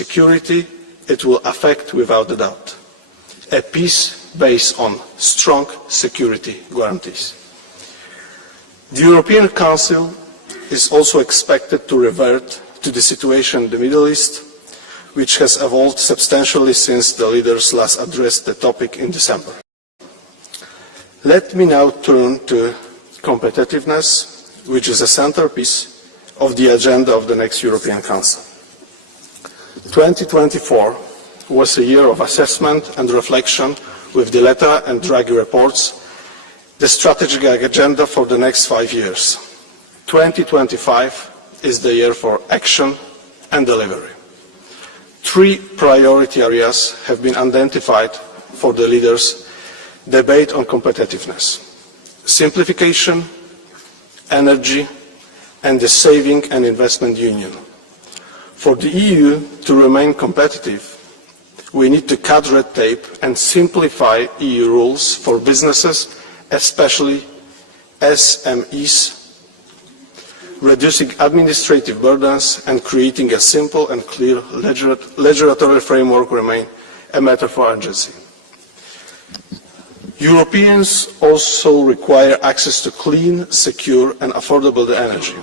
security it will affect without a doubt. A peace based on strong security guarantees. The European Council is also expected to revert to the situation in the Middle East, which has evolved substantially since the leaders last addressed the topic in December. Let me now turn to competitiveness, which is a centerpiece of the agenda of the next European Council. 2024 was a year of assessment and reflection with the Letta and Draghi reports, the strategic agenda for the next 5 years. 2025 is the year for action and delivery. 3 priority areas have been identified for the leaders' debate on competitiveness: simplification, energy, and the saving and investment union. For the EU to remain competitive, we need to cut red tape and simplify EU rules for businesses, especially SMEs, reducing administrative burdens and creating a simple and clear legislative framework remain a matter for urgency. Europeans also require access to clean, secure and affordable energy.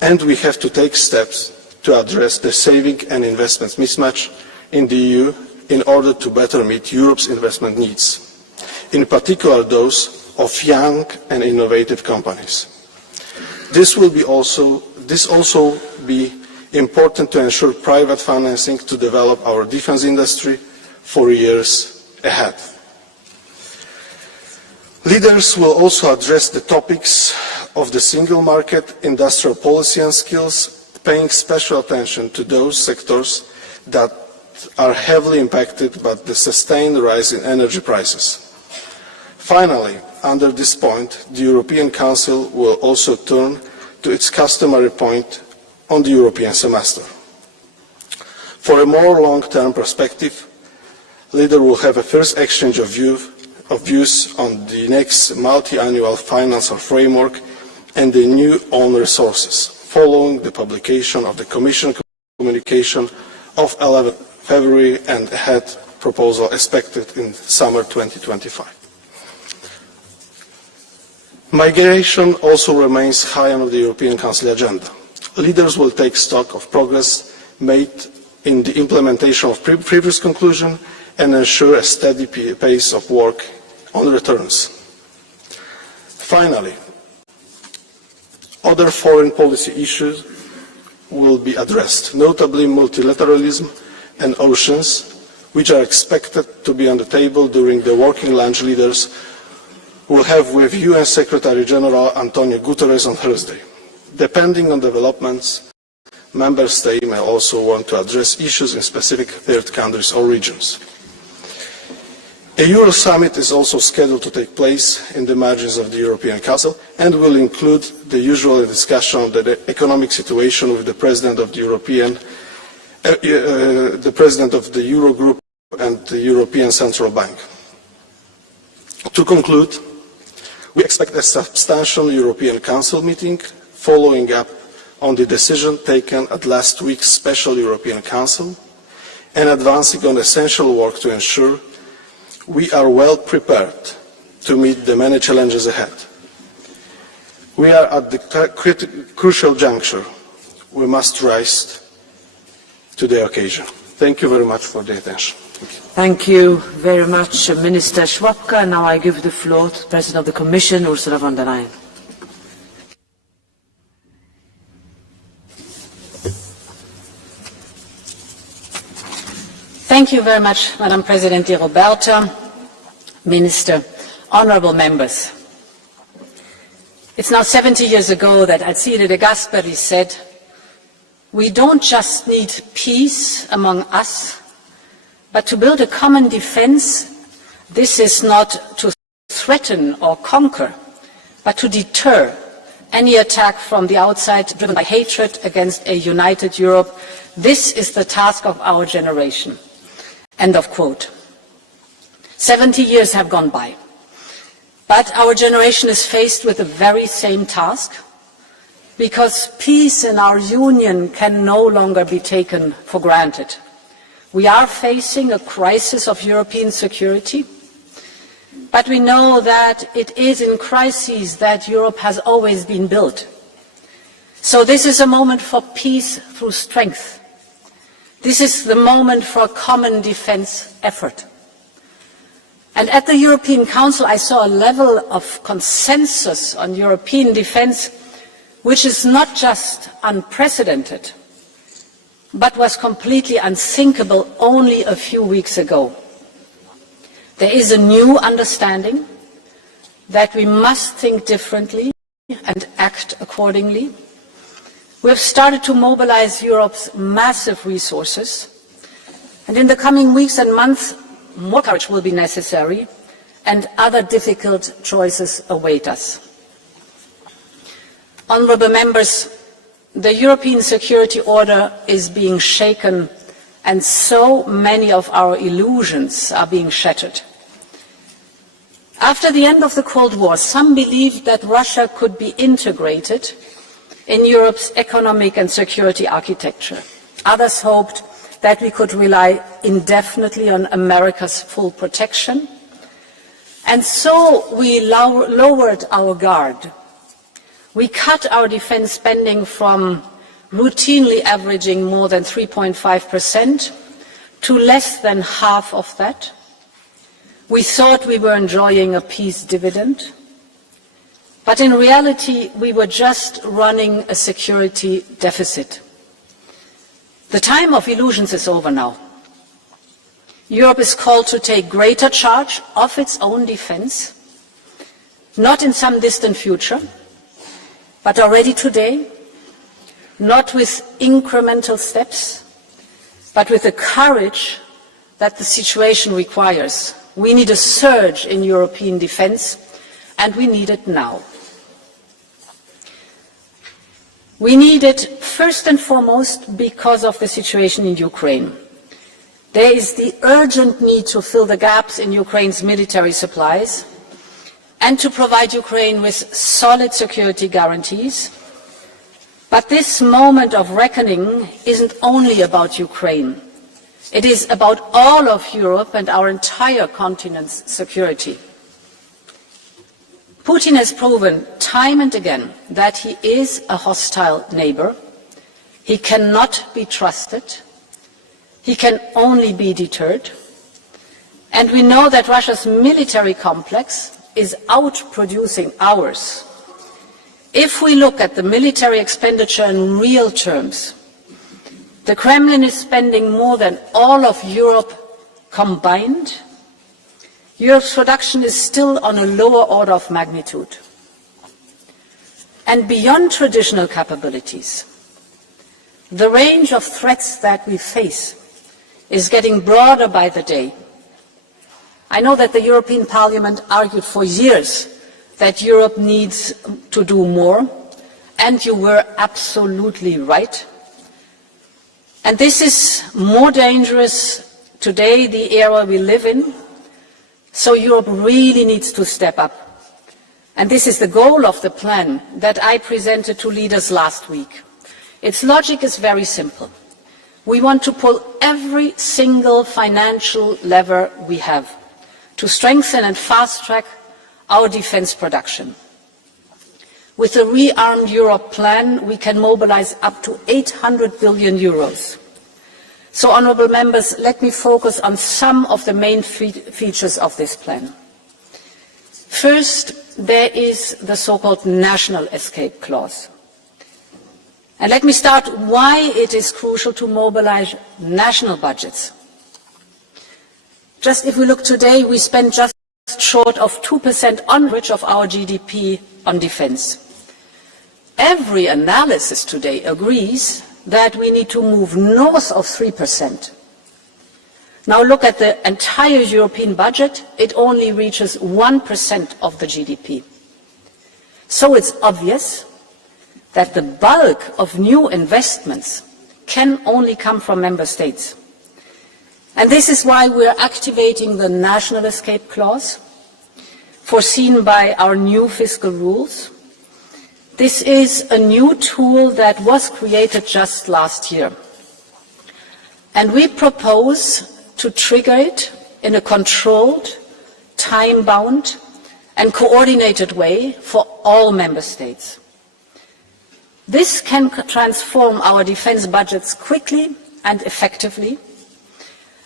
And we have to take steps to address the saving and investment mismatch in the EU in order to better meet Europe's investment needs, in particular those of young and innovative companies. This will also be important to ensure private financing to develop our defence industry for years ahead. Leaders will also address the topics of the single market, industrial policy and skills, paying special attention to those sectors that are heavily impacted by the sustained rise in energy prices. Finally, under this point, the European Council will also turn to its customary point on the European semester. For a more long-term perspective, leaders will have a first exchange of views on the next multi-annual financial framework and the new own resources, following the publication of the Commission communication of 11 February and ahead proposal expected in summer 2025. Migration also remains high on the European Council agenda. Leaders will take stock of progress made in the implementation of previous conclusions and ensure a steady pace of work on returns. Finally, other foreign policy issues will be addressed, notably multilateralism and oceans, which are expected to be on the table during the working lunch leaders will have with UN Secretary General Antonio Guterres on Thursday. Depending on developments, member states may also want to address issues in specific third countries or regions. A Euro summit is also scheduled to take place in the margins of the European Council and will include the usual discussion of the economic situation with the President of the Eurogroup and the European Central Bank. To conclude, we expect a substantial European Council meeting following up on the decision taken at last week's Special European Council and advancing on essential work to ensure we are well prepared to meet the many challenges ahead. We are at the crucial juncture. We must rise to the occasion. Thank you very much for the attention. Thank you very much, Minister Schwabka. Now I give the floor to the President of the Commission, Ursula von der Leyen. Thank you very much, Madam President Di Roberta, Minister, honourable members. It's now 70 years ago that Alcide de Gasperi said, "We don't just need peace among us, but to build a common defence, this is not to threaten or conquer, but to deter any attack from the outside driven by hatred against a united Europe. This is the task of our generation." End of quote. 70 years have gone by, but our generation is faced with the very same task. because peace in our union can no longer be taken for granted. We are facing a crisis of European security, but we know that it is in crises that Europe has always been built. So this is a moment for peace through strength. This is the moment for a common defence effort. And at the European Council, I saw a level of consensus on European defence which is not just unprecedented, but was completely unthinkable only a few weeks ago. There is a new understanding that we must think differently and act accordingly. We have started to mobilize Europe's massive resources, and in the coming weeks and months, more courage will be necessary, and other difficult choices await us. Honourable members, the European security order is being shaken, and so many of our illusions are being shattered. After the end of the Cold War, some believed that Russia could be integrated in Europe's economic and security architecture. Others hoped that we could rely indefinitely on America's full protection. And so we lowered our guard. We cut our defence spending from routinely averaging more than 3.5% to less than half of that. We thought we were enjoying a peace dividend, but in reality we were just running a security deficit. The time of illusions is over now. Europe is called to take greater charge of its own defence, not in some distant future, but already today, not with incremental steps, but with the courage that the situation requires. We need a surge in European defence, and we need it now. We need it first and foremost because of the situation in Ukraine. There is the urgent need to fill the gaps in Ukraine's military supplies and to provide Ukraine with solid security guarantees. But this moment of reckoning isn't only about Ukraine. It is about all of Europe and our entire continent's security. Putin has proven time and again that he is a hostile neighbour. He cannot be trusted. He can only be deterred. And we know that Russia's military complex is outproducing ours. If we look at the military expenditure in real terms, the Kremlin is spending more than all of Europe combined. Europe's production is still on a lower order of magnitude. And beyond traditional capabilities, the range of threats that we face is getting broader by the day. I know that the European Parliament argued for years that Europe needs to do more, and you were absolutely right. And this is more dangerous today, the era we live in, so Europe really needs to step up. And this is the goal of the plan that I presented to leaders last week. Its logic is very simple. We want to pull every single financial lever we have to strengthen and fast-track our defence production. With the Rearmed Europe plan, we can mobilise up to 800 billion euros. So, honourable members, let me focus on some of the main features of this plan. First, there is the so-called national escape clause. And let me start why it is crucial to mobilise national budgets. Just if we look today, we spend just short of 2% on average of our GDP on defence. Every analysis today agrees that we need to move north of 3%. Now look at the entire European budget, it only reaches 1% of the GDP. So it's obvious that the bulk of new investments can only come from member states. And this is why we are activating the national escape clause, foreseen by our new fiscal rules. This is a new tool that was created just last year. And we propose to trigger it in a controlled, time-bound and coordinated way for all member states. This can transform our defense budgets quickly and effectively.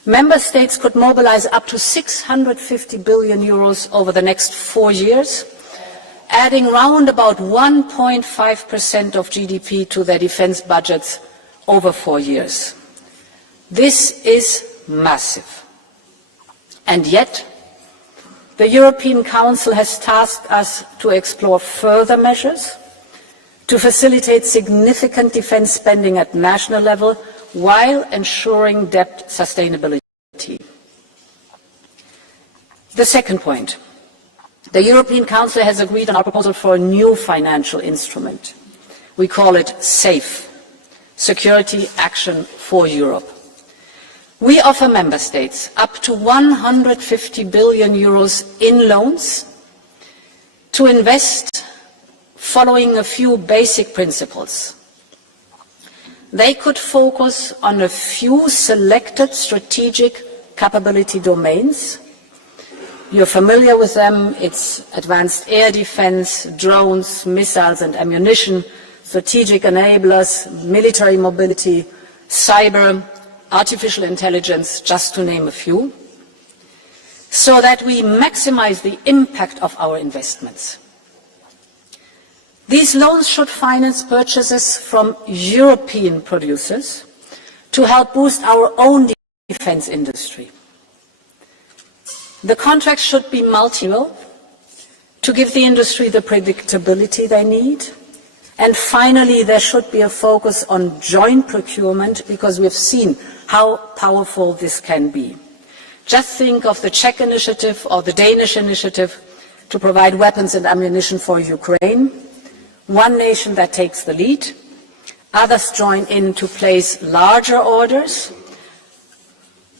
Member states could mobilize up to 650 billion euros over the next 4 years, adding round about 1.5% of GDP to their defense budgets over 4 years. This is massive. And yet, the European Council has tasked us to explore further measures to facilitate significant defense spending at national level while ensuring debt sustainability. The second point. The European Council has agreed on our proposal for a new financial instrument. We call it SAFE, Security Action for Europe. We offer member states up to 150 billion euros in loans to invest following a few basic principles. They could focus on a few selected strategic capability domains. You're familiar with them. It's advanced air defense, drones, missiles and ammunition, strategic enablers, military mobility, cyber, artificial intelligence, just to name a few, so that we maximize the impact of our investments. These loans should finance purchases from European producers to help boost our own defense industry. The contracts should be multi-annual to give the industry the predictability they need. And finally, there should be a focus on joint procurement because we've seen how powerful this can be. Just think of the Czech initiative or the Danish initiative to provide weapons and ammunition for Ukraine. One nation that takes the lead, others join in to place larger orders.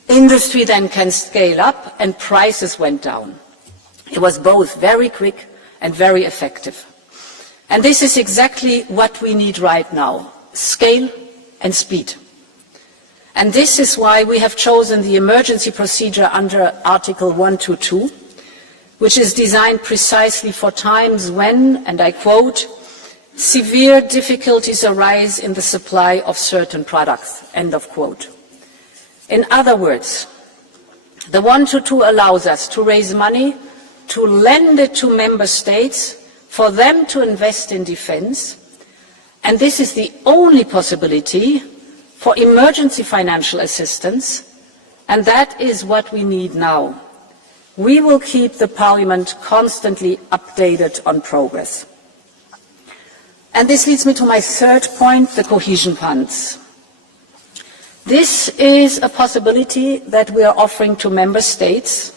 Industry then can scale up and prices went down. It was both very quick and very effective. And this is exactly what we need right now, scale and speed. And this is why we have chosen the emergency procedure under Article 122, which is designed precisely for times when, and I quote, severe difficulties arise in the supply of certain products, end of quote. In other words, the 122 allows us to raise money, to lend it to member states, for them to invest in defense, and this is the only possibility for emergency financial assistance, and that is what we need now. We will keep the Parliament constantly updated on progress. And this leads me to my third point, the cohesion funds. This is a possibility that we are offering to member states.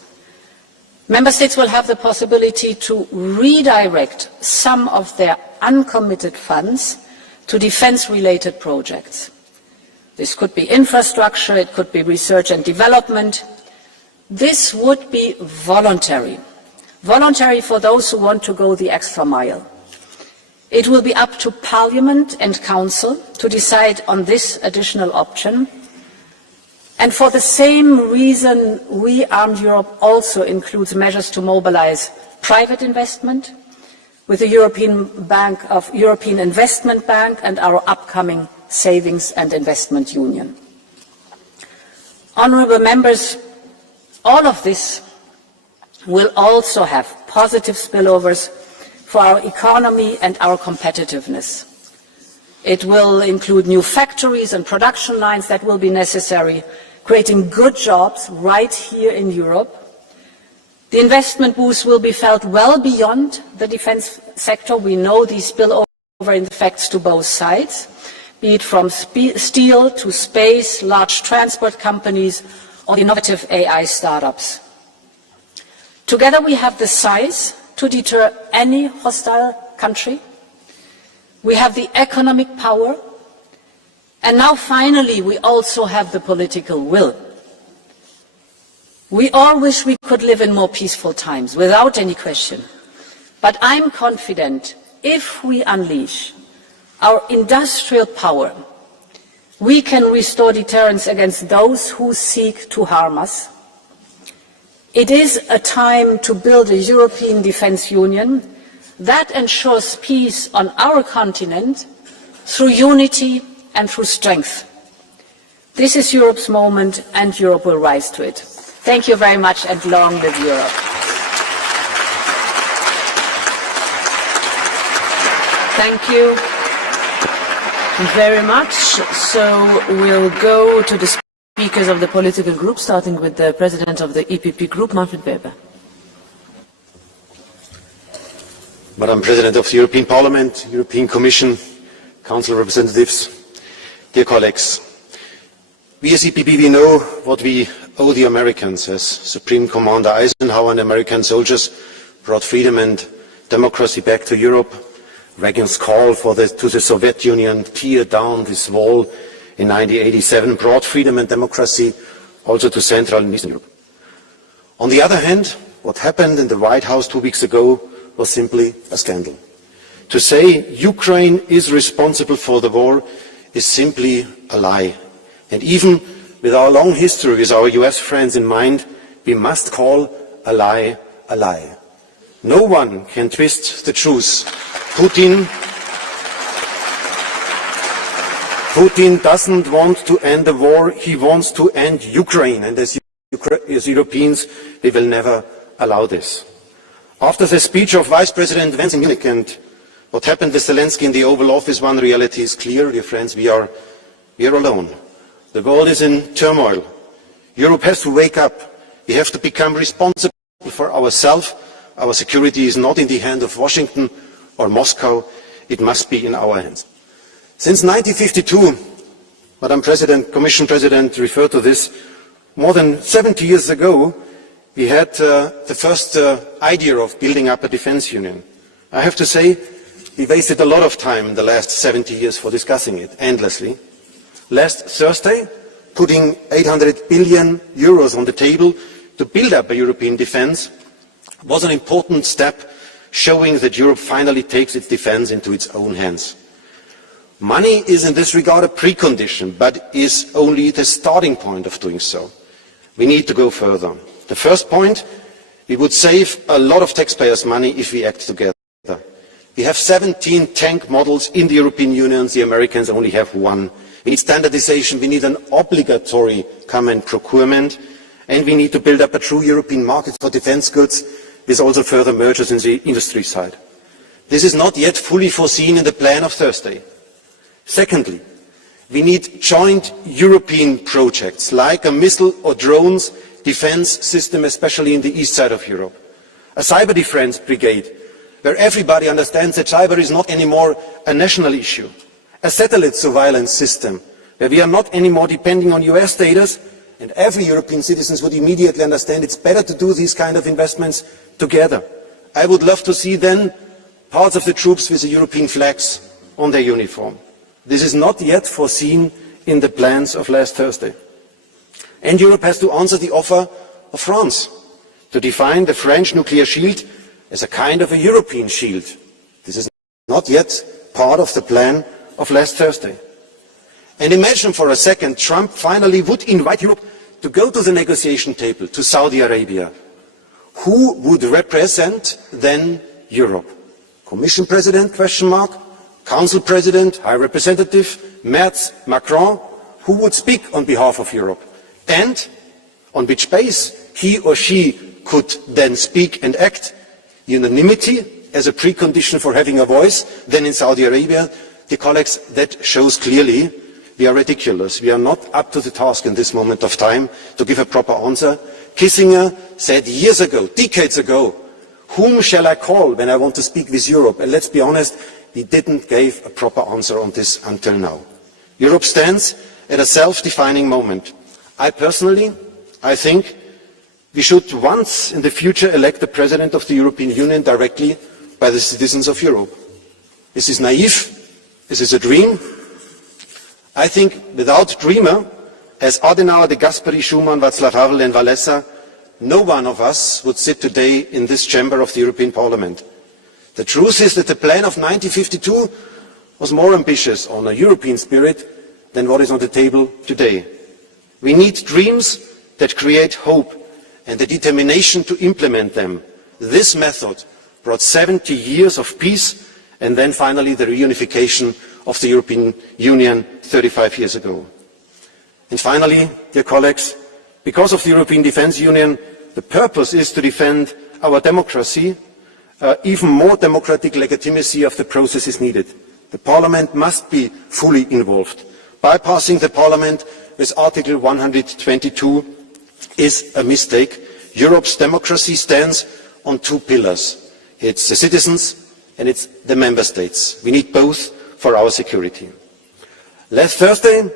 Member states will have the possibility to redirect some of their uncommitted funds to defense-related projects. This could be infrastructure, it could be research and development. This would be voluntary. Voluntary for those who want to go the extra mile. It will be up to Parliament and Council to decide on this additional option. And for the same reason, We Armed Europe also includes measures to mobilize private investment with the European Investment Bank and our upcoming Savings and Investment Union. Honourable members, all of this will also have positive spillovers for our economy and our competitiveness. It will include new factories and production lines that will be necessary, creating good jobs right here in Europe. The investment boost will be felt well beyond the defence sector. We know these spillover effects to both sides, be it from steel to space, large transport companies, or innovative AI startups. Together we have the size to deter any hostile country. We have the economic power. And now finally we also have the political will. We all wish we could live in more peaceful times, without any question. But I'm confident if we unleash our industrial power, we can restore deterrence against those who seek to harm us. It is a time to build a European defence union that ensures peace on our continent through unity and through strength. This is Europe's moment, and Europe will rise to it. Thank you very much, and long live Europe. Thank you very much. So we'll go to the speakers of the political group, starting with the President of the EPP Group, Manfred Weber. Madam President of the European Parliament, European Commission, Council representatives, dear colleagues, we as EPP, we know what we owe the Americans as Supreme Commander Eisenhower and American soldiers brought freedom and democracy back to Europe. Reagan's call to the Soviet Union, tear down this wall in 1987, brought freedom and democracy also to Central and Eastern Europe. On the other hand, what happened in the White House 2 weeks ago was simply a scandal. To say Ukraine is responsible for the war is simply a lie. And even with our long history with our US friends in mind, we must call a lie a lie. No one can twist the truth. Putin doesn't want to end the war, he wants to end Ukraine. And as Europeans, we will never allow this. After the speech of Vice President Vance in Munich and what happened with Zelensky in the Oval Office, one reality is clear, dear friends, we are alone. The world is in turmoil. Europe has to wake up. We have to become responsible for ourselves. Our security is not in the hand of Washington or Moscow. It must be in our hands. Since 1952, Madam President, Commission President referred to this, more than 70 years ago, we had the first idea of building up a defence union. I have to say, we wasted a lot of time in the last 70 years for discussing it, endlessly. Last Thursday, putting 800 billion euros on the table to build up a European defence was an important step, showing that Europe finally takes its defence into its own hands. Money is in this regard a precondition, but is only the starting point of doing so. We need to go further. The first point, we would save a lot of taxpayers' money if we act together. We have 17 tank models in the European Union, the Americans only have one. We need standardization, we need an obligatory common procurement, and we need to build up a true European market for defence goods with also further mergers in the industry side. This is not yet fully foreseen in the plan of Thursday. Secondly, we need joint European projects like a missile or drones defence system, especially in the east side of Europe. A cyber defence brigade, where everybody understands that cyber is not anymore a national issue. A satellite surveillance system, where we are not anymore depending on US data, and every European citizen would immediately understand it's better to do these kind of investments together. I would love to see then parts of the troops with the European flags on their uniform. This is not yet foreseen in the plans of last Thursday. And Europe has to answer the offer of France to define the French nuclear shield as a kind of a European shield. This is not yet part of the plan of last Thursday. And imagine for a second Trump finally would invite Europe to go to the negotiation table, to Saudi Arabia. Who would represent then Europe? Commission President, question mark? Council President, High Representative, Merz, Macron? Who would speak on behalf of Europe? And on which base he or she could then speak and act? Unanimity as a precondition for having a voice, then in Saudi Arabia, dear colleagues, that shows clearly we are ridiculous. We are not up to the task in this moment of time to give a proper answer. Kissinger said years ago, decades ago, whom shall I call when I want to speak with Europe? And let's be honest, he didn't give a proper answer on this until now. Europe stands at a self-defining moment. I think we should once in the future elect the President of the European Union directly by the citizens of Europe. This is naive. This is a dream. I think without dreamer, as Adenauer, de Gasperi, Schumann, Václav Havel and Wałęsa, no one of us would sit today in this chamber of the European Parliament. The truth is that the plan of 1952 was more ambitious on a European spirit than what is on the table today. We need dreams that create hope and the determination to implement them. This method brought 70 years of peace and then finally the reunification of the European Union 35 years ago. And finally, dear colleagues, because of the European Defence Union, the purpose is to defend our democracy. Even more democratic legitimacy of the process is needed. The Parliament must be fully involved. Bypassing the Parliament with Article 122 is a mistake. Europe's democracy stands on two pillars. It's the citizens and it's the member states. We need both for our security. Last Thursday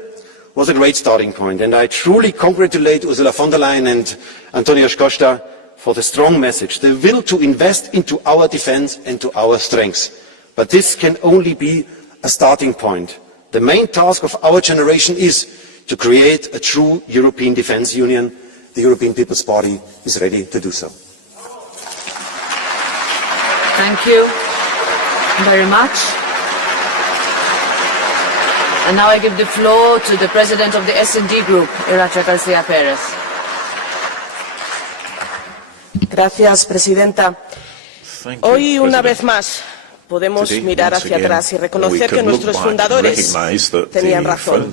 was a great starting point, and I truly congratulate Ursula von der Leyen and Antonio Costa for the strong message, the will to invest into our defence and to our strengths. But this can only be a starting point. The main task of our generation is to create a true European Defence Union. The European People's Party is ready to do so. Thank you very much. And now I give the floor to the President of the S&D Group, Iracha García Pérez. Gracias, Presidenta. Hoy, una vez más, podemos mirar hacia atrás y reconocer que nuestros fundadores tenían razón.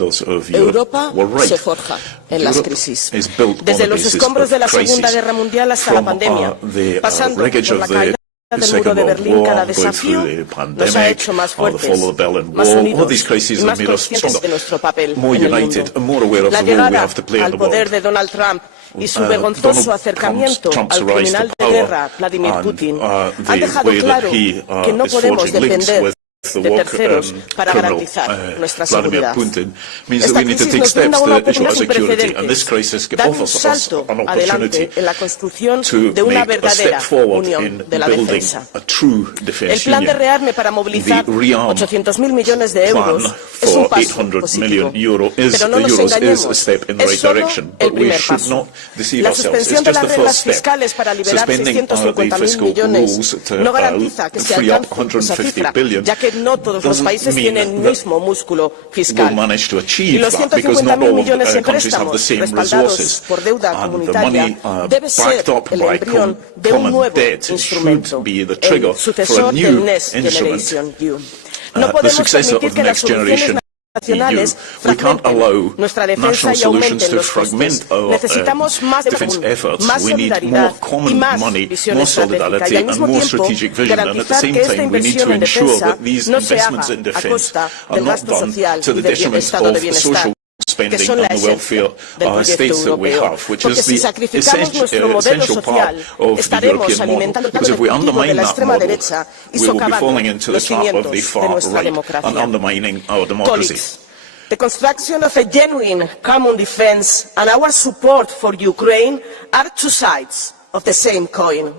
Europa se forja en las crisis. Desde los escombros de la Segunda Guerra Mundial hasta la pandemia, pasando por la caída del muro de Berlín, cada desafío nos ha hecho más fuertes, más unidos y más conscientes de nuestro papel en el mundo. La llegada al poder de Donald Trump y su vergonzoso acercamiento al criminal de guerra, Vladimir Putin, han dejado claro que no podemos depender de terceros para garantizar nuestra seguridad. Esta crisis nos brinda una oportunidad sin precedentes, dar un salto adelante en la construcción de una verdadera unión de la defensa. El plan de rearme para movilizar 800.000 millones de euros es un paso positivo, pero no nos engañemos, es solo el primer paso. La suspensión de las reglas fiscales para liberar 650.000 millones no garantiza que se alcance esa cifra, ya que no todos los países tienen el mismo músculo fiscal. Y los 150.000 millones en préstamos respaldados por deuda comunitaria debe ser el embrión de un nuevo instrumento, el sucesor del Next Generation EU. No podemos permitir que las soluciones nacionales fragmenten nuestra defensa y aumenten los costes. Necesitamos más de más solidaridad y más visión estratégica y al mismo tiempo garantizar que esta inversión en defensa no se haga a costa del gasto social y del estado de bienestar, que son la esencia del proyecto europeo. Porque si sacrificamos nuestro modelo social, estaremos alimentando el objetivo de la extrema derecha y socavando los cimientos de nuestra democracia. Colleagues, the construction of a genuine common defense and our support for Ukraine are two sides of the same coin.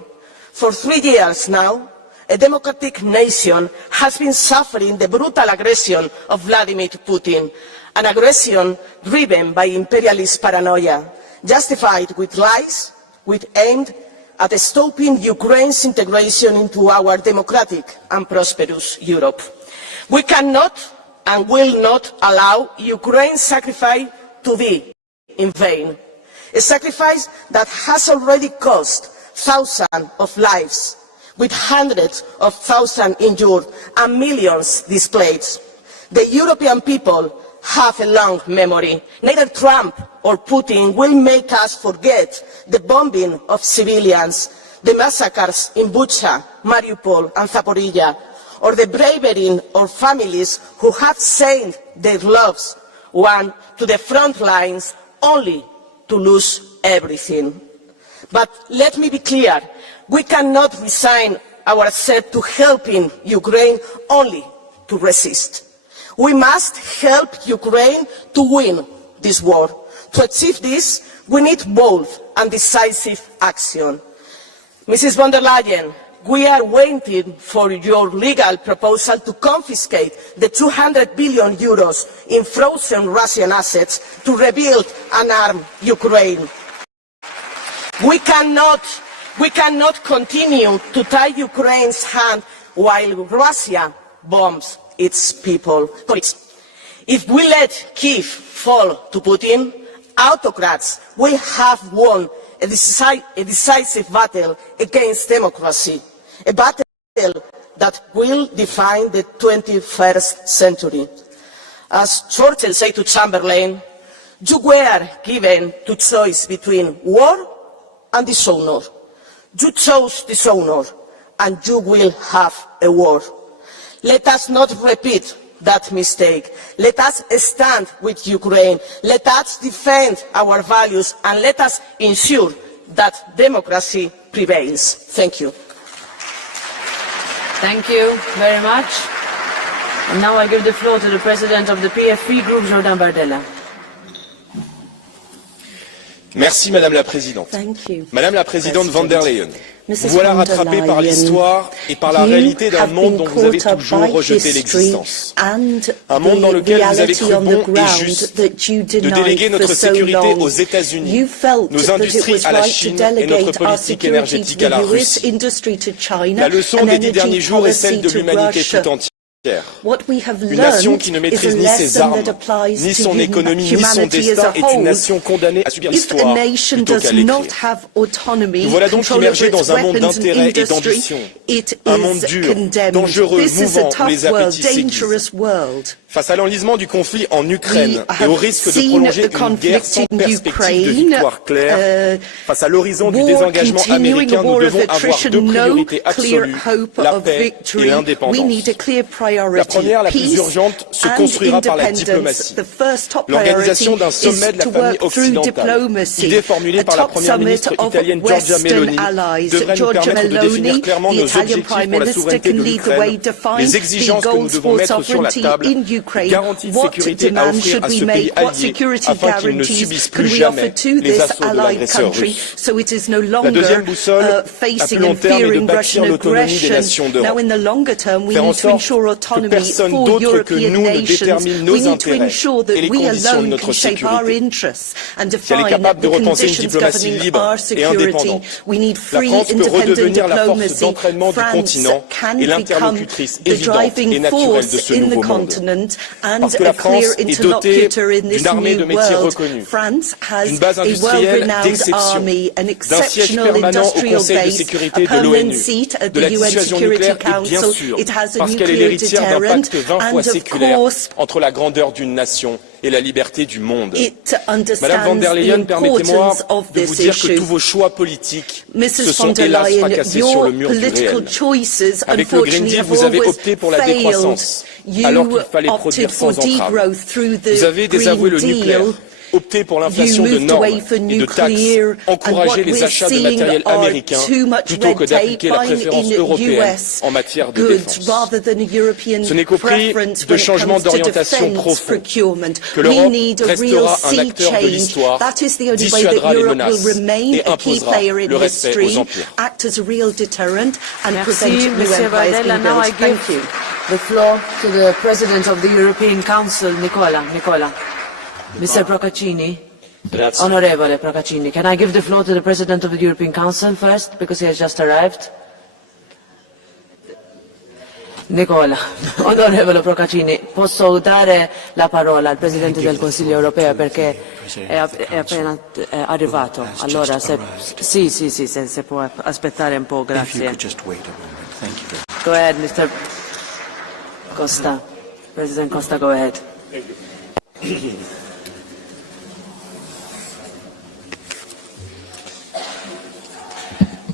For 3 years now, a democratic nation has been suffering the brutal aggression of Vladimir Putin, an aggression driven by imperialist paranoia, justified with lies, aimed at stopping Ukraine's integration into our democratic and prosperous Europe. We cannot and will not allow Ukraine's sacrifice to be in vain, a sacrifice that has already cost thousands of lives, with hundreds of thousands injured and millions displaced. The European people have a long memory. Neither Trump or Putin will make us forget the bombing of civilians, the massacres in Bucha, Mariupol and Zaporizhia, or the bravery of families who have sent their loved ones to the front lines only to lose everything. But let me be clear, we cannot resign ourselves to helping Ukraine only to resist. We must help Ukraine to win this war. To achieve this, we need bold and decisive action. Mrs. von der Leyen, we are waiting for your legal proposal to confiscate the 200 billion euros in frozen Russian assets to rebuild and arm Ukraine. We cannot continue to tie Ukraine's hand while Russia bombs its people. If we let Kyiv fall to Putin, autocrats will have won a decisive battle against democracy, a battle that will define the 21st century. As Churchill said to Chamberlain, you were given the choice between war and dishonor. You chose dishonor, and you will have a war. Let us not repeat that mistake. Let us stand with Ukraine. Let us defend our values, and let us ensure that democracy prevails. Thank you. Thank you very much. And now I give the floor to the President of the PFP Group, Jordan Bardella. Merci Madame la Présidente. Madame la Présidente von der Leyen, vous voilà rattrapée par l'histoire et par la réalité d'un monde dont vous avez toujours rejeté l'existence. Un monde dans lequel vous avez cru bon et juste de déléguer notre sécurité aux États-Unis, nos industries à la Chine et notre politique énergétique à la Russie. La leçon des 10 derniers jours est celle de l'humanité tout entière. Une nation qui ne maîtrise ni ses armes, ni son économie, ni son destin est une nation condamnée à subir l'histoire plutôt qu'à l'écrire. Nous voilà donc immergés dans un monde d'intérêt et d'ambition, un monde dur, dangereux, mouvant, où les appétits s'aiguisent. Face à l'enlisement du conflit en Ukraine et au risque de prolonger une guerre sans perspective de victoire claire, face à l'horizon du désengagement américain, nous devons avoir deux priorités absolues, la paix et l'indépendance. La première, la plus urgente, se construira par la diplomatie. L'organisation d'un sommet de la famille occidentale, idée formulée par la première ministre italienne Giorgia Meloni, devrait nous permettre de définir clairement nos objectifs pour la souveraineté de l'Ukraine, les exigences que nous devons mettre sur la table, garantie de sécurité à offrir à ce pays allié afin qu'il ne subisse plus jamais les assauts de l'agresseur russe. La deuxième boussole, à plus long terme, est de bâtir l'autonomie des nations d'Europe. Faire en sorte que personne d'autre que nous ne détermine nos intérêts et les conditions de notre sécurité. Si elle est capable de repenser une diplomatie libre et indépendante, la France peut redevenir la force d'entraînement du continent et l'interlocutrice évidente et naturelle de ce nouveau monde. Parce que la France est dotée d'une armée de métiers reconnue, d'une base industrielle d'exception, d'un siège permanent au Conseil de sécurité de l'ONU, de la dissuasion nucléaire et bien sûr, parce qu'elle est l'héritière d'un pacte 20 fois séculaire entre la grandeur d'une nation et la liberté du monde. Madame von der Leyen, permettez-moi de vous dire que tous vos choix politiques se sont hélas fracassés sur le mur du réel. Avec le Green Deal, vous avez opté pour la décroissance, alors qu'il fallait produire sans entrave. Vous avez désavoué le nucléaire, opté pour l'inflation de normes et de taxes, encourager les achats de matériel américain plutôt que d'appliquer la préférence européenne en matière de défense. Ce n'est qu'au prix de changements d'orientation profonds que l'Europe restera un acteur de l'histoire, dissuadera les menaces et imposera le respect aux empires. Merci, Monsieur Bardella. Now I give the floor to the President of the European Council, Nicola. Mr. Procaccini, Honorable Procaccini, can I give the floor to the President of the European Council first, because he has just arrived? Nicola, Onorevole Procaccini, posso dare la parola al Presidente del Consiglio europeo perché è appena arrivato. Allora, se può aspettare un po', grazie. Go ahead, Mr. Costa. President Costa, go ahead.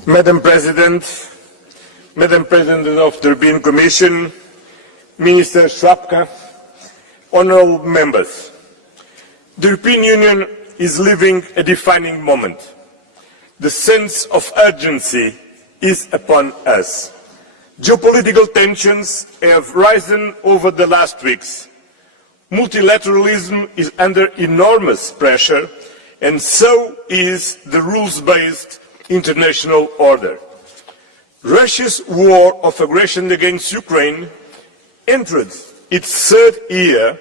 Madam President of the European Commission, Minister Schwabka, honourable members, the European Union is living a defining moment. The sense of urgency is upon us. Geopolitical tensions have risen over the last weeks. Multilateralism is under enormous pressure, and so is the rules-based international order. Russia's war of aggression against Ukraine entered its third year,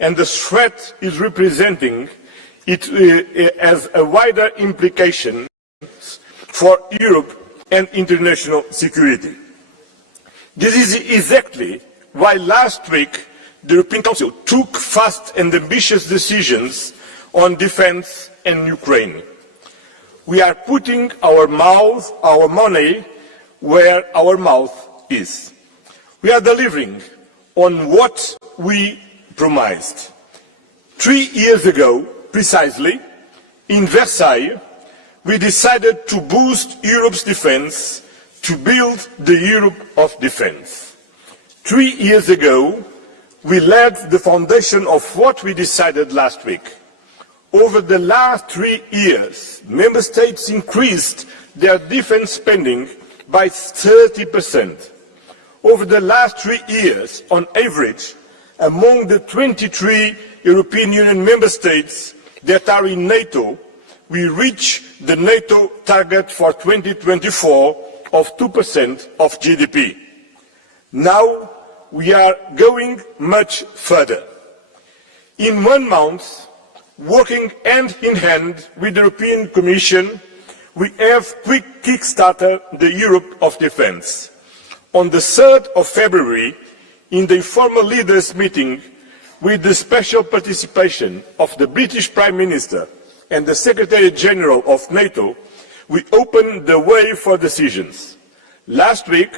and the threat is representing it as a wider implication for Europe and international security. This is exactly why last week the European Council took fast and ambitious decisions on defence and Ukraine. We are putting our money where our mouth is. We are delivering on what we promised. 3 years ago, precisely, in Versailles, we decided to boost Europe's defence, to build the Europe of defence. 3 years ago, we laid the foundation of what we decided last week. Over the last 3 years, Member States increased their defence spending by 30%. Over the last 3 years, on average, among the 23 European Union Member States that are in NATO, we reached the NATO target for 2024 of 2% of GDP. Now we are going much further. In 1 month, working hand in hand with the European Commission, we have kick-started the Europe of Defence. On the 3rd of February, in the informal leaders' meeting, with the special participation of the British Prime Minister and the Secretary General of NATO, we opened the way for decisions. Last week,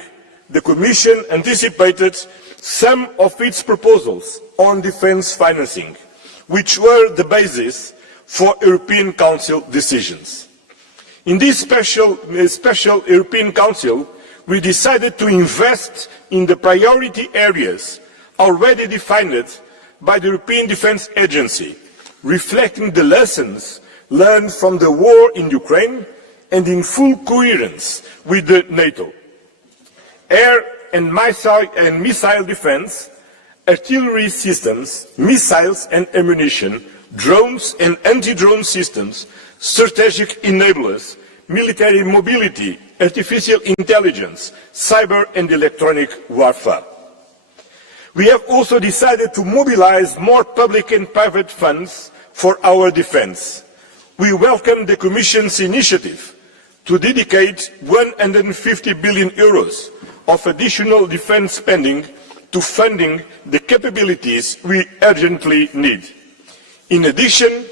the Commission anticipated some of its proposals on defence financing, which were the basis for European Council decisions. In this special European Council, we decided to invest in the priority areas already defined by the European Defence Agency, reflecting the lessons learned from the war in Ukraine and in full coherence with NATO. Air and missile defence, artillery systems, missiles and ammunition, drones and anti-drone systems, strategic enablers, military mobility, artificial intelligence, cyber and electronic warfare. We have also decided to mobilise more public and private funds for our defence. We welcome the Commission's initiative to dedicate €150 billion of additional defence spending to funding the capabilities we urgently need. In addition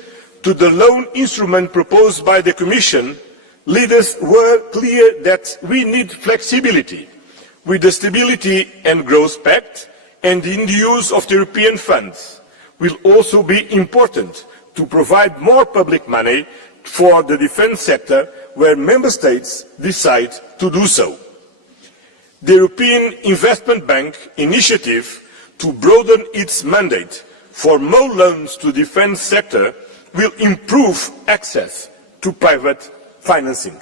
to the loan instrument proposed by the Commission, leaders were clear that we need flexibility with the Stability and Growth Pact, and in the use of the European funds will also be important to provide more public money for the defence sector where Member States decide to do so. The European Investment Bank initiative to broaden its mandate for more loans to the defence sector will improve access to private financing.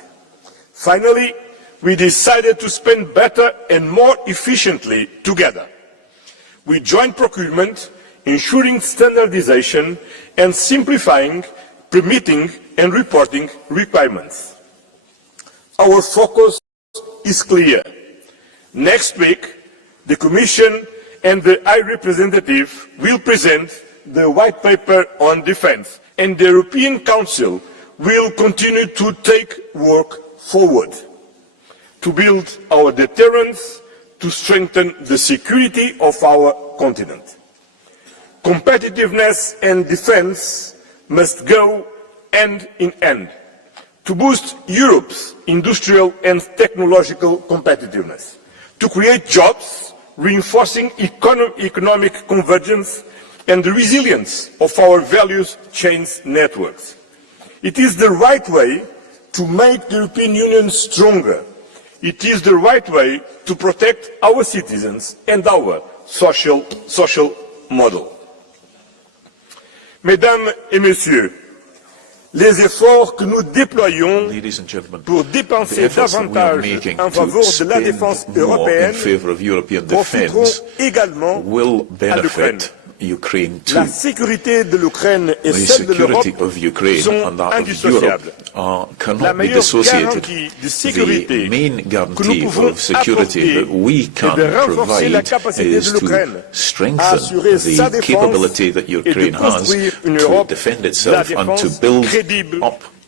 Finally, we decided to spend better and more efficiently together. We joined procurement, ensuring standardisation and simplifying permitting and reporting requirements. Our focus is clear. Next week, the Commission and the High Representative will present the White Paper on Defence, and the European Council will continue to take work forward to build our deterrence, to strengthen the security of our continent. Competitiveness and defence must go hand in hand to boost Europe's industrial and technological competitiveness, to create jobs, reinforcing economic convergence and the resilience of our values chains networks. It is the right way to make the European Union stronger. It is the right way to protect our citizens and our social model. Mesdames et Messieurs, les efforts que nous déployons pour dépenser davantage en faveur de la défense européenne profiteront également à l'Ukraine. La sécurité de l'Ukraine et celle de l'Europe sont indissociables. La meilleure garantie de sécurité que nous pouvons apporter et de renforcer la capacité de l'Ukraine à assurer sa défense et de construire une Europe de la défense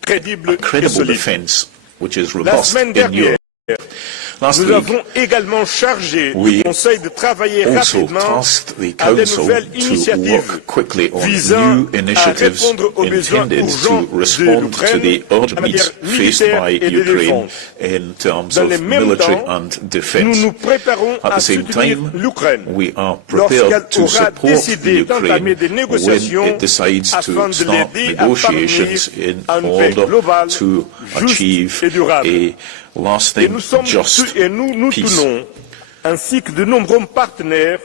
crédible et solide. La semaine dernière, Nous avons également chargé le Conseil de travailler rapidement à de nouvelles initiatives visant à répondre aux besoins urgents de l'Ukraine en matière militaire et de défense. Dans le même temps, nous nous préparons à soutenir l'Ukraine lorsqu'elle aura décidé d'entamer des négociations afin de l'aider à parvenir à une paix globale, juste et durable. Et nous tenons, ainsi que de nombreux partenaires,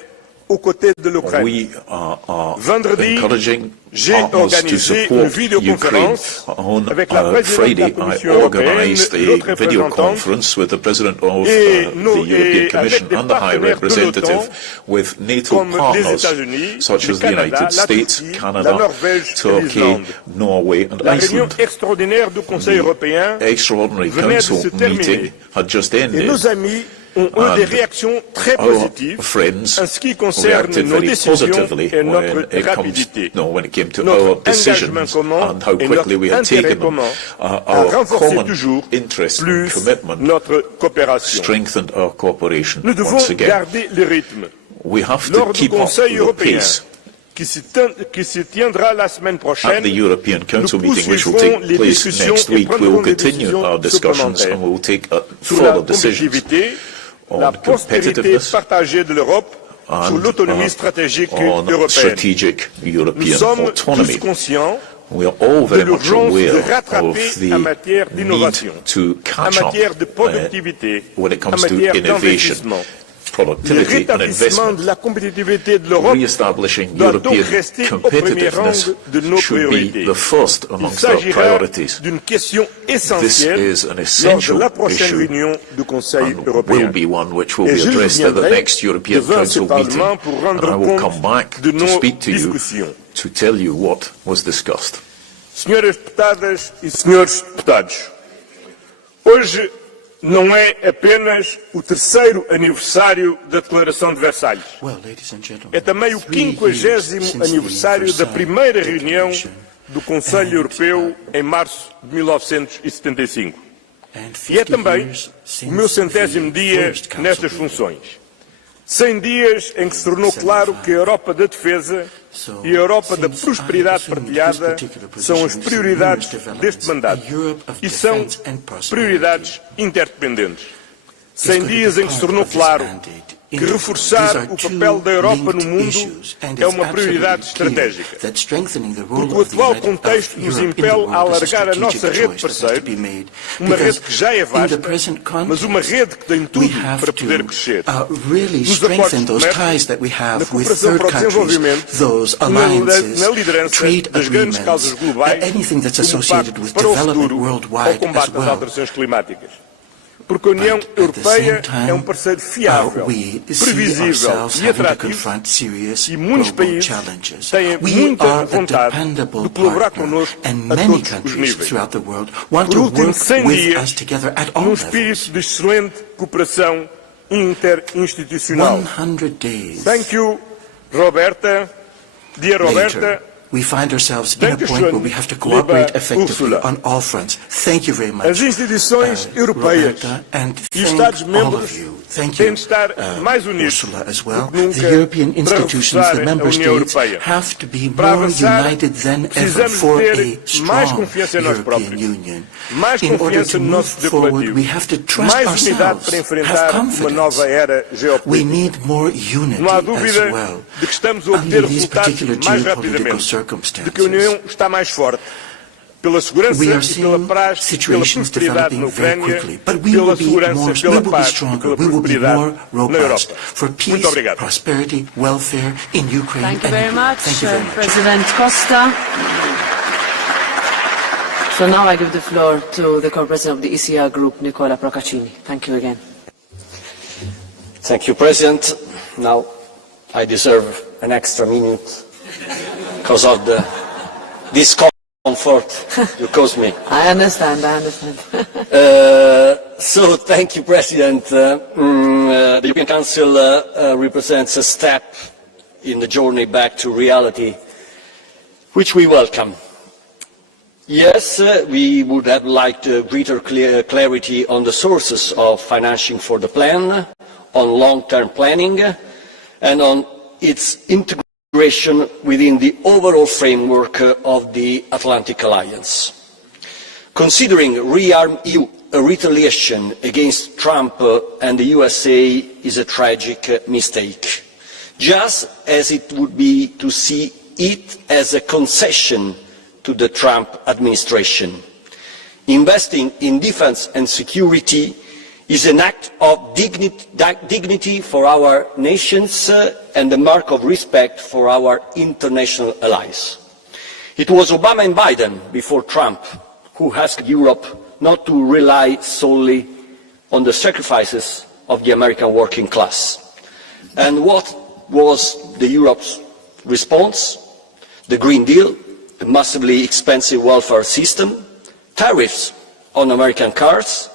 aux côtés de l'Ukraine. Vendredi, j'ai organisé une vidéoconférence avec la présidente de la Commission européenne, l'autre représentante, et avec des partenaires de l'OTAN, comme les États-Unis, le Canada, la Turquie, la Norvège et l'Islande. La réunion extraordinaire du Conseil européen venait de se terminer. Et nos amis ont eu des réactions très positives en ce qui concerne nos décisions et notre rapidité, notre engagement commun et notre intérêt commun à renforcer toujours plus notre coopération. Nous devons garder le rythme. Lors du Conseil européen qui se tiendra la semaine prochaine, nous poursuivrons les discussions et prendrons des décisions supplémentaires sur la compétitivité, la prospérité partagée de l'Europe, sur l'autonomie stratégique européenne. Nous sommes tous conscients de l'urgence de rattraper en matière d'innovation, en matière de productivité, en matière d'investissement. Le rétablissement de la compétitivité de l'Europe doit donc rester au premier rang de nos priorités. Il s'agira d'une question essentielle lors de la prochaine réunion du Conseil européen. Et je reviendrai devant ce Parlement pour rendre compte de nos discussions. Senhoras deputadas e senhores deputados, hoje não é apenas o terceiro aniversário da Declaração de Versalhes. É também o 50º aniversário da primeira reunião do Conselho Europeu em março de 1975. E é também o meu 100º dia nestas funções. 100 dias em que se tornou claro que a Europa da defesa e a Europa da prosperidade partilhada são as prioridades deste mandato e são prioridades interdependentes. 100 dias em que se tornou claro que reforçar o papel da Europa no mundo é uma prioridade estratégica, porque o atual contexto nos impele a alargar a nossa rede de parceiros, uma rede que já é vasta, mas uma rede que tem tudo para poder crescer. Nos acordos de comércio, na cooperação para o desenvolvimento, na liderança das grandes causas globais, como parte para o futuro ao combate às alterações climáticas. Porque a União Europeia é um parceiro fiável, previsível e atrativo, e muitos países têm muita vontade de colaborar connosco a todos os níveis. Por último, 100 dias, num espírito de excelente cooperação interinstitucional. Thank you, Roberta. Dear Roberta. We find ourselves in a point where we have to cooperate effectively on all fronts. Thank you very much, as instituições europeias e Estados-membros têm de estar mais unidos as well. do que nunca the European institutions, para the member a União states, Europeia. have to be Para more avançar, united than ever precisamos for ter a mais strong confiança em nós European próprios, Union. mais In order confiança to no move nosso poder forward, coletivo, we have to trust mais unidade ourselves, para have enfrentar uma confidence. nova era We geopolítica. need more unity Não há as dúvida well. de que estamos a obter Under these resultados particular mais geopolitical rapidamente, circumstances, de que a União está mais forte, pela segurança we are e pela seeing paz, pela situations prosperidade developing na very Ucrânia, quickly, but we pela will be segurança, more, we pela will be paz e stronger, pela we will be prosperidade more na robust Europa. for Muito peace, obrigado. prosperity, welfare in Ukraine. Thank you and very Europe. much, Thank you very much. President Costa. So now I give the floor to the co-president of the ECR group, Nicola Procaccini. Thank you again. Thank you, President. Now I deserve an extra minute because of the discomfort you caused me. I understand. So thank you, President. The European Council represents a step in the journey back to reality, which we welcome. Yes, we would have liked greater clarity on the sources of financing for the plan, on long-term planning, and on its integration within the overall framework of the Atlantic Alliance. Considering rearm EU a retaliation against Trump and the USA is a tragic mistake, just as it would be to see it as a concession to the Trump administration. Investing in defense and security is an act of dignity for our nations and a mark of respect for our international allies. It was Obama and Biden before Trump who asked Europe not to rely solely on the sacrifices of the American working class. And what was Europe's response? The Green Deal, a massively expensive welfare system, tariffs on American cars,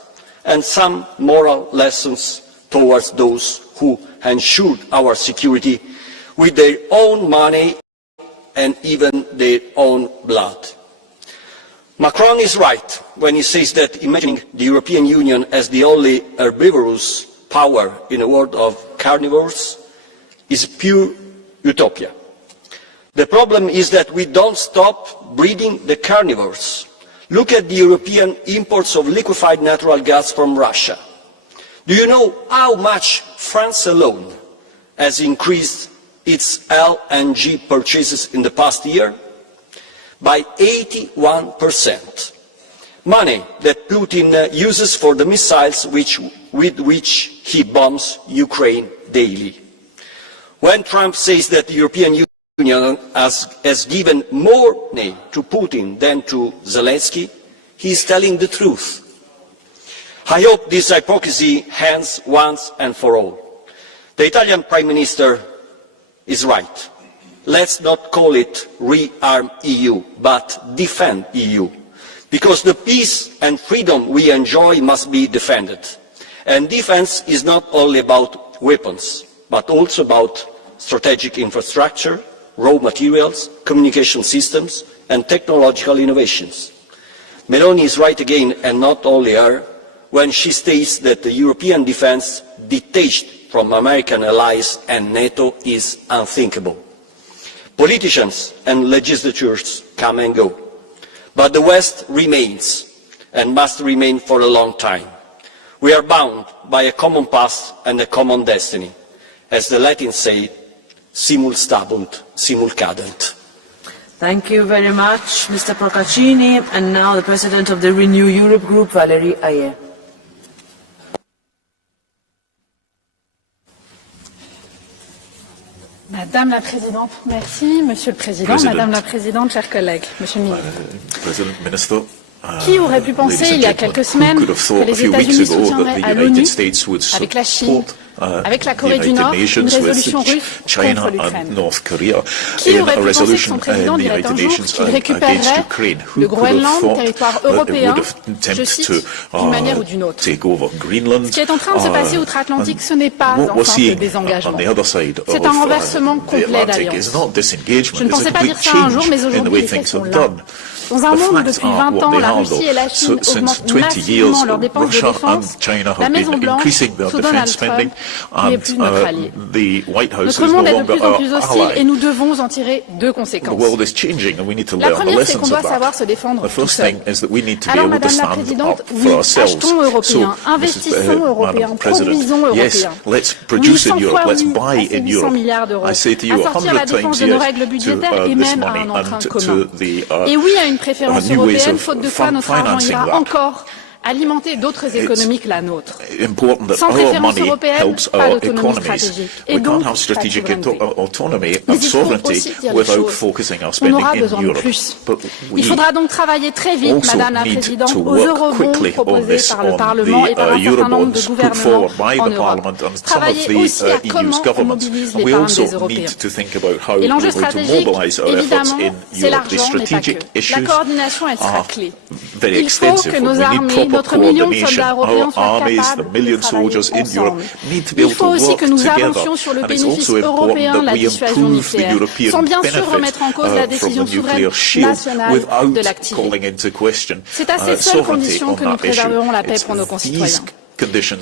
and some moral lessons towards those who ensured our security with their own money and even their own blood. Macron is right when he says that imagining the European Union as the only herbivorous power in a world of carnivores is pure utopia. The problem is that we don't stop breeding the carnivores. Look at the European imports of liquefied natural gas from Russia. Do you know how much France alone has increased its LNG purchases in the past year? By 81%. Money that Putin uses for the missiles with which he bombs Ukraine daily. When Trump says that the European Union has given more money to Putin than to Zelensky, he is telling the truth. I hope this hypocrisy ends once and for all. The Italian Prime Minister is right. Let's not call it rearm EU, but defend EU. Because the peace and freedom we enjoy must be defended. And defense is not only about weapons, but also about strategic infrastructure, raw materials, communication systems, and technological innovations. Meloni is right again, and not only her, when she states that the European defense detached from American allies and NATO is unthinkable. Politicians and legislatures come and go, but the West remains and must remain for a long time. We are bound by a common past and a common destiny. As the Latins say, simul stabunt, simul cadent. Thank you very much, Mr. Procaccini. And now the President of the Renew Europe Group, Valérie Hayer. Madame la Présidente, merci. Monsieur le Président, Madame la Présidente, chers collègues, Monsieur le Ministre. Qui aurait pu penser il y a quelques semaines que les États-Unis soutiendraient à l'ONU, avec la Chine, avec la Corée du Nord, une résolution russe contre l'Ukraine? Qui aurait pu penser que son président dirait un jour qu'il récupérerait le Groenland, territoire européen, je cite, d'une manière ou d'une autre? Ce qui est en train de se passer outre-Atlantique, ce n'est pas un simple désengagement. C'est un renversement complet d'alliance. Je ne pensais pas dire ça un jour, mais aujourd'hui les faits sont là. Dans un monde où depuis 20 ans, la Russie et la Chine augmentent massivement leurs dépenses de défense, la Maison-Blanche, sous Donald Trump, n'est plus notre allié. Notre monde est de plus en plus hostile et nous devons en tirer deux conséquences. La première, c'est qu'on doit savoir se défendre tout seul. Alors, Madame la Présidente, oui, achetons européens, investissons européens, produisons européens. Oui, 100 fois oui à ces 800 milliards d'euros, à sortir la défense de nos règles budgétaires et même à un emprunt commun. Et oui à une préférence européenne, faute de quoi notre argent ira encore alimenter d'autres économies que la nôtre. Sans préférence européenne, pas d'autonomie stratégique. Et donc, pas de souveraineté. Mais il faut aussi dire les choses. On aura besoin de plus. Il faudra donc travailler très vite, Madame la Présidente, aux eurobonds proposés par le Parlement et par un certain nombre de gouvernements en Europe. Travailler aussi à comment on mobilise l'épargne des Européens. Et l'enjeu stratégique, évidemment, c'est l'argent, mais pas que. La coordination, elle sera clé. Il faut que nos armées, notre million de soldats européens soient capables durables de travailler ensemble. Il faut aussi que nous avancions sur le bénéfice européen de la dissuasion nucléaire, sans bien sûr remettre en cause la décision souveraine nationale de l'activer. C'est à ces seules conditions que nous préserverons la paix pour nos concitoyens.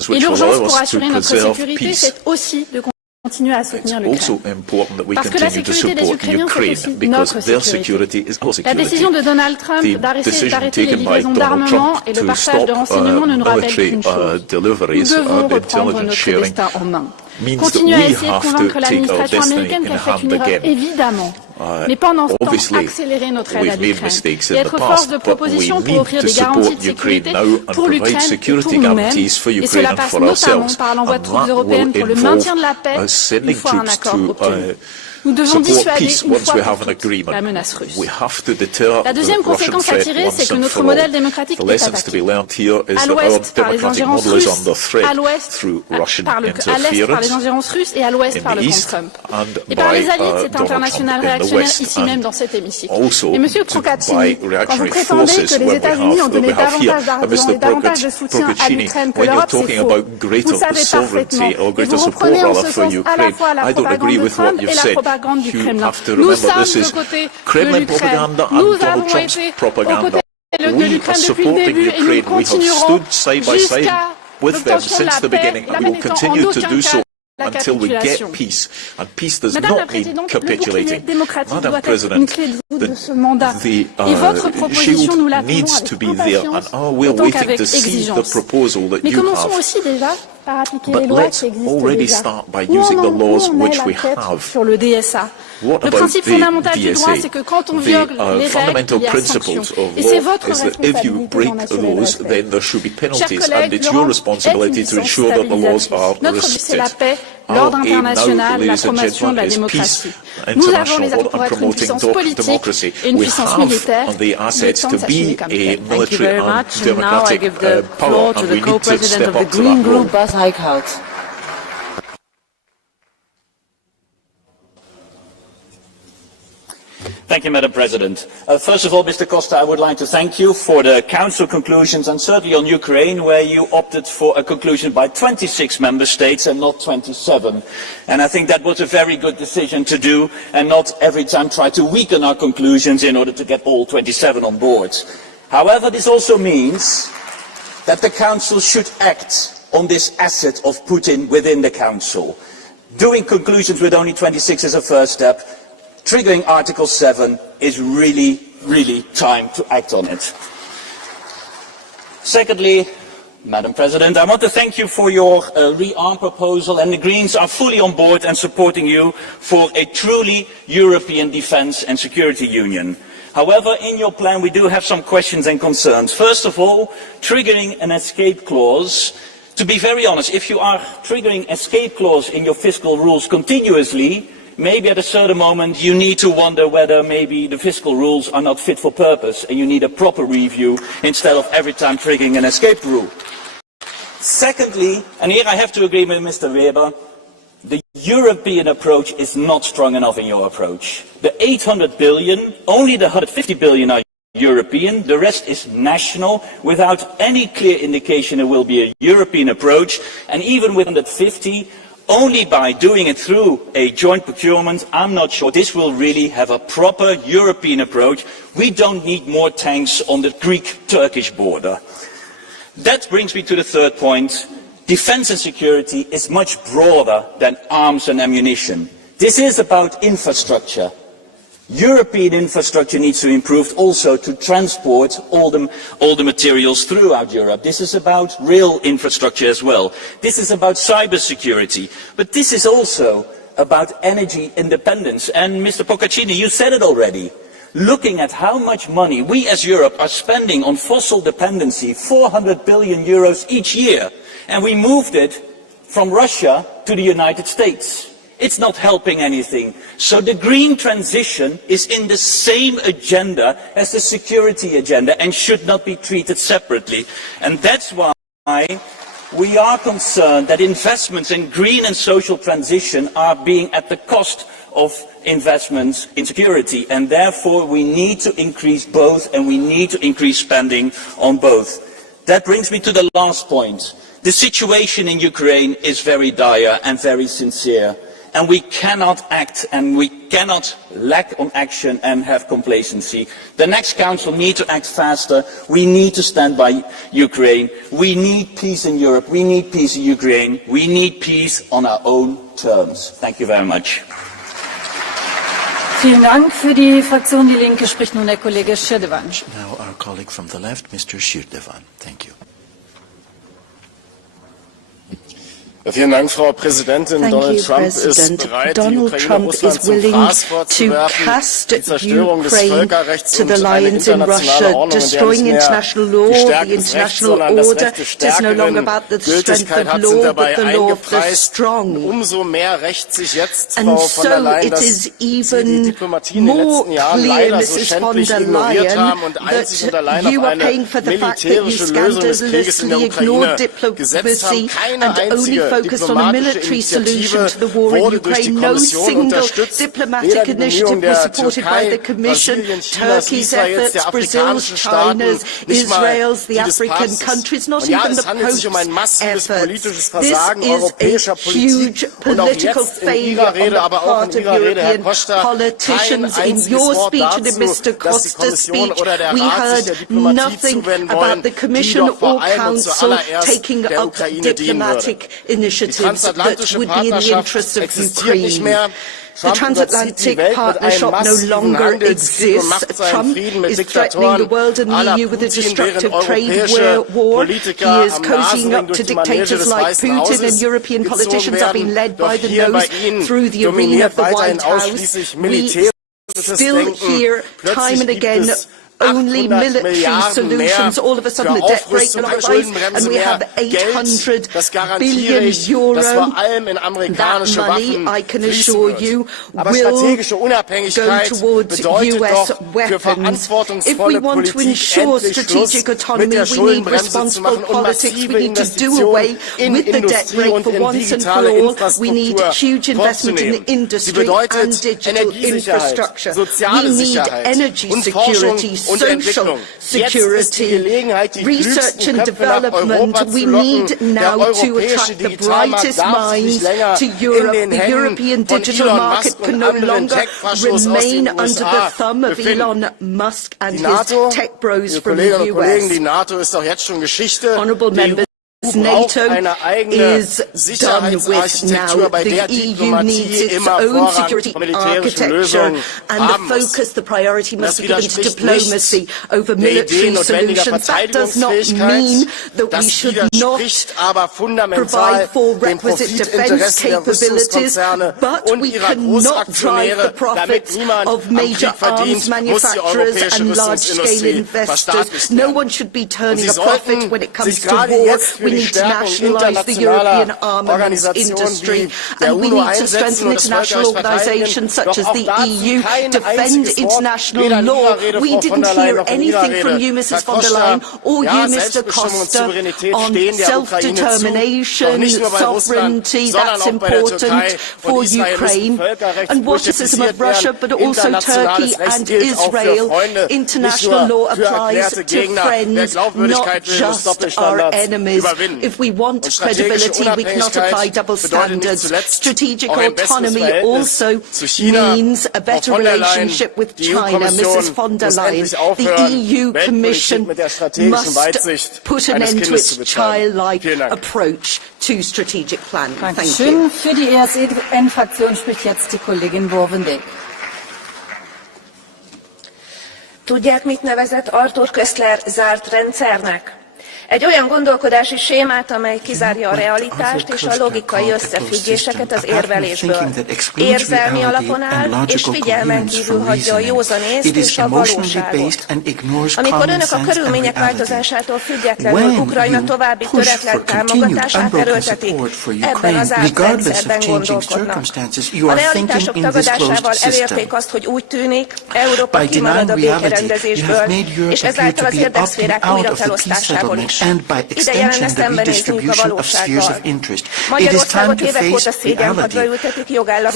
Et l'urgence pour assurer notre sécurité, c'est aussi de continuer à soutenir l'Ukraine. Parce que la sécurité des Ukrainiens, c'est aussi notre sécurité. La décision de Donald Trump d'arrêter les livraisons d'armement et le partage de renseignements ne nous rappelle qu'une chose. Nous devons reprendre notre destin en main. Continuer à essayer de convaincre l'administration américaine qu'elle fait une erreur, évidemment. Mais pendant ce temps, accélérer notre aide à l'Ukraine et être force de proposition pour offrir des garanties de sécurité pour l'Ukraine et pour nous-mêmes. Et cela passe notamment par l'envoi de troupes européennes pour le maintien de la paix une fois un accord obtenu. Nous devons dissuader une fois la menace russe. La deuxième conséquence à tirer, c'est que notre modèle démocratique est attaqué. À l'ouest par les ingérences russes, à l'est par les ingérences russes et à l'ouest par le camp Trump. Et par les alliés de cet international réactionnaire ici même dans cet hémicycle. Et Monsieur Procaccini, quand vous prétendez que les États-Unis ont donné davantage d'argent et davantage de soutien à l'Ukraine que l'Europe, c'est faux. Vous le savez parfaitement. Et vous reprenez en ce sens à la fois la propagande de Trump et la propagande du Kremlin. Nous sommes du côté de l'Ukraine. Nous avons été aux côtés de l'Ukraine depuis le début et nous continuerons jusqu'à l'obtention de la paix, la permettant en aucun cas la capitulation. Madame la Présidente, le bouclier démocratique doit être une clé de voûte de ce mandat. Et votre proposition, nous l'attendons avec impatience, autant qu'avec exigence. Mais commençons aussi déjà par appliquer les lois qui existent déjà. Où en est l'enquête sur le DSA? Le principe fondamental du droit, c'est que quand on viole les règles, il y a sanction. Et c'est votre responsabilité d'en assurer le respect. Chers collègues, l'Europe est une puissance stabilisatrice. Notre but, c'est la paix, l'ordre international, la promotion de la démocratie. Nous avons les atouts pour être une puissance politique et une puissance militaire. Il est temps de s'assumer comme telle. Thank you very much. And now I give the floor to the co-president of the Green Group, Bas Eickhout. Thank you, Madam President. First of all, Mr. Costa, I would like to thank you for the Council conclusions and certainly on Ukraine, where you opted for a conclusion by 26 member states and not 27. And I think that was a very good decision to do and not every time try to weaken our conclusions in order to get all 27 on board. However, this also means that the Council should act on this asset of Putin within the Council. Doing conclusions with only 26 is a first step. Triggering Article 7 is really time to act on it. Secondly, Madam President, I want to thank you for your rearm proposal, and the Greens are fully on board and supporting you for a truly European defence and security union. However, in your plan we do have some questions and concerns. First of all, triggering an escape clause. To be very honest, if you are triggering escape clause in your fiscal rules continuously, maybe at a certain moment you need to wonder whether maybe the fiscal rules are not fit for purpose and you need a proper review instead of every time triggering an escape rule. Secondly, and here I have to agree with Mr. Weber, the European approach is not strong enough in your approach. The 800 billion, only the 150 billion are European, the rest is national, without any clear indication there will be a European approach, and even with 150, only by doing it through a joint procurement, I'm not sure this will really have a proper European approach. We don't need more tanks on the Greek-Turkish border. That brings me to the third point. Defence and security is much broader than arms and ammunition. This is about infrastructure. European infrastructure needs to improve also to transport all the materials throughout Europe. This is about rail infrastructure as well. This is about cybersecurity. But this is also about energy independence. And Mr. Procaccini, you said it already. Looking at how much money we as Europe are spending on fossil dependency, 400 billion euros each year, and we moved it from Russia to the United States. It's not helping anything. So the green transition is in the same agenda as the security agenda and should not be treated separately. And that's why we are concerned that investments in green and social transition are being at the cost of investments in security. And therefore we need to increase both, and we need to increase spending on both. That brings me to the last point. The situation in Ukraine is very dire and very sincere, and we cannot act and we cannot lack on action and have complacency. The next Council needs to act faster. We need to stand by Ukraine. We need peace in Europe. We need peace in Ukraine. We need peace on our own terms. Thank you very much. Vielen Dank. Für die Fraktion Die Linke spricht nun der Kollege Schirdewan. Now our colleague from the left, Mr. Shirdevan. Thank you. Vielen Dank, Frau Präsidentin. Donald Trump ist bereit, die Ukraine Russland zum Fraßwort zu werfen. Die Zerstörung des Völkerrechts und eine internationale Ordnung, in der nicht mehr die Stärke des Rechts, sondern das Recht des Stärkeren Gültigkeit hat, sind dabei eingepreist. Umso mehr rächt sich jetzt, Frau von der Leyen, dass Sie die Diplomatie in den letzten Jahren leider so schändlich ignoriert haben und einzig und allein auf eine militärische Lösung des Krieges in der Ukraine gesetzt haben. Keine einzige focused on a military solution to the war in Ukraine. No single diplomatic initiative was supported by the Commission. Turkey's efforts, Brazil's, China's, Israel's, the African countries, not even the Pope's efforts. This is a huge political failure on the part of European politicians. In your speech and in Mr. Costa's speech, we heard nothing about the Commission or Council taking up diplomatic initiatives that would be in the interest of Ukraine. The transatlantic partnership no longer exists. Trump is threatening the world and the EU with a destructive trade war. He is cozying up to dictators like Putin, and European politicians are being led by the nose through the arena of the White House. We still hear time and again only military solutions. All of a sudden, the debt rate rises, and we have 800 billion euro. That money, I can assure you, will go towards US weapons. If we want to ensure strategic autonomy, we need responsible politics. We need to do away with the debt rate for once and for all. We need huge investment in the industry and digital infrastructure. We need energy security, social security, research and development. We need now to attract the brightest minds to Europe. The European digital market can no longer remain under the thumb of Elon Musk and his tech bros from the US. Honourable members, NATO is done with now. The EU needs its own security architecture, and the focus, the priority must be given to diplomacy over military solutions. That does not mean that we should not provide for requisite defence capabilities, but we cannot drive the profits of major arms manufacturers and large-scale investors. No one should be turning a profit when it comes to war. We need to nationalise the European armaments industry, and we need to strengthen international organisations such as the EU, defend international law. We didn't hear anything from you, Mrs von der Leyen, or you, Mr. Costa, on self-determination, sovereignty. That's important for Ukraine, and criticism of Russia, but also Turkey and Israel. International law applies to friends, not just our enemies. If we want credibility, we cannot apply double standards. Strategic autonomy also means a better relationship with China. Mrs. von der Leyen, the EU Commission must put an end to its childlike approach to strategic planning. Thank you. Für die ESN-Fraktion spricht jetzt die Kollegin Bovenbeek. Tudják, mit nevezett Arthur Koestler zárt rendszernek? Egy olyan gondolkodási sémát, amely kizárja a realitást és a logikai összefüggéseket az érvelésből. Érzelmi alapon áll, és figyelmen kívül hagyja a józanészt és a valóságot. Amikor önök a körülmények változásától függetlenül Ukrajna további töretlen támogatását erőltetik, ebben az zárt rendszerben gondolkodnak. A realitások tagadásával elérték azt, hogy úgy tűnik, Európa kimarad a békerendezésből, és ezáltal az érdekszférák újra felosztásából is. and by extension the redistribution of spheres of interest. It is time to face reality.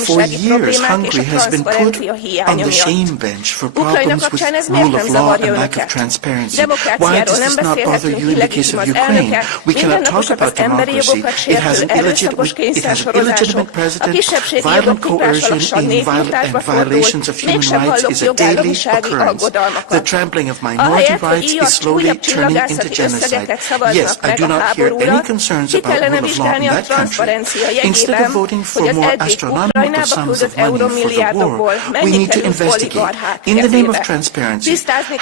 For years, Hungary has been put on the shame bench for problems with rule of law and lack of transparency. Why does this not bother you in the case of Ukraine? We cannot talk about democracy. It has an illegitimate president. Violent coercion and violations of human rights is a daily occurrence. The trampling of minority rights is slowly turning into genocide. Yes, I do not hear any concerns about rule of law in that country. Instead of voting for more astronomical sums of money for the war, we need to investigate, in the name of transparency,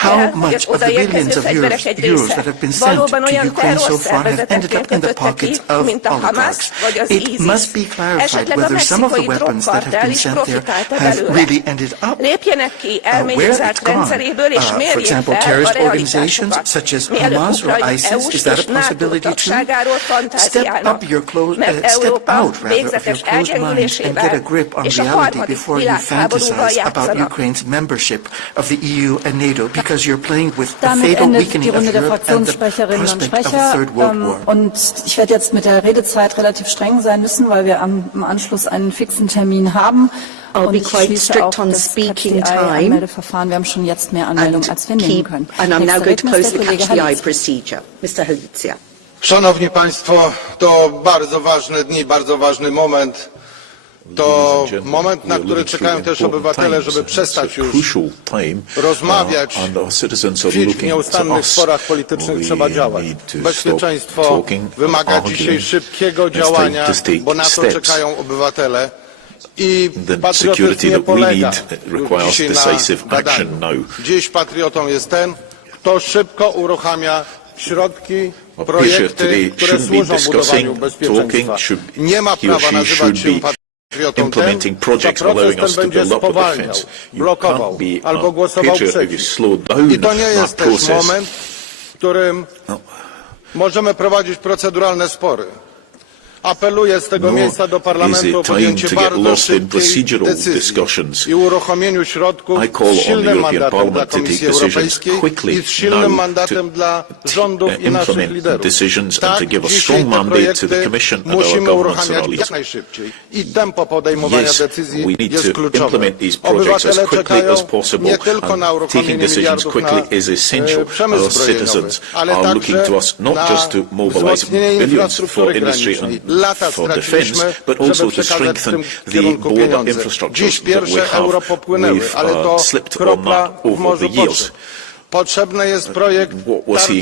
how much of the billions of euros that have been sent to Ukraine so far have ended up in the pockets of oligarchs. It must be clarified whether some of the weapons that have been sent there have really ended up where it's gone. For example, terrorist organizations such as Hamas or ISIS, is that a possibility too? Step out of your closed mind and get a grip on reality before you fantasize about Ukraine's membership of the EU and NATO, because you're playing with the fatal weakening of Europe and the prospect of a third world war. Und ich werde jetzt mit der Redezeit relativ streng sein müssen, weil wir im Anschluss einen fixen Termin haben. I'll be quite strict on speaking time. Wir haben schon jetzt mehr Anmeldungen, als wir nehmen können. And I'm now going to close the catch the eye procedure. Mr. Halizia. Szanowni Państwo, to bardzo ważne dni, bardzo ważny moment. To moment, na który czekają też obywatele, żeby przestać już rozmawiać. W nieustannych sporach politycznych trzeba działać. Bezpieczeństwo wymaga dzisiaj szybkiego działania, bo na to czekają obywatele. I patriotyzm nie polega dzisiaj na gadaniu. Dziś patriotą jest ten, kto szybko uruchamia środki, projekty, które służą budowaniu bezpieczeństwa. Nie ma prawa nazywać się implementing projects allowing us to build up the defence. You can't be a patriot if you slow down I to nie jest that też process. moment, w którym możemy prowadzić proceduralne spory. Apeluję z tego miejsca do Parlamentu o podjęcie bardzo szybkiej decyzji i uruchomieniu środków z silnym mandatem dla Komisji Europejskiej i z silnym mandatem dla rządów i naszych liderów. Tak, dzisiaj te projekty musimy uruchamiać jak najszybciej i tempo podejmowania decyzji jest kluczowe. Obywatele czekają nie tylko na uruchomienie miliardów na przemysł zbrojeniowy, ale także na wzmocnienie infrastruktury granicznej. Lata straciliśmy, żeby przekazać w tym kierunku pieniądze. Dziś pierwsze euro popłynęły, ale to kropla w morzu potrzeb. Potrzebny jest projekt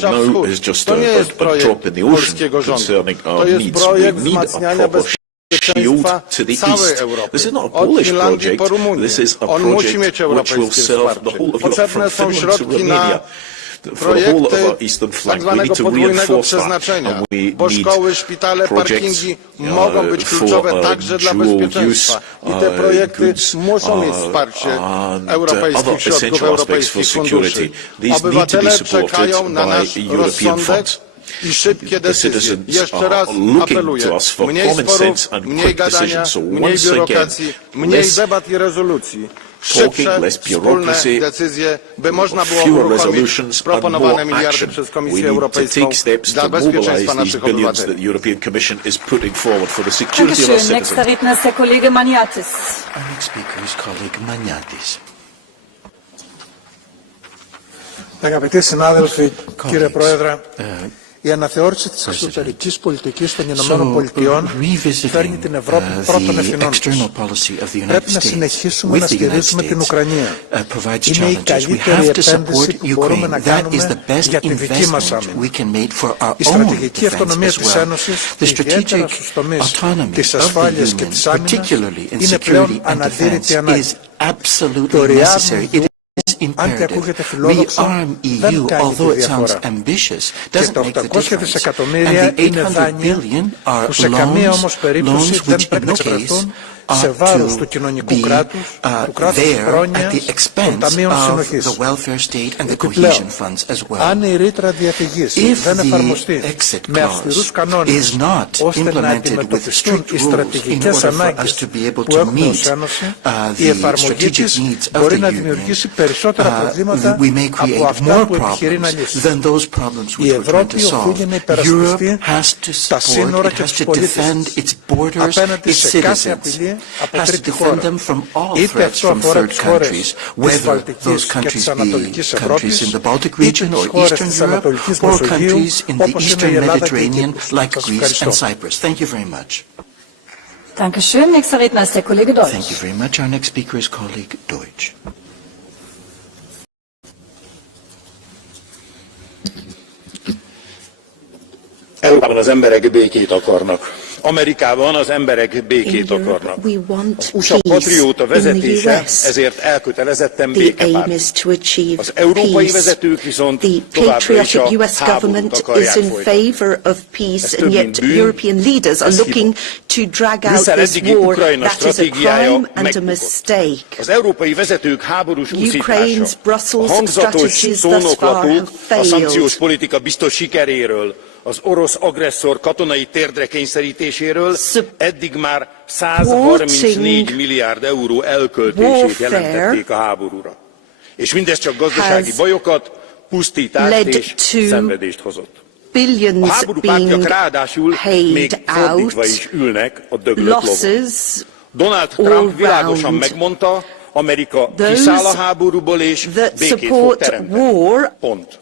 Tarcza Wschód. To nie jest projekt polskiego rządu. To jest projekt wzmacniania bezpieczeństwa całej Europy. Od Finlandii po Rumunię. On musi mieć europejskie wsparcie. Potrzebne są środki na projekty tak zwanego podwójnego przeznaczenia, bo szkoły, szpitale, parkingi mogą być kluczowe także dla bezpieczeństwa i te projekty muszą mieć wsparcie europejskich środków, europejskich funduszy. Obywatele czekają na nasz rozsądek i szybkie decyzje. Jeszcze raz apeluję, mniej sporów, mniej gadania, mniej biurokracji, mniej debat i rezolucji. Szybsze, wspólne decyzje, by można było uruchomić proponowane miliardy przez Komisję Europejską dla bezpieczeństwa naszych obywateli. Nächster Redner ist der Kollege Maniatis. Our next speaker is colleague Maniatis. Αγαπητοί συνάδελφοι, κύριε Πρόεδρε, η αναθεώρηση της εξωτερικής πολιτικής των Ηνωμένων Πολιτειών φέρνει την Ευρώπη πρώτων ευθυνών της. Πρέπει να συνεχίσουμε να στηρίζουμε την Ουκρανία. Είναι η καλύτερη επένδυση που μπορούμε να κάνουμε για τη δική μας άμυνα. Η στρατηγική αυτονομία της Ένωσης, ιδιαίτερα στους τομείς της ασφάλειας και της άμυνας, είναι πλέον αναντήρητη ανάγκη. Το rearm αν και ακούγεται φιλόδοξο, δεν κάνει τη διαφορά. Και τα 800 δισεκατομμύρια είναι δάνεια που σε καμία όμως περίπτωση δεν πρέπει να ξεπεραστούν σε βάρος του κοινωνικού κράτους, του κράτους πρόνοιας, των ταμείων συνοχής. Επιπλέον, αν η ρήτρα διαφυγής δεν εφαρμοστεί με αυστηρούς κανόνες ώστε να αντιμετωπιστούν οι στρατηγικές ανάγκες που έχουμε ως Ένωση, η εφαρμογή της μπορεί να δημιουργήσει περισσότερα προβλήματα από αυτά που επιχειρεί να λύσει. Η Ευρώπη οφείλει να υπερασπιστεί τα σύνορα και τους πολίτες απέναντι σε κάθε απειλή από τρίτη χώρα. Είτε αυτό αφορά τις χώρες της Βαλτικής και της Ανατολικής Ευρώπης, είτε τις χώρες της Ανατολικής Μεσογείου, όπως είναι η Ελλάδα και η Κύπρος. Σας ευχαριστώ. Dankeschön. Nächster Redner ist der Kollege Deutsch. Thank you very much. Our next speaker is colleague Deutsch. Európában az emberek békét akarnak. Amerikában az emberek békét akarnak. Az USA patrióta vezetése ezért elkötelezetten békepárt. Az európai vezetők viszont továbbra is a háborút akarják folytatni. Ez több mint bűn, ez hiba. Brüsszel eddigi Ukrajna stratégiája megbukott. Az európai vezetők háborús úszítása, a hangzatos szónoklatuk a szankciós politika biztos sikeréről, az orosz agresszor katonai térdre kényszerítéséről eddig már 134 milliárd euró elköltését jelentették a háborúra. És mindez csak gazdasági bajokat, pusztítást és szenvedést hozott. A háború pártjak ráadásul még fordítva is ülnek a döglött lovon. Donald Trump világosan megmondta, Amerika kiszáll a háborúból és békét fog teremteni. Pont.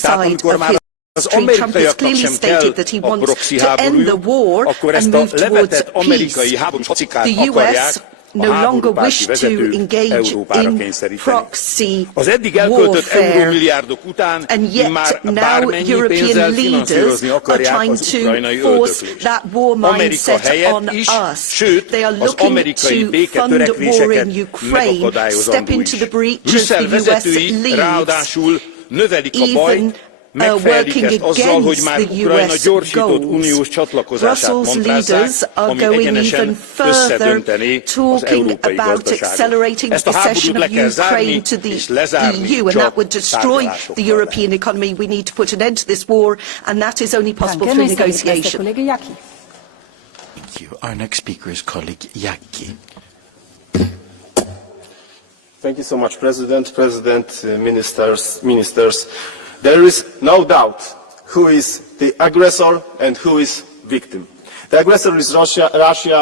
Tehát amikor már az amerikaiaknak sem kell a proxy háborújuk, akkor ezt a levetett amerikai háborús hacikát akarják a háborúpárti vezetők Európára kényszeríteni. Az eddig elköltött eurómilliárdok után már bármennyi pénzzel finanszírozni akarják az ukrajnai öldöklést. Amerika helyett is, sőt, az amerikai béketörekvéseket megakadályozandó is. Brüsszel vezetői ráadásul növelik a bajt, megfejelik ezt azzal, hogy már Ukrajna gyorsított uniós csatlakozását mondrázzák, ami egyenesen összedöntené az európai gazdaságot. Ezt a háborút le kell zárni, és lezárni csak tárgyalásokkal lehet. Thank you. Our next speaker is colleague Yaki. Thank you so much, President, ministers. There is no doubt who is the aggressor and who is victim. The aggressor is Russia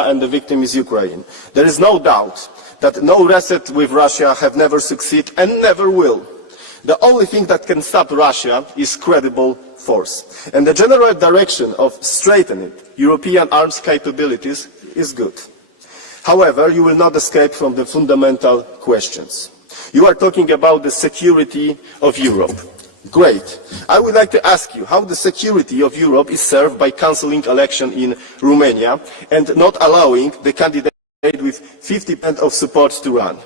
and the victim is Ukraine. There is no doubt that no reset with Russia have never succeeded and never will. The only thing that can stop Russia is credible force. And the general direction of strengthening European arms capabilities is good. However, you will not escape from the fundamental questions. You are talking about the security of Europe. Great. I would like to ask you how the security of Europe is served by cancelling election in Romania and not allowing the candidate with 50% of support to run.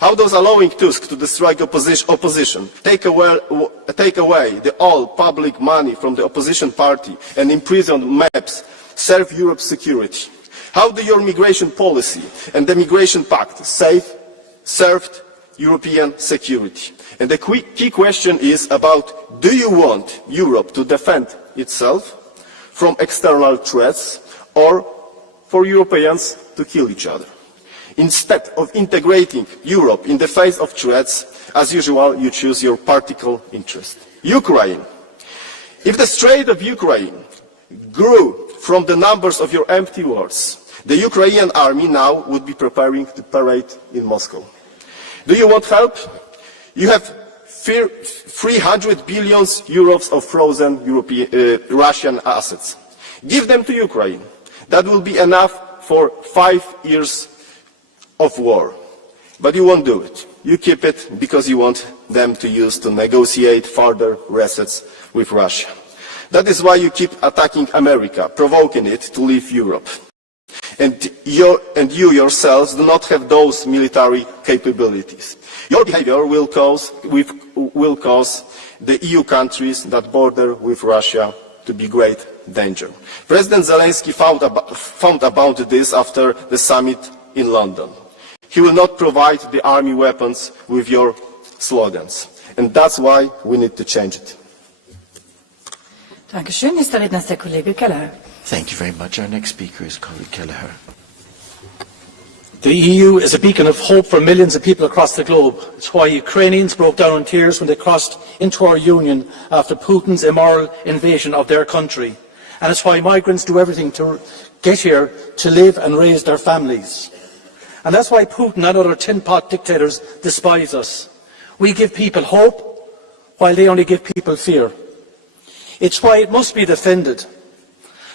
How does allowing Tusk to destroy opposition, take away the all public money from the opposition party and imprison maps serve Europe's security? How do your migration policy and the migration pact served European security? And the key question is about, do you want Europe to defend itself from external threats or for Europeans to kill each other? Instead of integrating Europe in the face of threats, as usual, you choose your particular interest. Ukraine. If the Strait of Ukraine grew from the numbers of your empty words, the Ukrainian army now would be preparing to parade in Moscow. Do you want help? You have 300 billion euros of frozen Russian assets. Give them to Ukraine. That will be enough for 5 years of war. But you won't do it. You keep it because you want them to use to negotiate further resets with Russia. That is why you keep attacking America, provoking it to leave Europe. And you yourselves do not have those military capabilities. Your behavior will cause the EU countries that border with Russia to be great danger. President Zelensky found about this after the summit in London. He will not provide the army weapons with your slogans. And that's why we need to change it. Dankeschön. Nächster Redner ist der Kollege Kelleher. Thank you very much. Our next speaker is colleague Kelleher. The EU is a beacon of hope for millions of people across the globe. It's why Ukrainians broke down in tears when they crossed into our union after Putin's immoral invasion of their country. And it's why migrants do everything to get here to live and raise their families. And that's why Putin and other tin-pot dictators despise us. We give people hope while they only give people fear. It's why it must be defended.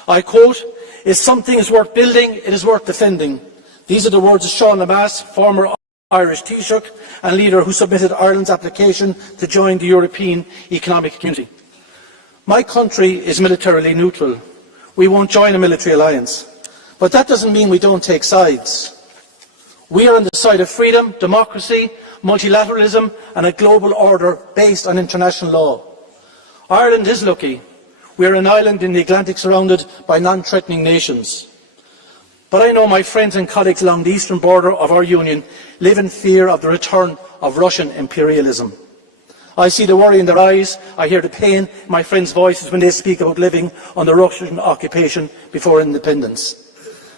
I quote, "If something is worth building, it is worth defending." These are the words of Sean Lamass, former Irish Taoiseach and leader who submitted Ireland's application to join the European Economic Community. My country is militarily neutral. We won't join a military alliance. But that doesn't mean we don't take sides. We are on the side of freedom, democracy, multilateralism and a global order based on international law. Ireland is lucky. We are an island in the Atlantic surrounded by non-threatening nations. But I know my friends and colleagues along the eastern border of our union live in fear of the return of Russian imperialism. I see the worry in their eyes, I hear the pain in my friends' voices when they speak about living under Russian occupation before independence.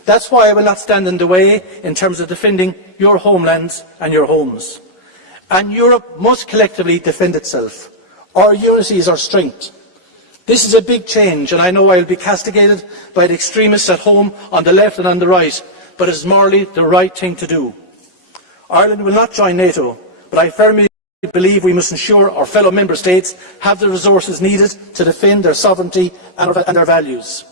That's why I will not stand in the way in terms of defending your homelands and your homes. And Europe must collectively defend itself. Our unity is our strength. This is a big change, and I know I will be castigated by the extremists at home on the left and on the right, but it is morally the right thing to do. Ireland will not join NATO, but I firmly believe we must ensure our fellow member states have the resources needed to defend their sovereignty and their values.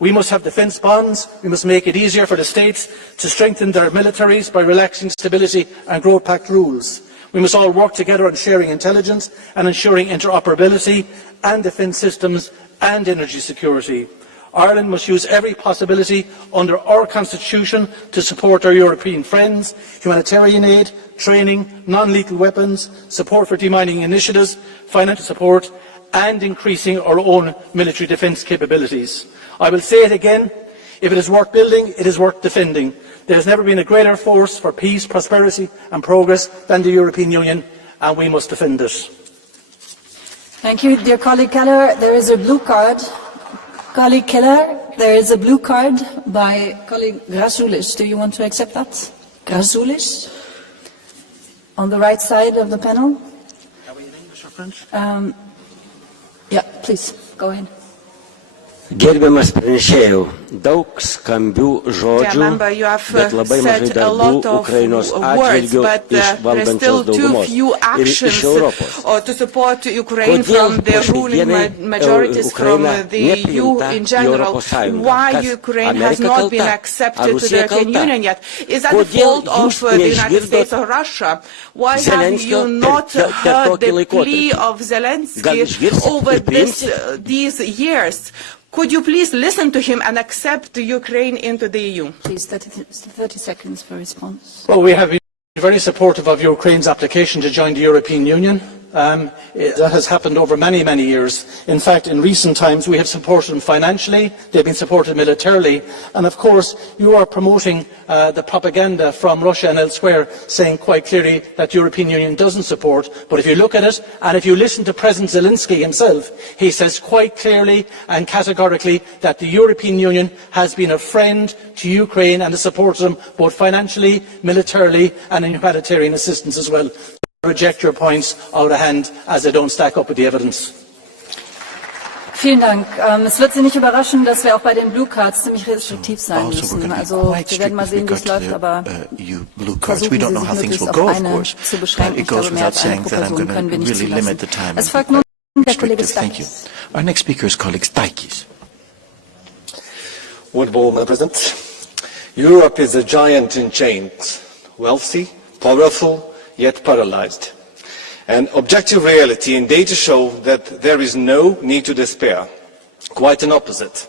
We must have defence bonds. We must make it easier for the states to strengthen their militaries by relaxing Stability and Growth Pact rules. We must all work together on sharing intelligence and ensuring interoperability and defence systems and energy security. Ireland must use every possibility under our constitution to support our European friends, humanitarian aid, training, non-lethal weapons, support for demining initiatives, financial support and increasing our own military defence capabilities. I will say it again, if it is worth building, it is worth defending. There has never been a greater force for peace, prosperity and progress than the European Union, and we must defend it. Thank you, dear colleague Keller. There is a blue card. Colleague Keller, there is a blue card by colleague Grasulis. Do you want to accept that? Grasulis? On the right side of the panel. Are we in English or French? Yeah, please, go ahead. Gerbiamas pranešėjau, daug skambių žodžių, bet labai mažai darbų Ukrainos atžvilgiu iš valdančios daugumos ir iš Europos. Kodėl po šiai dienai Ukraina nepriimta į Europos Sąjungą? Kas Amerika kalta? Ar Rusija kalta? Kodėl jūs neišgirdot Zelenskio per tokį laikotarpį? Gal išgirsit ir priimsit? Could you please listen to him and accept Ukraine into the EU? Please, 30 seconds for response. Well, we have been very supportive of Ukraine's application to join the European Union. That has happened over many, many years. In fact, in recent times, we have supported them financially, they've been supported militarily, and of course, you are promoting the propaganda from Russia and elsewhere, saying quite clearly that the European Union doesn't support. But if you look at it, and if you listen to President Zelensky himself, he says quite clearly and categorically that the European Union has been a friend to Ukraine and has supported them both financially, militarily, and in humanitarian assistance as well. Reject your points out of hand as they don't stack up with the evidence. Vielen Dank. Es wird Sie nicht überraschen, dass wir auch bei den Blue Cards ziemlich restriktiv sein müssen. Also wir werden mal sehen, wie es läuft, aber versuchen Sie sich möglichst auf eine zu beschränken. Ich glaube, mehr als eine pro Person können wir nicht zulassen. Es folgt nun der Kollege Stakis. Our next speaker is colleague Stakis. Wonderful, Madam President. Europe is a giant in chains, wealthy, powerful, yet paralyzed. And objective reality and data show that there is no need to despair. Quite an opposite.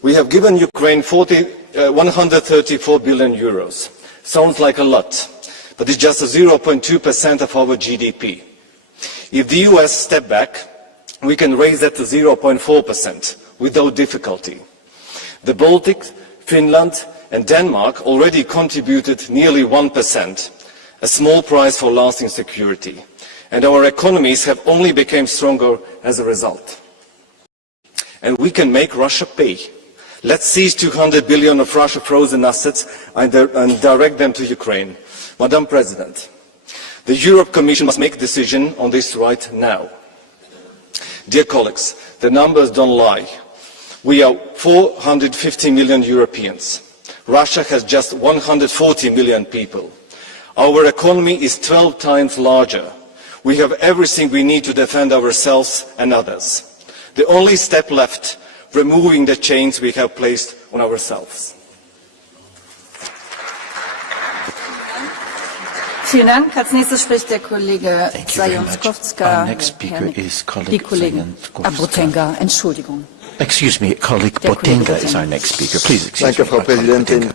We have given Ukraine 134 billion euros. Sounds like a lot, but it's just 0.2% of our GDP. If the US step back, we can raise that to 0.4% without difficulty. The Baltics, Finland and Denmark already contributed nearly 1%, a small price for lasting security. And our economies have only become stronger as a result. And we can make Russia pay. Let's seize 200 billion of Russia frozen assets and direct them to Ukraine. Madam President, the Europe Commission must make a decision on this right now. Dear colleagues, the numbers don't lie. We are 450 million Europeans. Russia has just 140 million people. Our economy is 12 times larger. We have everything we need to defend ourselves and others. The only step left, removing the chains we have placed on ourselves. Vielen Dank. Als nächstes spricht der Kollege Zająckowska. Die Kollegin Botenga, Entschuldigung. Excuse me, colleague Botenga is our next speaker. Please excuse Dank u, Frau Präsidentin.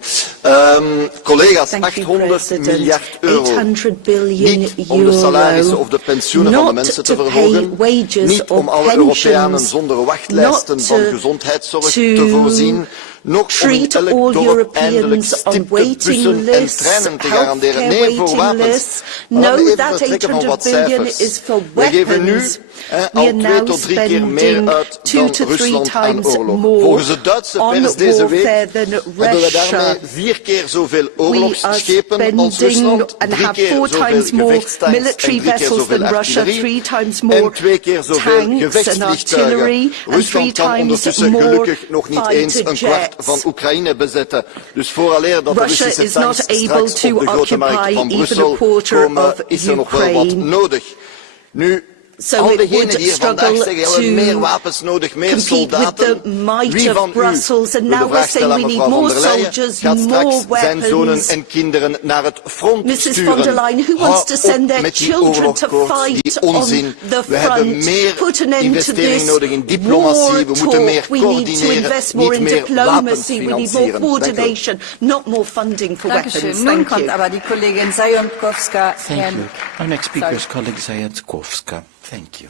Collega's, 800 miljard euro. Niet om de salarissen of de pensioenen van de mensen te verhogen. Niet om alle Europeanen zonder wachtlijsten van gezondheidszorg te voorzien. Nog om in elk dorp eindelijk stipte bussen en treinen te garanderen. Nee, voor wapens. Maar laten we even vertrekken van wat cijfers. We geven nu al 2 tot 3 keer meer uit dan Rusland aan oorlog. Volgens de Duitse pers deze week hebben we daarmee 4 keer zoveel oorlogsschepen als Rusland, 3 keer zoveel gevechtstanks en 3 keer zoveel artillerie en 2 keer zoveel gevechtsvliegtuigen. Rusland kan ondertussen gelukkig nog niet eens een kwart van Oekraïne bezetten. Dus vooraleer dat de Russische tanks straks op de grote markt van Brussel komen, is er nog wel wat nodig. Nu, al degenen die hier vandaag zeggen, we hebben meer wapens nodig, meer soldaten. Wie van u, wil de vraag stellen aan mevrouw von der Leyen, gaat straks zijn zonen en kinderen naar het front sturen? Hou op met die oorlogskoorts, die onzin. We hebben meer investering nodig in diplomatie, we moeten meer coördineren, niet meer wapens financieren. Nun kommt aber die Kollegin Zająckowska. Thank you. Our next speaker is colleague Zająckowska. Thank you.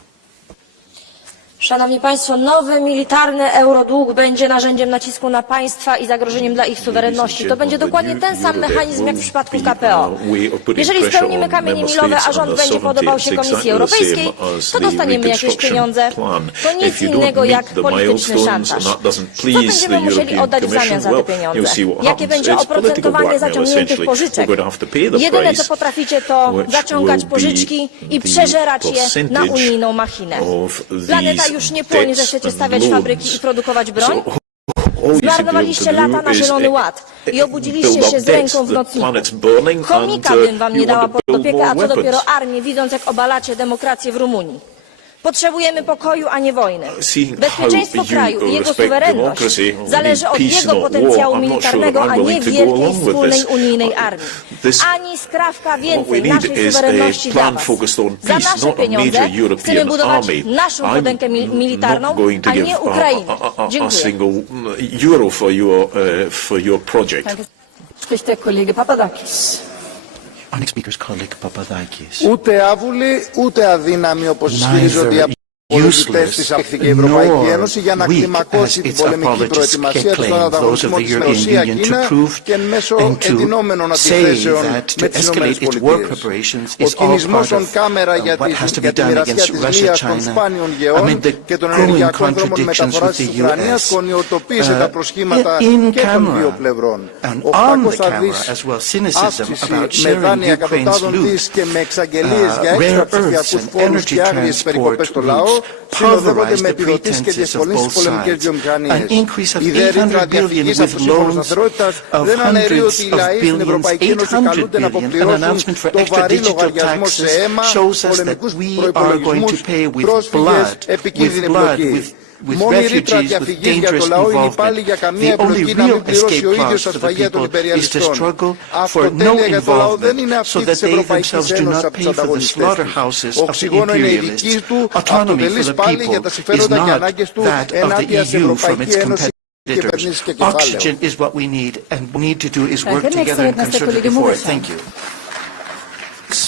Szanowni Państwo, nowy militarny eurodług będzie narzędziem nacisku na państwa i zagrożeniem dla ich suwerenności. To będzie dokładnie ten sam mechanizm jak w przypadku KPO. Jeżeli spełnimy kamienie milowe, a rząd będzie podobał się Komisji Europejskiej, to dostaniemy jakieś pieniądze. To nic innego jak polityczny szantaż. Co będziemy musieli oddać w zamian za te pieniądze? Jakie będzie oprocentowanie zaciągniętych pożyczek? Jedyne co potraficie to zaciągać pożyczki i przeżerać je na unijną machinę. Planeta już nie płonie, że chcecie stawiać fabryki i produkować broń? Zmarnowaliście lata na Zielony Ład i obudziliście się z ręką w nocniku. Chomika bym wam nie dała pod opiekę, a co dopiero armię, widząc jak obalacie demokrację w Rumunii. Potrzebujemy pokoju, a nie wojny. Bezpieczeństwo kraju i jego suwerenność zależy od jego potencjału militarnego, a nie wielkiej wspólnej unijnej armii. Ani skrawka więcej naszej suwerenności dla was. Za nasze pieniądze chcemy budować naszą potęgę militarną, a nie Ukrainę. Dziękuję. Spricht der Kollege Papadakis. Our next speaker is colleague Papadakis. Ούτε άβουλοι, ούτε αδύναμοι όπως ισχυρίζονται οι πολιτικές της η Ευρωπαϊκή Ένωση για να κλιμακώσει την πολεμική προετοιμασία του στον ανταγωνισμό της με Ρωσία, Κίνα και μέσω εντυνόμενων αντιθέσεων με τις ΗΠΑ. Ο κινησμός των κάμερα για τη μοιρασιά της μίας των σπάνιων γεών και των ενεργειακών δρόμων μεταφοράς της Ουκρανίας κονιοτοποίησε τα προσχήματα και των δύο πλευρών. 800 δις αύξηση με δάνεια εκατοντάδων δις και με εξαγγελίες για έξτρα ψηφιακούς φόρους και άγριες περικοπές στο λαό συνοδεύονται με επιδοτήσεις και διευκολύνσεις πολεμικές βιομηχανίες. Η δε ρήτρα διαφυγής από το Σύμφωνο Σταθερότητας δεν αναιρεί ότι οι λαοί στην Ευρωπαϊκή Ένωση καλούνται να αποπληρώσουν το βαρύ λογαριασμό σε αίμα, πολεμικούς προϋπολογισμούς, πρόσφυγες, επικίνδυνη εμπλοκή. Μόνη η ρήτρα διαφυγής για το λαό είναι πάλι για καμία εμπλοκή να μην πληρώσει ο ίδιος τα σφαγεία των υπεριαλιστών. Αυτοτέλεια για το λαό δεν είναι αυτή της Ευρωπαϊκής Ένωσης από τους ανταγωνιστές του. Οξυγόνο είναι η δική του, αυτοτελής πάλι για τα συμφέροντα και ανάγκες του ενάντια στην Ευρωπαϊκή Ένωση. Oxygen is what we need, and we need to do is work together and concerted before it. Thank you.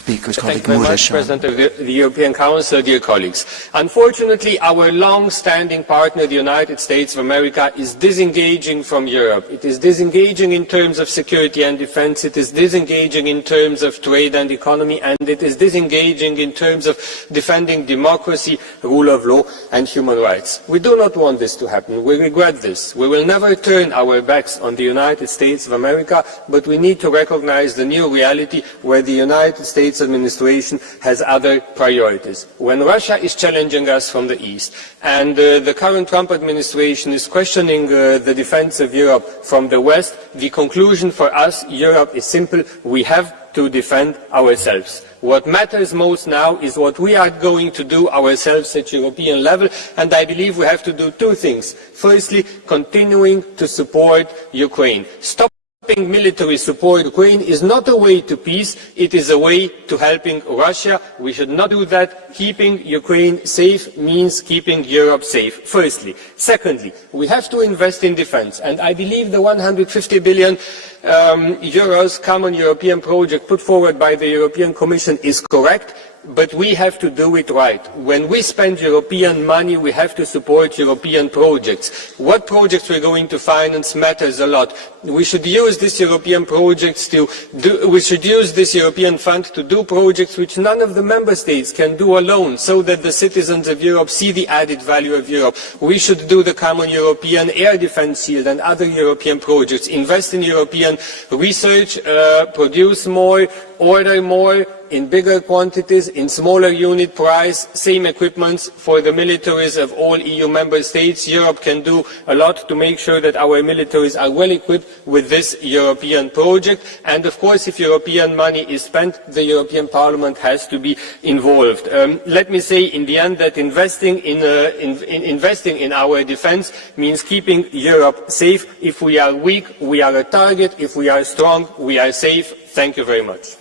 Thank you very much, President of the European Council, dear colleagues. Unfortunately, our long-standing partner, the United States of America, is disengaging from Europe. It is disengaging in terms of security and defense, it is disengaging in terms of trade and economy, and it is disengaging in terms of defending democracy, rule of law, and human rights. We do not want this to happen. We regret this. We will never turn our backs on the United States of America, but we need to recognize the new reality where the United States administration has other priorities. When Russia is challenging us from the east, and the current Trump administration is questioning the defense of Europe from the west, the conclusion for us, Europe, is simple. We have to defend ourselves. What matters most now is what we are going to do ourselves at European level, and I believe we have to do two things. Firstly, continuing to support Ukraine. Stopping military support to Ukraine is not a way to peace, it is a way to helping Russia. We should not do that. Keeping Ukraine safe means keeping Europe safe, firstly. Secondly, we have to invest in defense, and I believe the 150 billion euros common European project put forward by the European Commission is correct. But we have to do it right. When we spend European money, we have to support European projects. What projects we're going to finance matters a lot. We should use this European we should use this European fund to do projects which none of the member states can do alone, so that the citizens of Europe see the added value of Europe. We should do the common European air defense shield and other European projects, invest in European research, produce more, order more, in bigger quantities, in smaller unit price, same equipment for the militaries of all EU member states. Europe can do a lot to make sure that our militaries are well equipped with this European project. And of course, if European money is spent, the European Parliament has to be involved. Let me say in the end that investing in our defense means keeping Europe safe. If we are weak, we are a target. If we are strong, we are safe. Thank you very much.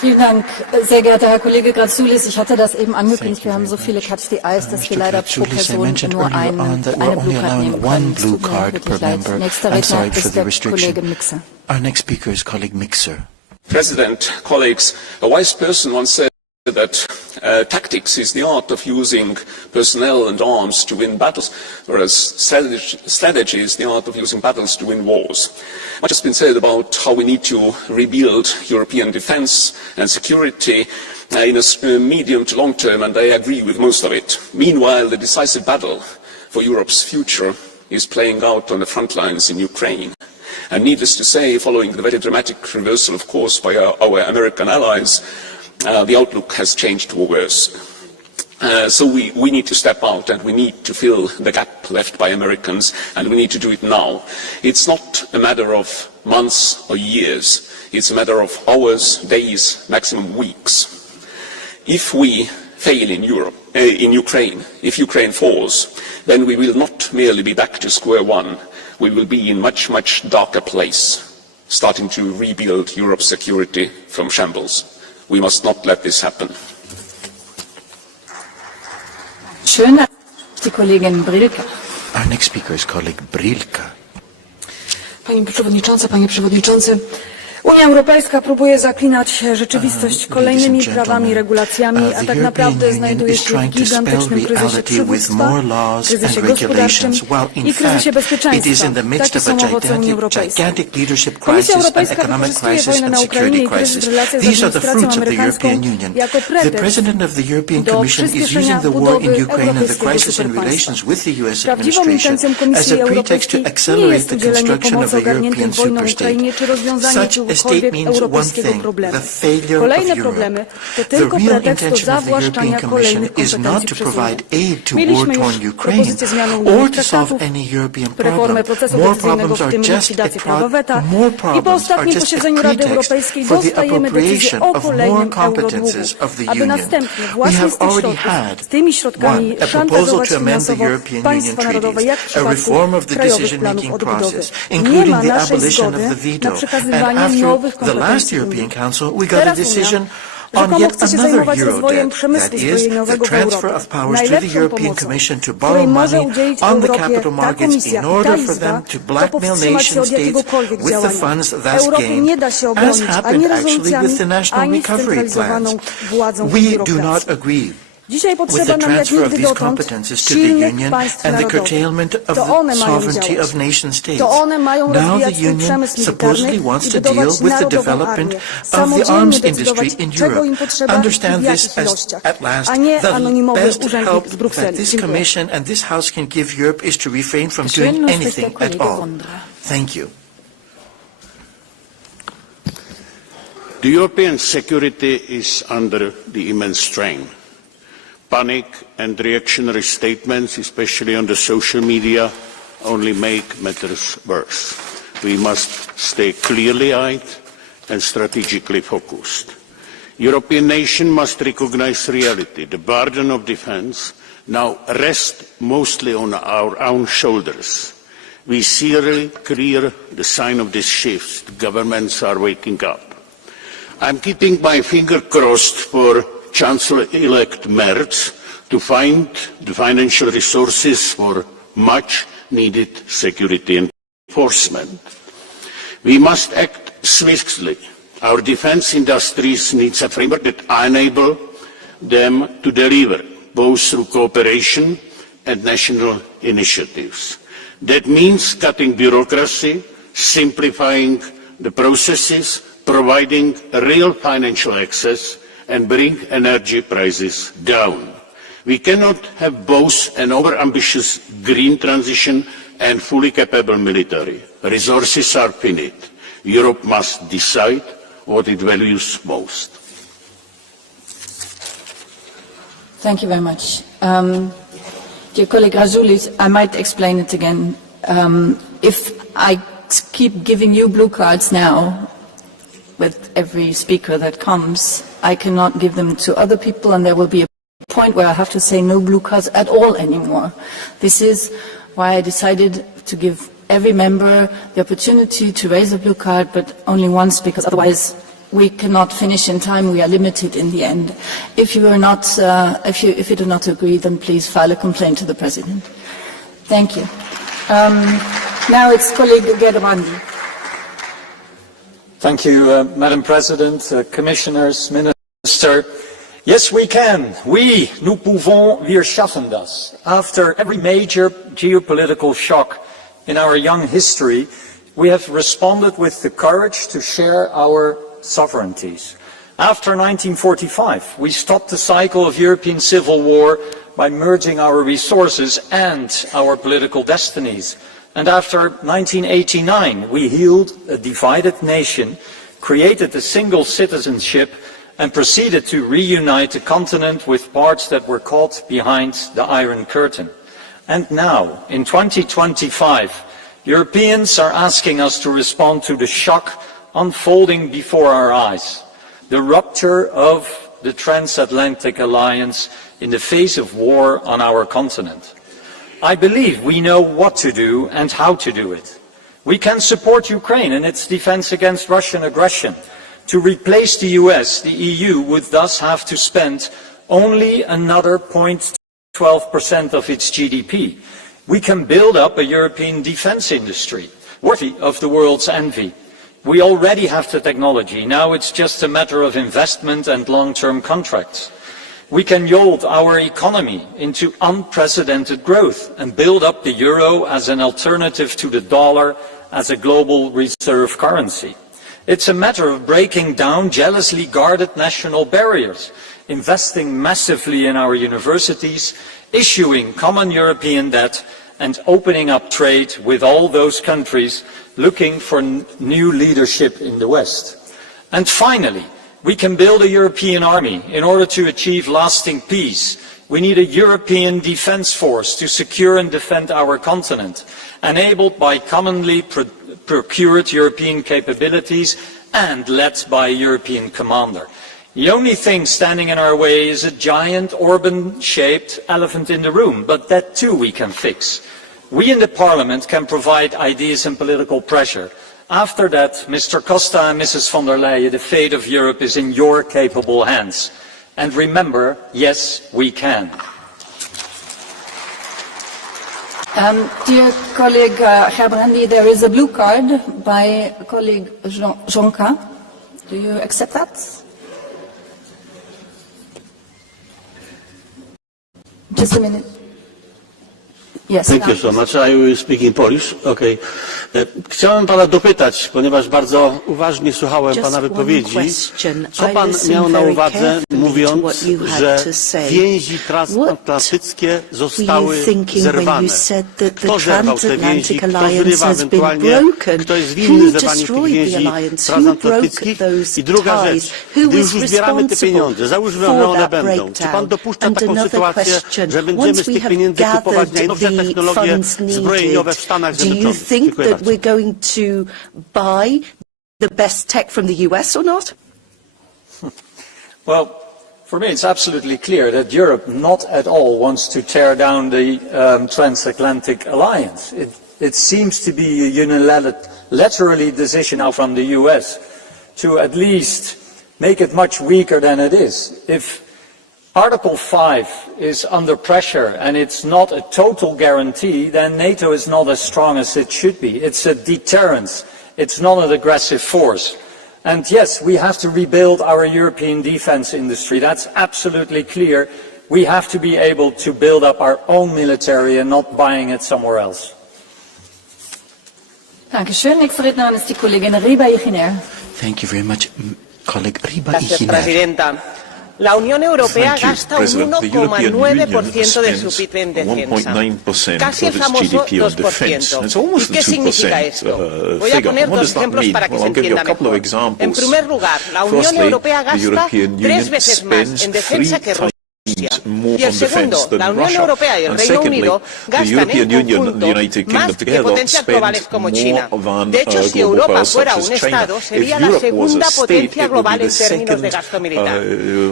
Vielen Dank, sehr geehrter Herr Kollege Gratsoulis. Ich hatte das eben angekündigt. Wir haben so viele Catch the Eyes, dass wir leider pro Person nur eine Blue Card nehmen können. Es tut mir wirklich leid. Nächster Redner ist der Kollege Mixer. Our next speaker is colleague Mixer. President, colleagues, a wise person once said that tactics is the art of using personnel and arms to win battles, whereas strategy is the art of using battles to win wars. Much has been said about how we need to rebuild European defence and security in a medium to long term, and I agree with most of it. Meanwhile, the decisive battle for Europe's future is playing out on the front lines in Ukraine. And needless to say, following the very dramatic reversal of course by our American allies, the outlook has changed for worse. So we need to step out and we need to fill the gap left by Americans, and we need to do it now. It's not a matter of months or years, it's a matter of hours, days, maximum weeks. If we fail in Ukraine, if Ukraine falls, then we will not merely be back to square one, we will be in much, much darker place, starting to rebuild Europe's security from shambles. We must not let this happen. Schön, die Kollegin Brilka. Our next speaker is colleague Brilka. Pani Przewodnicząca, Panie Przewodniczący, Unia Europejska próbuje zaklinać rzeczywistość kolejnymi prawami i regulacjami, a tak naprawdę znajduje się w gigantycznym kryzysie przywództwa, kryzysie gospodarczym i kryzysie bezpieczeństwa. Takie są owoce Unii Europejskiej. Komisja Europejska wykorzystuje wojnę na Ukrainie i kryzys w relacjach z administracją amerykańską jako pretekst do przyspieszenia budowy europejskiego superpaństwa. Prawdziwą intencją Komisji Europejskiej nie jest udzielenie pomocy ogarniętym wojną Ukrainie czy rozwiązanie europejskiego problemu. Kolejne problemy to tylko pretekst do zawłaszczania kolejnych kompetencji przez Unię. Mieliśmy już propozycję zmiany unijnych traktatów, reformę procesu decyzyjnego, w tym likwidację prawa weta i po ostatnim posiedzeniu Rady Europejskiej dostajemy decyzję o kolejnym eurodługu, aby następnie właśnie z tymi środkami szantażować finansowo państwa narodowe, jak w przypadku krajowych planów odbudowy. Nie ma naszej zgody na przekazywanie nowych kompetencji Unii. Teraz Unia Rzekomo chce się zajmować rozwojem przemysłu zbrojeniowego w Europie. Najlepszą pomocą, której może udzielić Europie ta Komisja i ta Izba, to powstrzymać się od jakiegokolwiek działania. Europie nie da się obronić ani rezolucjami, ani scentralizowaną władzą i biurokracją. Dzisiaj potrzeba nam jak nigdy dotąd silnych państw narodowych. To one mają działać. To one mają rozwijać swój przemysł militarny i budować narodową armię. Samodzielnie decydować, czego im potrzeba i w jakich ilościach, a nie anonimowy urzędnik z Brukseli. Dziękuję. The European security is under the immense strain. Panic and reactionary statements, especially on the social media, only make matters worse. We must stay clearly-eyed and strategically focused. European nations must recognise reality. The burden of defence now rests mostly on our own shoulders. We see really clear the sign of this shift. The governments are waking up. I'm keeping my finger crossed for Chancellor-elect Merz to find the financial resources for much-needed security enforcement. We must act swiftly. Our defence industries need a framework that enables them to deliver, both through cooperation and national initiatives. That means cutting bureaucracy, simplifying the processes, providing real financial access, and bring energy prices down. We cannot have both an over-ambitious green transition and fully capable military. Resources are finite. Europe must decide what it values most. Thank you very much. Dear colleague Razoulis, I might explain it again. If I keep giving you blue cards now, with every speaker that comes, I cannot give them to other people, and there will be a point where I have to say no blue cards at all anymore. This is why I decided to give every member the opportunity to raise a blue card, but only once, because otherwise we cannot finish in time. We are limited in the end. If you are not, if you do not agree, then please file a complaint to the President. Thank you. Now it's colleague Gerbrandi. Thank you, Madam President, Commissioners, Minister. Yes, we can. Nous pouvons, wir schaffen das. After every major geopolitical shock in our young history, we have responded with the courage to share our sovereignties. After 1945, we stopped the cycle of European civil war by merging our resources and our political destinies. And after 1989, we healed a divided nation, created a single citizenship, and proceeded to reunite the continent with parts that were caught behind the Iron Curtain. And now, in 2025, Europeans are asking us to respond to the shock unfolding before our eyes, the rupture of the transatlantic alliance in the face of war on our continent. I believe we know what to do and how to do it. We can support Ukraine in its defense against Russian aggression. To replace the US, the EU would thus have to spend only another 0.12% of its GDP. We can build up a European defense industry worthy of the world's envy. We already have the technology. Now it's just a matter of investment and long-term contracts. We can yolt our economy into unprecedented growth and build up the euro as an alternative to the dollar as a global reserve currency. It's a matter of breaking down jealously guarded national barriers, investing massively in our universities, issuing common European debt, and opening up trade with all those countries looking for new leadership in the West. And finally, we can build a European army in order to achieve lasting peace. We need a European defence force to secure and defend our continent, enabled by commonly procured European capabilities and led by a European commander. The only thing standing in our way is a giant Orban-shaped elephant in the room, but that too we can fix. We in the Parliament can provide ideas and political pressure, After that, Mr. Costa and Mrs. von der Leyen, the fate of Europe is in your capable hands. And remember, yes, we can. Dear colleague Herbrandi, there is a blue card by colleague Zonka. Do you accept that? Just a minute. Yes. Thank you so much. I will speak in Polish. Okay. Chciałem pana dopytać, ponieważ bardzo uważnie słuchałem pana wypowiedzi, co pan miał na uwadze, mówiąc, że więzi transatlantyckie zostały zerwane. Kto zerwał te więzi, kto zrywa ewentualnie, kto jest winny zerwania tych więzi transatlantyckich? I druga rzecz, gdy już zbieramy te pieniądze, załóżmy, że one będą, czy pan dopuszcza taką sytuację, że będziemy z tych pieniędzy kupować najnowsze technologie zbrojeniowe w Stanach Zjednoczonych? Dziękuję bardzo. We're going to buy the best tech from the US or not? Well, for me it's absolutely clear that Europe not at all wants to tear down the transatlantic alliance. It seems to be a unilateral decision now from the US to at least make it much weaker than it is. If Article 5 is under pressure and it's not a total guarantee, then NATO is not as strong as it should be. It's a deterrence. It's not an aggressive force. And yes, we have to rebuild our European defense industry. That's absolutely clear. We have to be able to build up our own military and not buying it somewhere else. Dankeschön. Ik verried namens die collega Riba Iginer. Thank you very much, colleague Riba Gracias, Iginer. Presidenta. La Unión Europea gasta un 1,9% de su PIB en defensa, casi el famoso 2%. ¿Y qué significa esto? Voy a poner dos ejemplos para que se entienda mejor. En primer lugar, la Unión Europea gasta 3 veces más en defensa que Rusia. Y el segundo, la Unión Europea y el Reino Unido gastan en conjunto más que potencias globales como China. De hecho, si Europa fuera un Estado, sería la segunda potencia global en términos de gasto militar.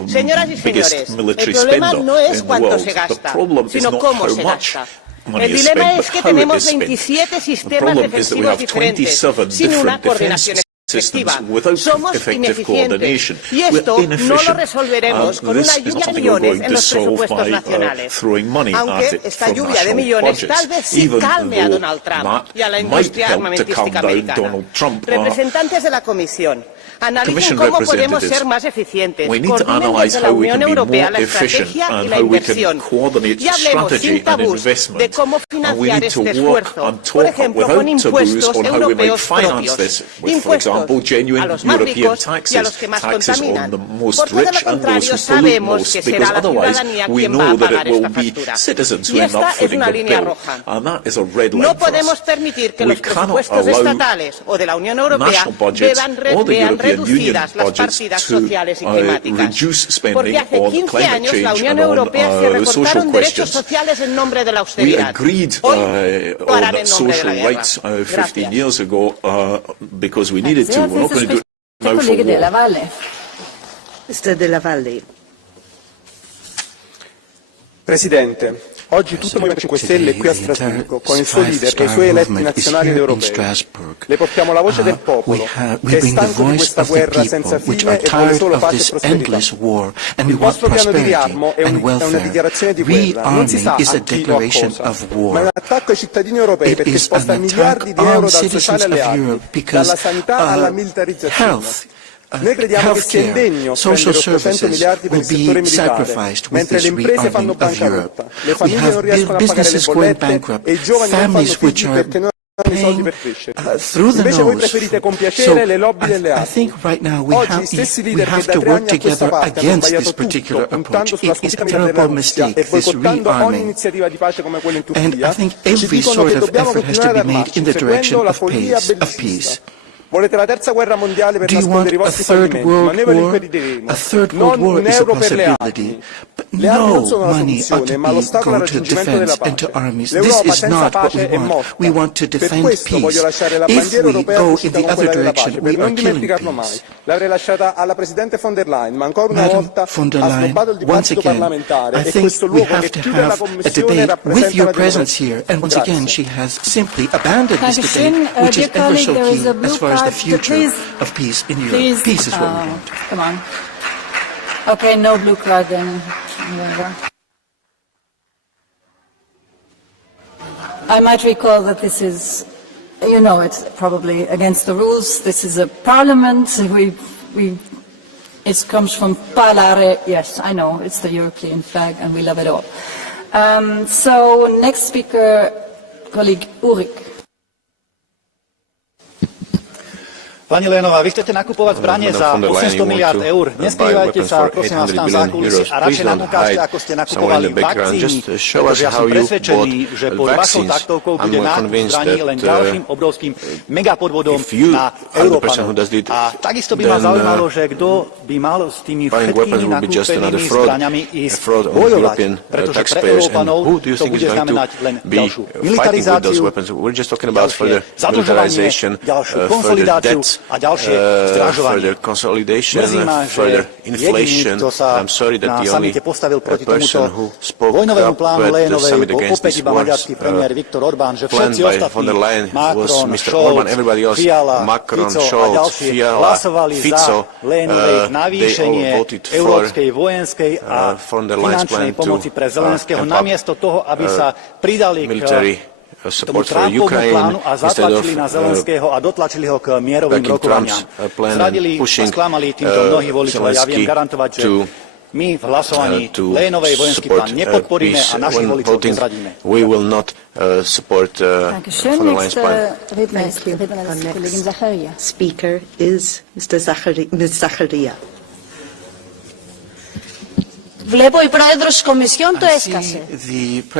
Señoras y señores, el problema no es cuánto se gasta, sino cómo se gasta. El dilema es que tenemos 27 sistemas defensivos diferentes, sin una coordinación efectiva. Somos ineficientes y esto no lo resolveremos con una lluvia de millones en los presupuestos nacionales. Aunque esta lluvia de millones tal vez sí calme a Donald Trump y a la industria armamentística americana. Representantes de la Comisión, analicen cómo podemos ser más eficientes, coordinen desde la Unión Europea la estrategia y la inversión y hablemos sin tabús de cómo financiar este esfuerzo, por ejemplo con impuestos europeos propios, impuestos a los más ricos y a los que más contaminan, porque de lo contrario sabemos que será la ciudadanía quien va a pagar esta factura. Y esta es una línea roja. No podemos permitir que los presupuestos estatales o de la Unión Europea vean reducidas las partidas sociales y climáticas, porque hace 15 años la Unión Europea se recortaron derechos sociales en nombre de la austeridad. Hoy lo harán en nombre de la guerra. Gracias. We're not going to do it now for war. Mr. Della Valle. Presidente, oggi tutto il Movimento 5 Stelle è qui a Strasburgo con il suo leader e i suoi eletti nazionali ed europei. Le portiamo la voce del popolo, che è stanco di questa guerra senza fine e vuole solo pace e prosperità. Il vostro piano di riarmo è una dichiarazione di guerra, non si sa a chi o a cosa, ma è un attacco ai cittadini europei perché sposta miliardi di euro dal sociale alle armi, dalla sanità alla militarizzazione. Noi crediamo che sia indegno spendere 800 miliardi per il settore militare, mentre le imprese fanno bancarotta, le famiglie non riescono a pagare le bollette e i giovani non fanno figli perché non hanno i soldi per crescere. Invece voi preferite compiacere le lobby delle armi. Oggi gli stessi leader che da 3 anni a questa parte hanno sbagliato tutto, puntando sulla sconfitta militare della Russia e boicottando ogni iniziativa di pace come quella in Turchia, ci dicono che dobbiamo continuare ad armarci, seguendo la follia bellicista. Volete la terza guerra mondiale per Do you want nascondere i a vostri third fallimenti, ma noi ve lo world war? impediremo. A third world Non war un is a euro per le possibility, armi. but Le armi non no sono la money ought soluzione, to ma lo Stato al go to raggiungimento della defense and pace. to armies. This L'Europa is senza not what pace we è want. morta. We want to Per defend questo voglio peace. lasciare la If bandiera we europea go in fucita the con other quella della direction, pace, we per are non killing dimenticarlo peace. mai. L'avrei lasciata alla Presidente von der Leyen, ma ancora una Madam volta von der ha Leyen, snobbato il once dibattito again, parlamentare I e think questo we luogo have che to chiude la have a Commissione debate with rappresenta your la presence democrazia. here. And once again, Grazie. she has simply abandoned this Dankeschön. debate, which is Dear ever colleague, so there is key a blue as far as the card. future Please, of peace in Europe. please, Peace is what we want. come on. Okay, no blue card then. Whatever. I might recall that this is, you know, it's probably against the rules. This is a parliament. It comes from parlare. Yes, I know, it's the European flag and we love it all. So, next speaker, colleague Urik. Pani Lénová, vy chcete nakupovať zbranie za 800 miliárd eur. Neskrývajte sa, prosím vás, tam zákulisí a radšej nám ukážte, ako ste nakupovali vakcíny, pretože ja som presvedčený, že pod vašou taktovkou bude nákup zbraní len ďalším obrovským megapodvodom na Európanov. A takisto by ma zaujímalo, že kto by mal s tými všetkými nakúpenými zbraniami ísť bojovať, pretože pre Európanov to bude znamenať len ďalšiu militarizáciu, ďalšie zadlžovanie, ďalšiu konsolidáciu a ďalšie zdražovanie. Mrzí ma, že jediný, kto sa na samite postavil proti tomuto vojnovému plánu Lénovej, bol opäť iba maďarský premiér Viktor Orbán, že všetci ostatní, Macron, Scholz, Fiala, Fico a ďalší, hlasovali za Lénovej navýšenie európskej vojenskej a finančnej pomoci pre Zelenského, namiesto toho, aby sa pridali k tomu Trumpovmu plánu a zatlačili na Zelenského a dotlačili ho k mierovým rokovaniam. Zradili a sklamali týmto mnohí voličov a ja viem garantovať, že my v hlasovaní Lénovej vojenský plán nepodporíme a našich voličov nezradíme. We will not support Dankeschön. Next Speaker is Ms. Zacharia. Βλέπω η πρόεδρος της Κομισιόν το έσκασε.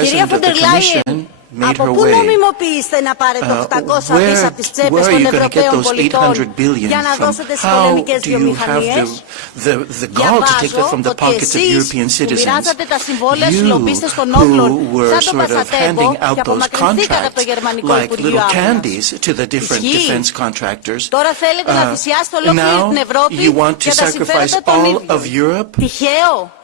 Κυρία Φοντερ Λάιεν, από πού νομιμοποιείστε να πάρετε 800 δις από τις τσέπες των Ευρωπαίων πολιτών για να δώσετε στις πολεμικές βιομηχανίες? Διαβάζω ότι εσείς που μοιράζατε τα συμβόλαια στους λομπίστες των όπλων σαν τον Πασατέμπο και απομακρυνθήκατε από το Γερμανικό Υπουργείο Άμυνας. Ισχύει. Τώρα θέλετε να θυσιάσετε ολόκληρη την Ευρώπη για τα συμφέροντα των ίδιων. Τυχαίο.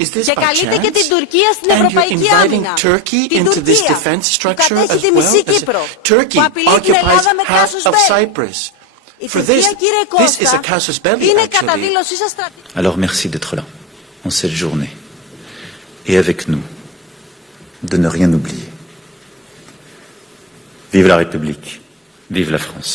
Και καλείτε και την Τουρκία στην Ευρωπαϊκή Άμυνα. Την Τουρκία που κατέχει τη μισή Κύπρο, που απειλεί την Ελλάδα με casus belli. Η Τουρκία, κύριε Κώστα, είναι κατά δήλωσή σας στρατηγική. Alors merci d'être là, en cette journée, et avec nous, de ne rien oublier. Vive la République, vive la France.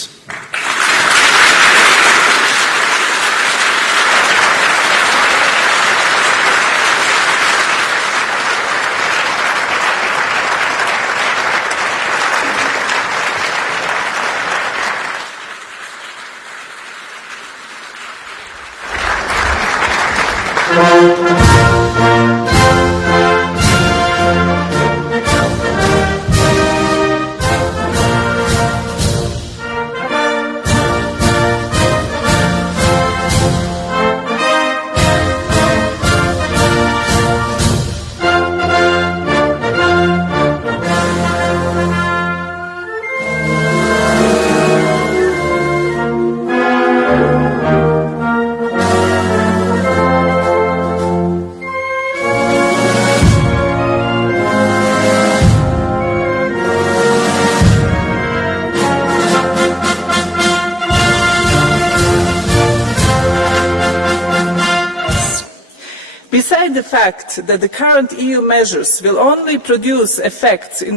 Besides the fact that the current EU measures will only produce effects in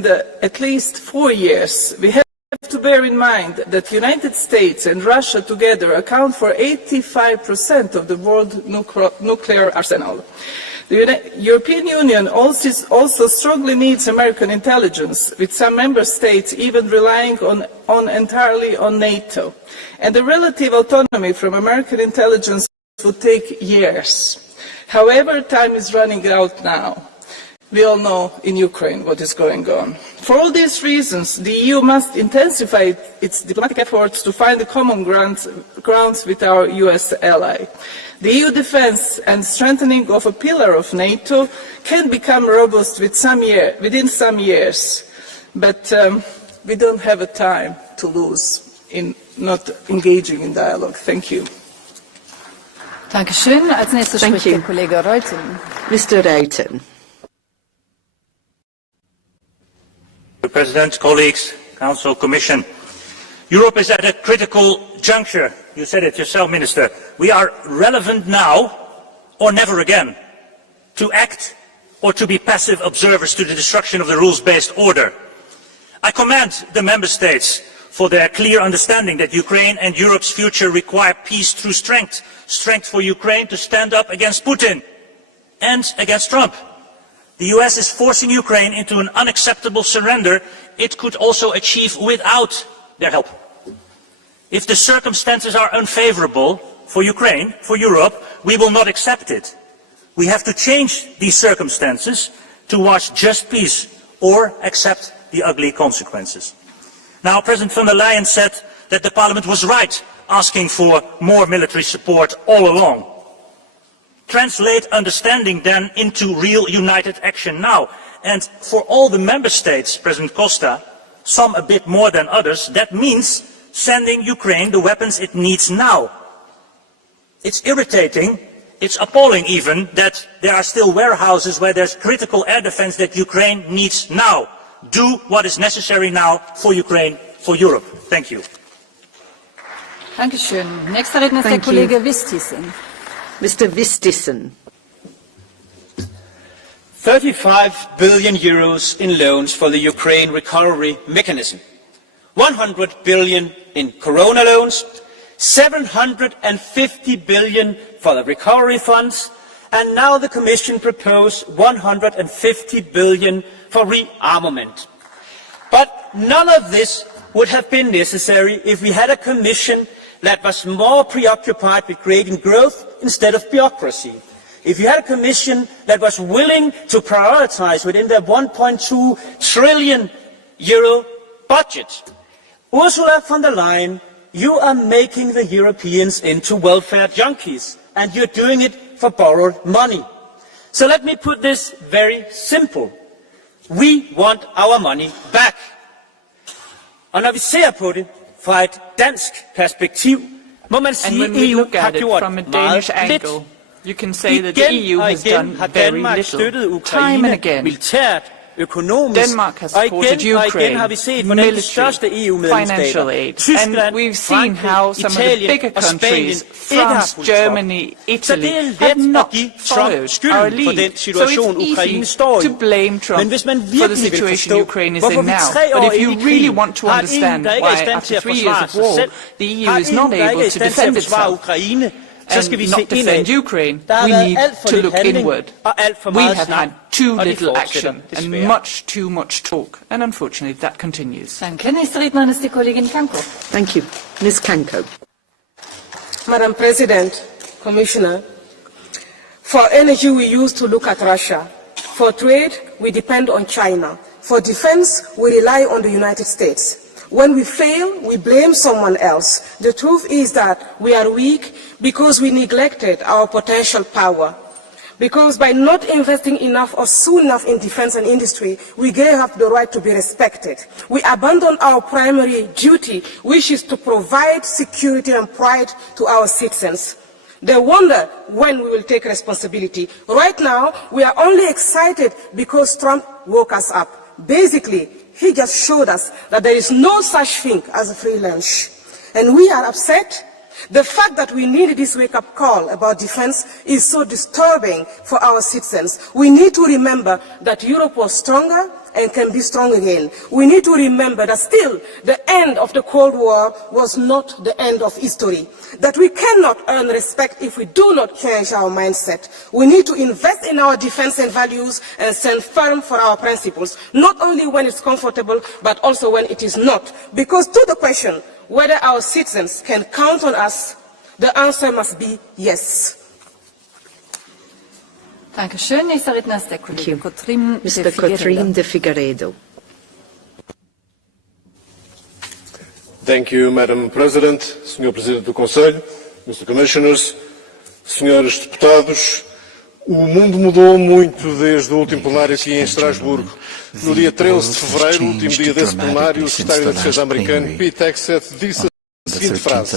at least 4 years, we have to bear in mind that the United States and Russia together account for 85% of the world nuclear arsenal. The European Union also strongly needs American intelligence, with some member states even relying entirely on NATO. And the relative autonomy from American intelligence would take years. However, time is running out now. We all know in Ukraine what is going on. For all these reasons, the EU must intensify its diplomatic efforts to find a common grounds with our US ally. The EU defence and strengthening of a pillar of NATO can become robust within some years, but we don't have a time to lose in not engaging in dialogue. Thank you. Dankeschön. Als nächster spricht der Kollege Reuten. Mr. Reuten. Mr. President, colleagues, Council, Commission. Europe is at a critical juncture. You said it yourself, Minister. We are relevant now or never again. To act or to be passive observers to the destruction of the rules-based order. I commend the Member States for their clear understanding that Ukraine and Europe's future require peace through strength. Strength for Ukraine to stand up against Putin and against Trump. The US is forcing Ukraine into an unacceptable surrender it could also achieve without their help. If the circumstances are unfavorable for Ukraine, for Europe, we will not accept it. We have to change these circumstances towards just peace or accept the ugly consequences. Now, President von der Leyen said that the Parliament was right asking for more military support all along. Translate understanding then into real united action now. And for all the Member States, President Costa, some a bit more than others, that means sending Ukraine the weapons it needs now. It's irritating, it's appalling even, that there are still warehouses where there's critical air defense that Ukraine needs now. Do what is necessary now for Ukraine, for Europe. Thank you. Dankeschön. Nächster Redner ist der Kollege Vistisen. Mr. Vistisen. 35 billion euros in loans for the Ukraine recovery mechanism. 100 billion in corona loans, 750 billion for the recovery funds, and now the Commission proposed 150 billion for rearmament. But none of this would have been necessary if we had a Commission that was more preoccupied with creating growth instead of bureaucracy. If you had a Commission that was willing to prioritize within the 1.2 trillion euro budget. Ursula von der Leyen, you are making the Europeans into welfare junkies, and you're doing it for borrowed money. So let me put this very simple. We want our money back. Og når vi ser på det fra et dansk perspektiv, må man sige, at EU har gjort meget lidt. You can say that the EU has done very little. Time and again, Denmark has supported Ukraine, military, financial aid, and we've seen how some of the bigger countries, France, Germany, Italy, have not followed our lead. So it's easy to blame Trump for the situation Ukraine is in now. But if you really want to understand why, after 3 years of war, the EU is not able to defend itself, and not defend Ukraine, we need to look inward. We have had too little action and much too much talk, and unfortunately that continues. Thank you, Ms. Kanko. Madam President, Commissioner, for energy we use to look at Russia. For trade, we depend on China. For defense, we rely on the United States. When we fail, we blame someone else. The truth is that we are weak because we neglected our potential power. Because by not investing enough or soon enough in defense and industry, we gave up the right to be respected. We abandoned our primary duty, which is to provide security and pride to our citizens. They wonder when we will take responsibility. Right now, we are only excited because Trump woke us up. Basically, he just showed us that there is no such thing as a free lunch. And we are upset. The fact that we need this wake-up call about defense is so disturbing for our citizens. We need to remember that Europe was stronger and can be strong again. We need to remember that still the end of the Cold War was not the end of history. That we cannot earn respect if we do not change our mindset. We need to invest in our defense and values and stand firm for our principles, not only when it's comfortable, but also when it is not. Because to the question whether our citizens can count on us, the answer must be yes. Dankeschön. Nächster Redner ist der Kollege Cotrim Mr. Cotrim de Figueiredo. Thank you, Madam President, Sr. Presidente do Conselho, Mr. Commissioners, Senhores Deputados. O mundo mudou muito desde o último plenário aqui em Estrasburgo. No dia 13 de fevereiro, último dia desse plenário, o secretário da Defesa americano, Pete Hegseth, disse a seguinte frase: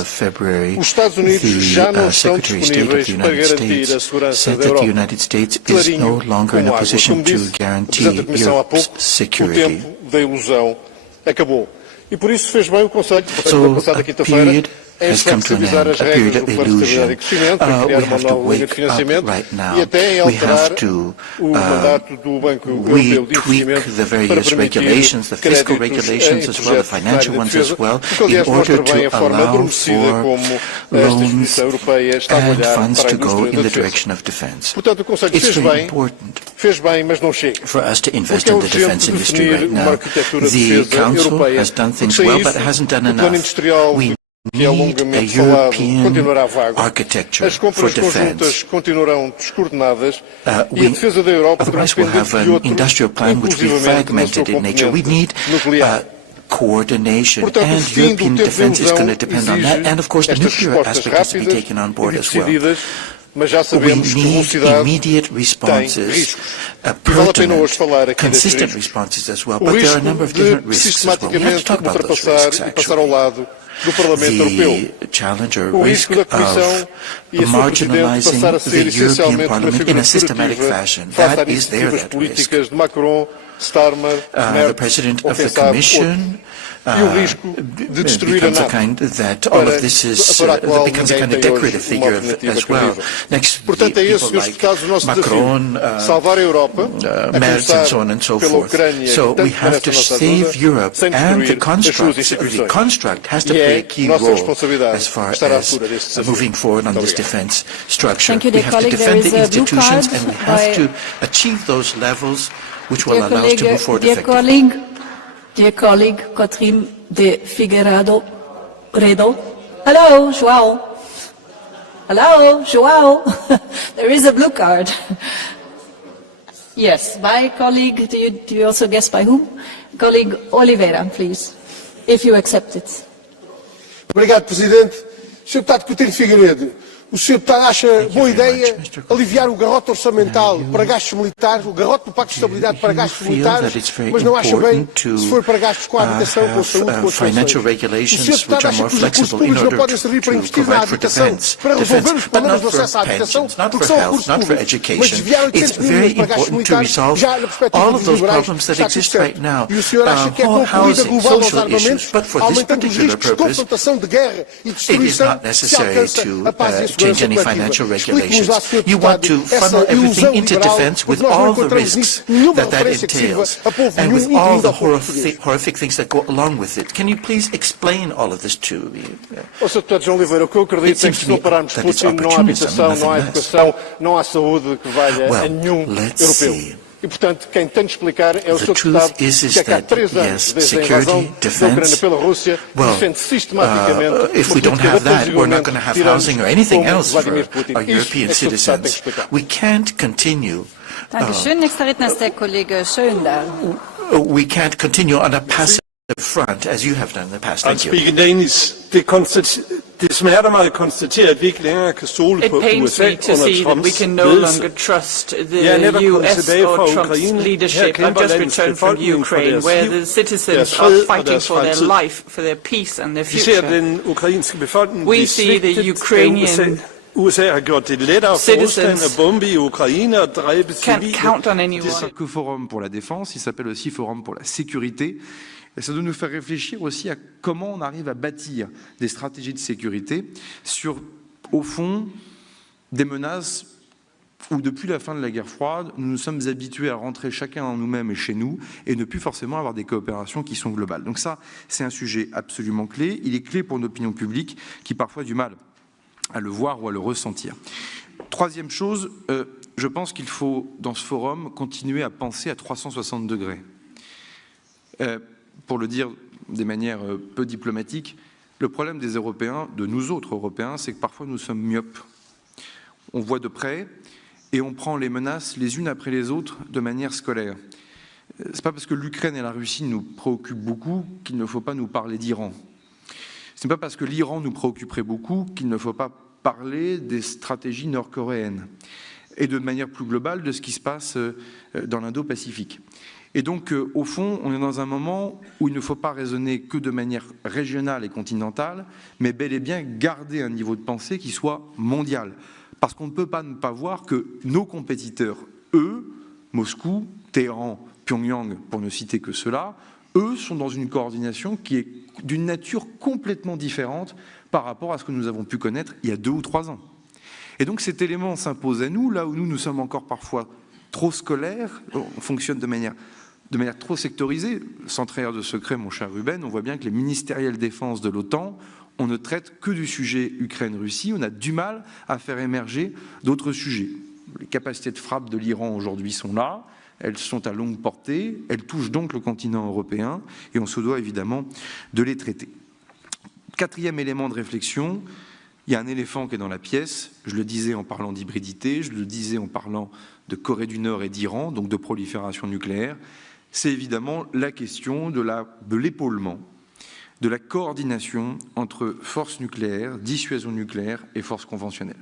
os Estados Unidos já não estão disponíveis para garantir a segurança da Europa. Clarinho como água. Como disse o Presidente da Comissão há pouco, o tempo da ilusão acabou. E por isso fez bem o Conselho, na passada quinta-feira, em flexibilizar as regras do Plano de Estabilidade e Crescimento, para criar uma nova linha de financiamento e até em alterar o mandato do Banco Europeu de Investimento para permitir créditos em projetos da área da defesa, o que aliás mostra bem a forma adormecida como esta instituição europeia está a olhar para a indústria da defesa. Portanto, o Conselho fez bem, mas não chega. Porque é urgente definir uma arquitetura de defesa europeia, porque sem isso, o plano industrial que é longamente falado continuará vago, as compras conjuntas continuarão descoordenadas e a defesa da Europa poderá depender de outro, inclusivamente no seu componente nuclear. Portanto, o fim do tempo de ilusão exige estas respostas rápidas e decididas, mas já sabemos que a velocidade tem riscos. E vale a pena hoje falar aqui destes riscos. O risco de sistematicamente ultrapassar e passar ao lado do Parlamento Europeu. O risco da Comissão e a sua Presidente passar a ser essencialmente uma figura curativa face às iniciativas políticas de Macron, Starmer, Merz ou quem sabe outros. E o risco de destruir a NATO, para a qual ninguém tem hoje uma alternativa credível. Portanto, é esse, senhores deputados, o nosso desafio. Salvar a Europa, a começar pela Ucrânia, que tanto merece a nossa ajuda, sem destruir as suas instituições. E é nossa responsabilidade estar à altura deste desafio. Muito obrigado. Thank you, dear colleague. There is a blue card by dear colleague Cotrim de Figueiredo. Hello, João. Hello, João. There is a blue card. Yes, by colleague, do you also guess by whom? Colleague Oliveira, please, if you accept it. Obrigado, Presidente. Sr. Deputado Coutinho Figueiredo, o Sr. Deputado acha boa ideia aliviar o garrote orçamental para gastos militares, o garrote do Pacto de Estabilidade para gastos militares, mas não acha bem se for para gastos com a habitação, com a saúde, com as pensões. O Sr. Deputado acha que os recursos públicos não podem servir para investir na habitação, para resolver os problemas do acesso à habitação, porque são recursos públicos, mas desviar 800 milhões para gastos militares já na perspectiva dos liberais está tudo certo. E o senhor acha que é com a corrida global aos armamentos, aumentando os riscos de confrontação de guerra e destruição, se alcança a paz e a segurança. Change any financial regulations. You want to funnel everything into defense with all the risks that entails and with all the horrific things that go along with it. Can you please explain all of this to me? Sr. Deputado João Oliveira, o que eu acredito é que se não pararmos Putin, não há habitação, não há educação, não há saúde que valha a nenhum europeu. E, portanto, quem tem de explicar é o Sr. Deputado, que é que há 3 anos, desde a invasão da Ucrânia pela Rússia, defende sistematicamente uma política de apaziguamento tirando Vladimir Putin. Isso é que o Sr. Deputado tem que explicar. We can't continue. Dankeschön. Nächster Redner ist der Kollege Schöndahl. We can't continue on a passive front as you have done in the past. Thank you. Det smerter mig at konstatere, at vi ikke længere kan stole på USA under Trumps ledelse. Jeg er netop kommet tilbage fra Ukraine. Her kæmper landets befolkning for deres liv, deres fred og deres fremtid. Vi ser den ukrainske befolkning blive svigtet. USA har gjort det lettere for Rusland at bombe i Ukraine og dræbe civile. C'est que Forum pour la défense, il s'appelle aussi Forum pour la sécurité. Et ça doit nous faire réfléchir aussi à comment on arrive à bâtir des stratégies de sécurité sur, au fond, des menaces où depuis la fin de la guerre froide, nous nous sommes habitués à rentrer chacun en nous-mêmes et chez nous et ne plus forcément avoir des coopérations qui sont globales. Donc ça, c'est un sujet absolument clé. Il est clé pour une opinion publique qui parfois a du mal à le voir ou à le ressentir. Troisième chose, je pense qu'il faut, dans ce forum, continuer à penser à 360 degrés. Pour le dire de manière peu diplomatique, le problème des Européens, de nous autres Européens, c'est que parfois nous sommes myopes. On voit de près et on prend les menaces les unes après les autres de manière scolaire. C'est pas parce que l'Ukraine et la Russie nous préoccupent beaucoup qu'il ne faut pas nous parler d'Iran. Ce n'est pas parce que l'Iran nous préoccuperait beaucoup qu'il ne faut pas parler des stratégies nord-coréennes et de manière plus globale de ce qui se passe dans l'Indo-Pacifique. Et donc, au fond, on est dans un moment où il ne faut pas raisonner que de manière régionale et continentale, mais bel et bien garder un niveau de pensée qui soit mondial. Parce qu'on ne peut pas ne pas voir que nos compétiteurs, eux, Moscou, Téhéran, Pyongyang, pour ne citer que cela, eux sont dans une coordination qui est d'une nature complètement différente par rapport à ce que nous avons pu connaître il y a 2 ou 3 ans. Et donc cet élément s'impose à nous, là où nous sommes encore parfois trop scolaires, on fonctionne de manière trop sectorisée. Sans trahir de secret, mon cher Ruben, on voit bien que les ministériels défense de l'OTAN, on ne traite que du sujet Ukraine-Russie, on a du mal à faire émerger d'autres sujets. Les capacités de frappe de l'Iran aujourd'hui sont là, elles sont à longue portée, elles touchent donc le continent européen et on se doit évidemment de les traiter. 4e élément de réflexion, il y a un éléphant qui est dans la pièce, je le disais en parlant d'hybridité, je le disais en parlant de Corée du Nord et d'Iran, donc de prolifération nucléaire, c'est évidemment la question de l'épaulement, de la coordination entre forces nucléaires, dissuasion nucléaire et forces conventionnelles.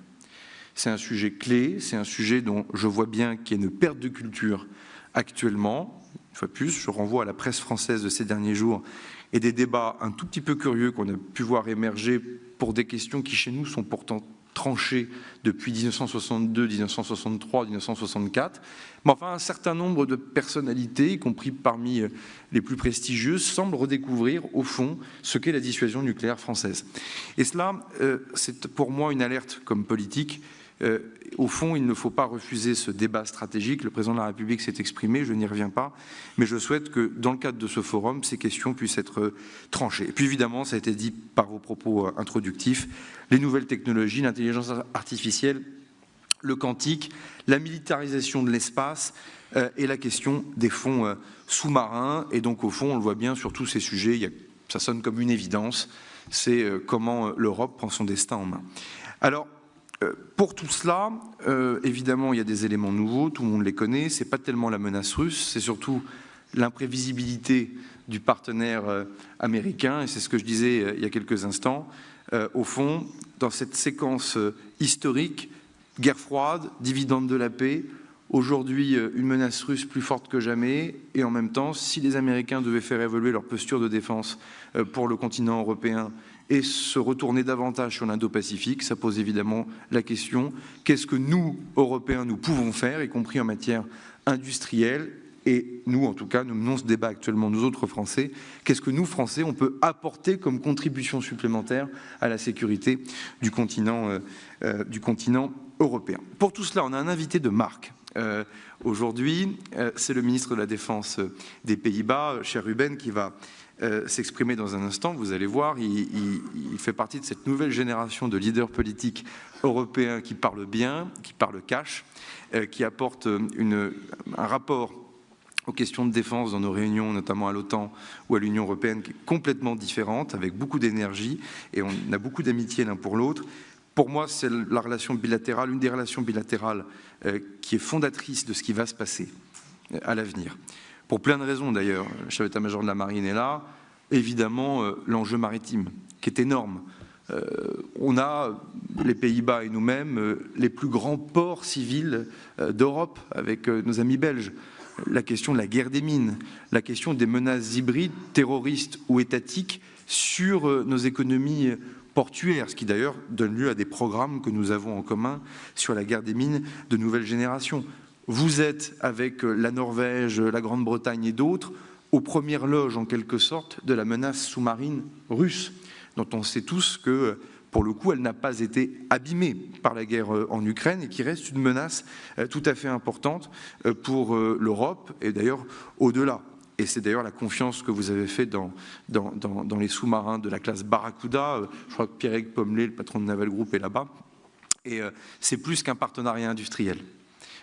C'est un sujet clé, c'est un sujet dont je vois bien qu'il y a une perte de culture actuellement. Une fois de plus, je renvoie à la presse française de ces derniers jours et des débats un tout petit peu curieux qu'on a pu voir émerger pour des questions qui chez nous sont pourtant tranchées depuis 1962, 1963, 1964. Mais enfin, un certain nombre de personnalités, y compris parmi les plus prestigieuses, semblent redécouvrir au fond ce qu'est la dissuasion nucléaire française. Et cela, c'est pour moi une alerte comme politique. Au fond, il ne faut pas refuser ce débat stratégique. Le président de la République s'est exprimé, je n'y reviens pas, mais je souhaite que, dans le cadre de ce forum, ces questions puissent être tranchées. Et puis évidemment, ça a été dit par vos propos introductifs, les nouvelles technologies, l'intelligence artificielle, le quantique, la militarisation de l'espace et la question des fonds sous-marins. Et donc, au fond, on le voit bien sur tous ces sujets, ça sonne comme une évidence, c'est comment l'Europe prend son destin en main. Alors, pour tout cela, évidemment, il y a des éléments nouveaux, tout le monde les connaît, ce n'est pas tellement la menace russe, c'est surtout l'imprévisibilité du partenaire américain, et c'est ce que je disais il y a quelques instants. Au fond, dans cette séquence historique, guerre froide, dividende de la paix, aujourd'hui une menace russe plus forte que jamais, et en même temps, si les Américains devaient faire évoluer leur posture de défense pour le continent européen, et se retourner davantage sur l'Indo-Pacifique, ça pose évidemment la question, qu'est-ce que nous, Européens, nous pouvons faire, y compris en matière industrielle, et nous, en tout cas, nous menons ce débat actuellement, nous autres Français, qu'est-ce que nous, Français, on peut apporter comme contribution supplémentaire à la sécurité du continent européen. Pour tout cela, on a un invité de marque. Aujourd'hui, c'est le ministre de la Défense des Pays-Bas, cher Ruben, qui va s'exprimer dans un instant. Vous allez voir, il fait partie de cette nouvelle génération de leaders politiques européens qui parlent bien, qui parlent cash, qui apportent un rapport aux questions de défense dans nos réunions, notamment à l'OTAN ou à l'Union européenne, qui est complètement différente, avec beaucoup d'énergie, et on a beaucoup d'amitié l'un pour l'autre. Pour moi, c'est la relation bilatérale, une des relations bilatérales qui est fondatrice de ce qui va se passer à l'avenir. Pour plein de raisons d'ailleurs, le chef d'état-major de la marine est là, évidemment l'enjeu maritime qui est énorme. On a, les Pays-Bas et nous-mêmes, les plus grands ports civils d'Europe avec nos amis belges. La question de la guerre des mines, la question des menaces hybrides, terroristes ou étatiques sur nos économies portuaires, ce qui d'ailleurs donne lieu à des programmes que nous avons en commun sur la guerre des mines de nouvelle génération. Vous êtes, avec la Norvège, la Grande-Bretagne et d'autres, aux premières loges, en quelque sorte, de la menace sous-marine russe, dont on sait tous que, pour le coup, elle n'a pas été abîmée par la guerre en Ukraine et qui reste une menace tout à fait importante pour l'Europe et d'ailleurs au-delà. Et c'est d'ailleurs la confiance que vous avez fait dans les sous-marins de la classe Barracuda. Je crois que Pierre-Éric Pommelet, le patron de Naval Group, est là-bas. Et c'est plus qu'un partenariat industriel.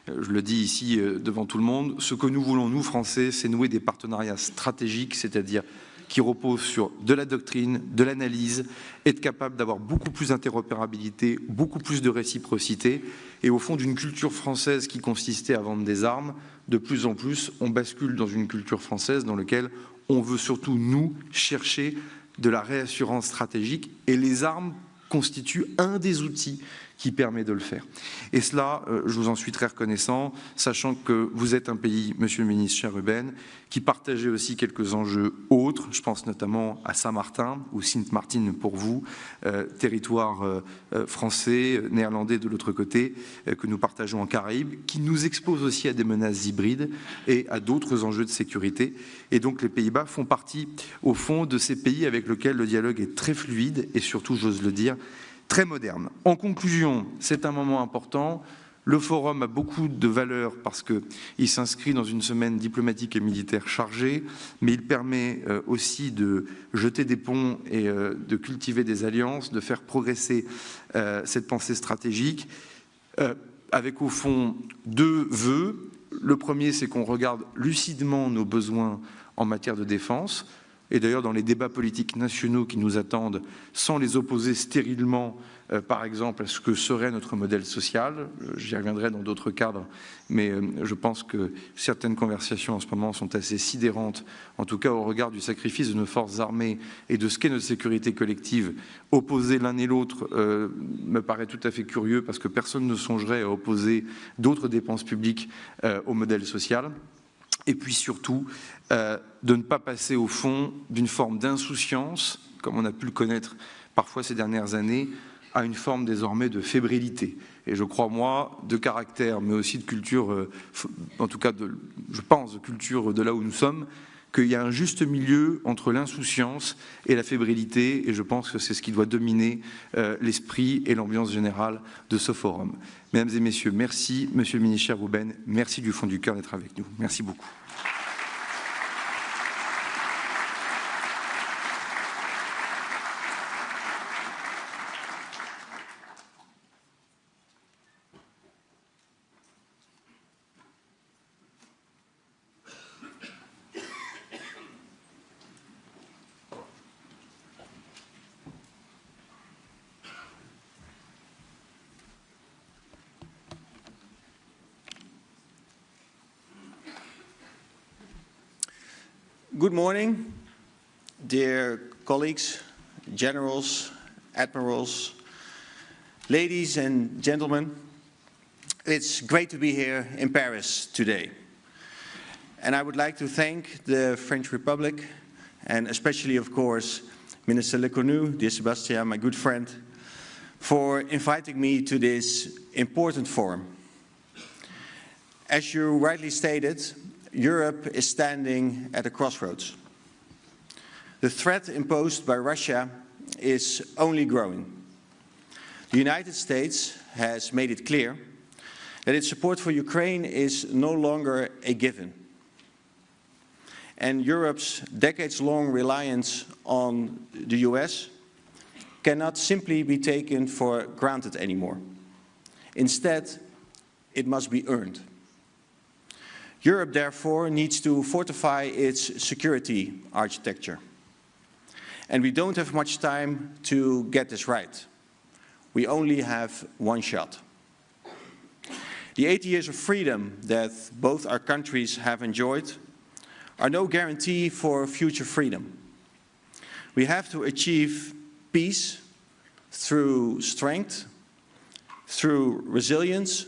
Je le dis ici devant tout le monde, ce que nous voulons, nous, Français, c'est nouer des partenariats stratégiques, c'est-à-dire qui repose sur de la doctrine, de l'analyse, être capable d'avoir beaucoup plus d'interopérabilité, beaucoup plus de réciprocité, et au fond d'une culture française qui consistait à vendre des armes, de plus en plus, on bascule dans une culture française dans laquelle on veut surtout, nous, chercher de la réassurance stratégique, et les armes constituent un des outils qui permet de le faire. Et cela, je vous en suis très reconnaissant, sachant que vous êtes un pays, Monsieur le ministre, cher Ruben, qui partageait aussi quelques enjeux autres. Je pense notamment à Saint-Martin, ou Sint-Maarten pour vous, territoire français, néerlandais de l'autre côté, que nous partageons en Caraïbes, qui nous expose aussi à des menaces hybrides et à d'autres enjeux de sécurité. Et donc les Pays-Bas font partie, au fond, de ces pays avec lesquels le dialogue est très fluide et surtout, j'ose le dire, très moderne. En conclusion, c'est un moment important. Le forum a beaucoup de valeur parce qu'il s'inscrit dans une semaine diplomatique et militaire chargée, mais il permet aussi de jeter des ponts et de cultiver des alliances, de faire progresser cette pensée stratégique, avec au fond deux vœux. Le premier, c'est qu'on regarde lucidement nos besoins en matière de défense, et d'ailleurs dans les débats politiques nationaux qui nous attendent, sans les opposer stérilement, par exemple, à ce que serait notre modèle social. J'y reviendrai dans d'autres cadres, mais je pense que certaines conversations en ce moment sont assez sidérantes, en tout cas au regard du sacrifice de nos forces armées et de ce qu'est notre sécurité collective. Opposer l'un et l'autre me paraît tout à fait curieux, parce que personne ne songerait à opposer d'autres dépenses publiques au modèle social. Et puis surtout, de ne pas passer au fond d'une forme d'insouciance, comme on a pu le connaître parfois ces dernières années, à une forme désormais de fébrilité. Et je crois, moi, de caractère, mais aussi de culture, en tout cas, je pense, de culture de là où nous sommes, qu'il y a un juste milieu entre l'insouciance et la fébrilité, et je pense que c'est ce qui doit dominer l'esprit et l'ambiance générale de ce forum. Mesdames et messieurs, merci, Monsieur le ministre Ruben, merci du fond du cœur d'être avec nous. Merci beaucoup. Good morning, dear colleagues, generals, admirals, ladies and gentlemen. It's great to be here in Paris today. And I would like to thank the French Republic, and especially, of course, Minister Lecornu, dear Sebastien, my good friend, for inviting me to this important forum. As you rightly stated, Europe is standing at a crossroads. The threat imposed by Russia is only growing. The United States has made it clear that its support for Ukraine is no longer a given. And Europe's decades-long reliance on the US cannot simply be taken for granted anymore. Instead, it must be earned. Europe, therefore, needs to fortify its security architecture. And we don't have much time to get this right. We only have one shot. The 80 years of freedom that both our countries have enjoyed are no guarantee for future freedom. We have to achieve peace through strength, through resilience,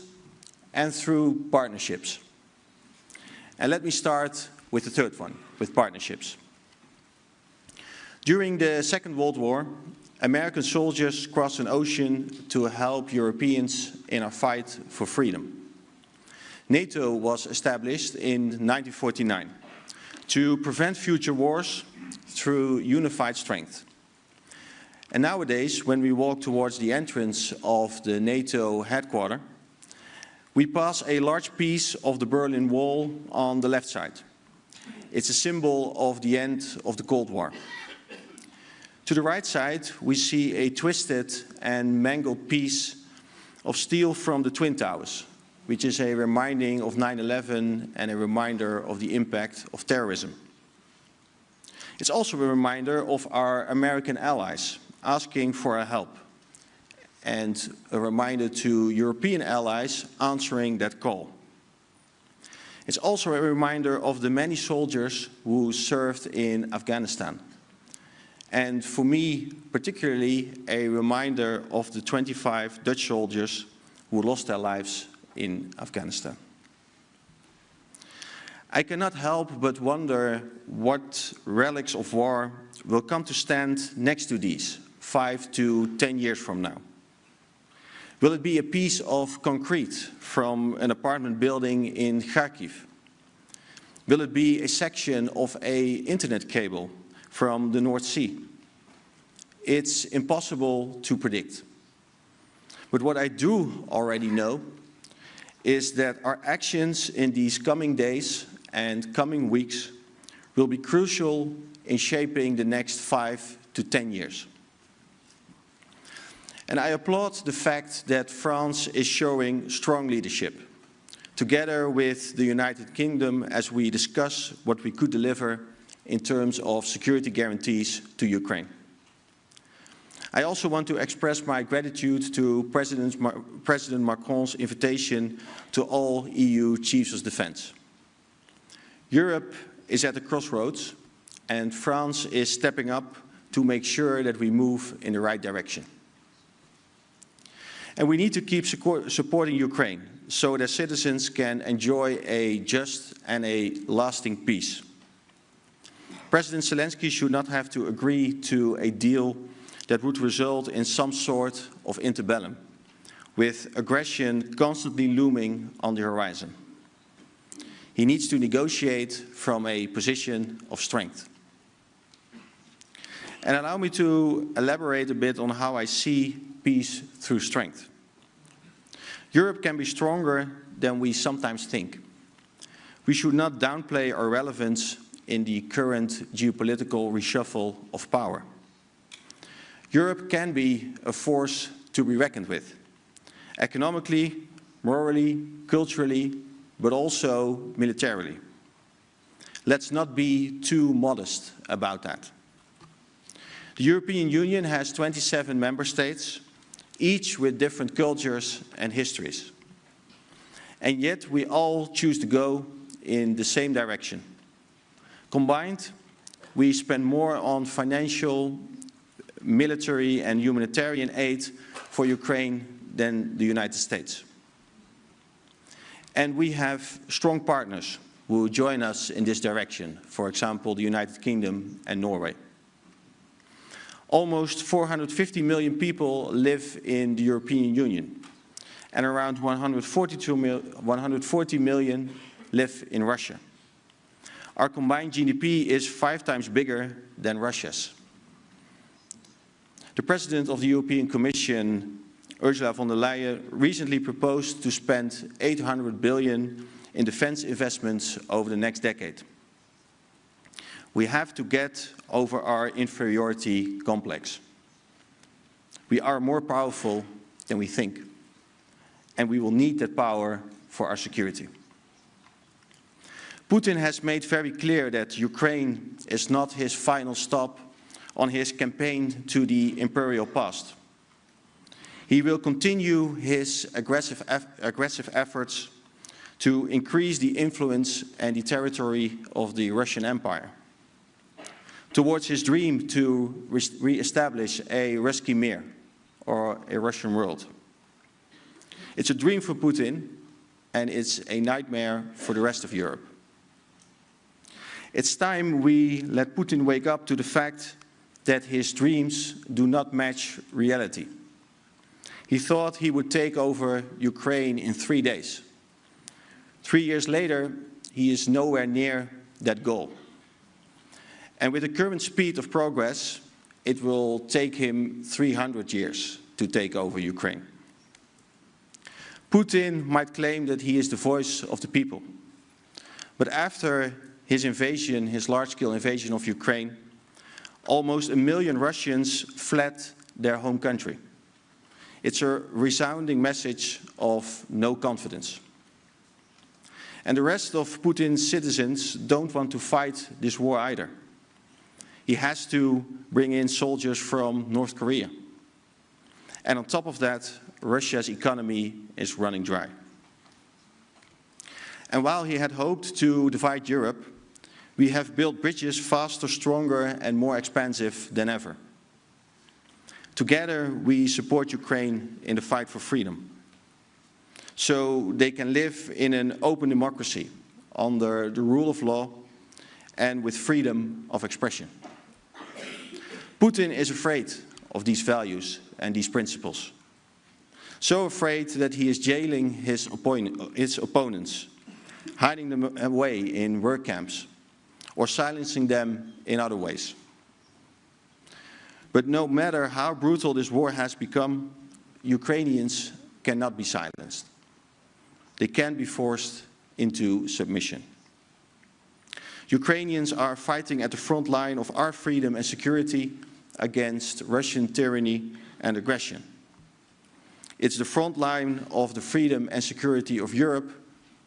and through partnerships. And let me start with the third one, with partnerships. During the Second World War, American soldiers crossed an ocean to help Europeans in our fight for freedom. NATO was established in 1949 to prevent future wars through unified strength. And nowadays, when we walk towards the entrance of the NATO headquarters, we pass a large piece of the Berlin Wall on the left side. It's a symbol of the end of the Cold War. To the right side, we see a twisted and mangled piece of steel from the Twin Towers, which is a reminding of 9/11 and a reminder of the impact of terrorism. It's also a reminder of our American allies asking for our help, and a reminder to European allies answering that call. It's also a reminder of the many soldiers who served in Afghanistan. And for me, particularly, a reminder of the 25 Dutch soldiers who lost their lives in Afghanistan. I cannot help but wonder what relics of war will come to stand next to these 5 to 10 years from now. Will it be a piece of concrete from an apartment building in Kharkiv? Will it be a section of an internet cable from the North Sea? It's impossible to predict. But what I do already know is that our actions in these coming days and coming weeks will be crucial in shaping the next 5 to 10 years. And I applaud the fact that France is showing strong leadership, together with the United Kingdom, as we discuss what we could deliver in terms of security guarantees to Ukraine. I also want to express my gratitude to President Macron's invitation to all EU chiefs of defense. Europe is at the crossroads, and France is stepping up to make sure that we move in the right direction. And we need to keep supporting Ukraine so that citizens can enjoy a just and a lasting peace. President Zelensky should not have to agree to a deal that would result in some sort of interbellum, with aggression constantly looming on the horizon. He needs to negotiate from a position of strength. And allow me to elaborate a bit on how I see peace through strength. Europe can be stronger than we sometimes think. We should not downplay our relevance in the current geopolitical reshuffle of power. Europe can be a force to be reckoned with, economically, morally, culturally, but also militarily. Let's not be too modest about that. The European Union has 27 member states, each with different cultures and histories. And yet we all choose to go in the same direction. Combined, we spend more on financial, military and humanitarian aid for Ukraine than the United States. And we have strong partners who join us in this direction, for example, the United Kingdom and Norway. Almost 450 million people live in the European Union, and around 140 million live in Russia. Our combined GDP is 5 times bigger than Russia's. The President of the European Commission, Ursula von der Leyen, recently proposed to spend 800 billion in defense investments over the next decade. We have to get over our inferiority complex. We are more powerful than we think, and we will need that power for our security. Putin has made very clear that Ukraine is not his final stop on his campaign to the imperial past. He will continue his aggressive efforts to increase the influence and the territory of the Russian Empire, towards his dream to re-establish a Ruski Mir, or a Russian world. It's a dream for Putin, and it's a nightmare for the rest of Europe. It's time we let Putin wake up to the fact that his dreams do not match reality. He thought he would take over Ukraine in 3 days. 3 years later, he is nowhere near that goal. And with the current speed of progress, it will take him 300 years to take over Ukraine. Putin might claim that he is the voice of the people. But after his invasion, his large-scale invasion of Ukraine, almost 1 million Russians fled their home country. It's a resounding message of no confidence. And the rest of Putin's citizens don't want to fight this war either. he has to bring in soldiers from North Korea. And on top of that, Russia's economy is running dry. And while he had hoped to divide Europe, we have built bridges faster, stronger, and more expansive than ever. Together, we support Ukraine in the fight for freedom, so they can live in an open democracy under the rule of law and with freedom of expression. Putin is afraid of these values and these principles, so afraid that he is jailing his opponents, hiding them away in work camps, or silencing them in other ways. But no matter how brutal this war has become, Ukrainians cannot be silenced. They can't be forced into submission. Ukrainians are fighting at the front line of our freedom and security against Russian tyranny and aggression. It's the front line of the freedom and security of Europe,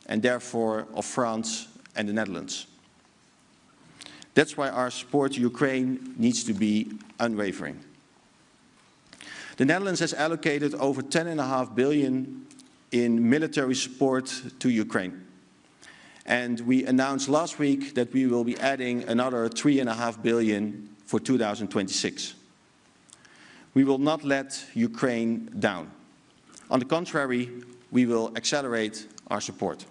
and therefore of France and the Netherlands. That's why our support to Ukraine needs to be unwavering. The Netherlands has allocated over 10.5 billion in military support to Ukraine. And we announced last week that we will be adding another 3.5 billion for 2026. We will not let Ukraine down. On the contrary, we will accelerate our support.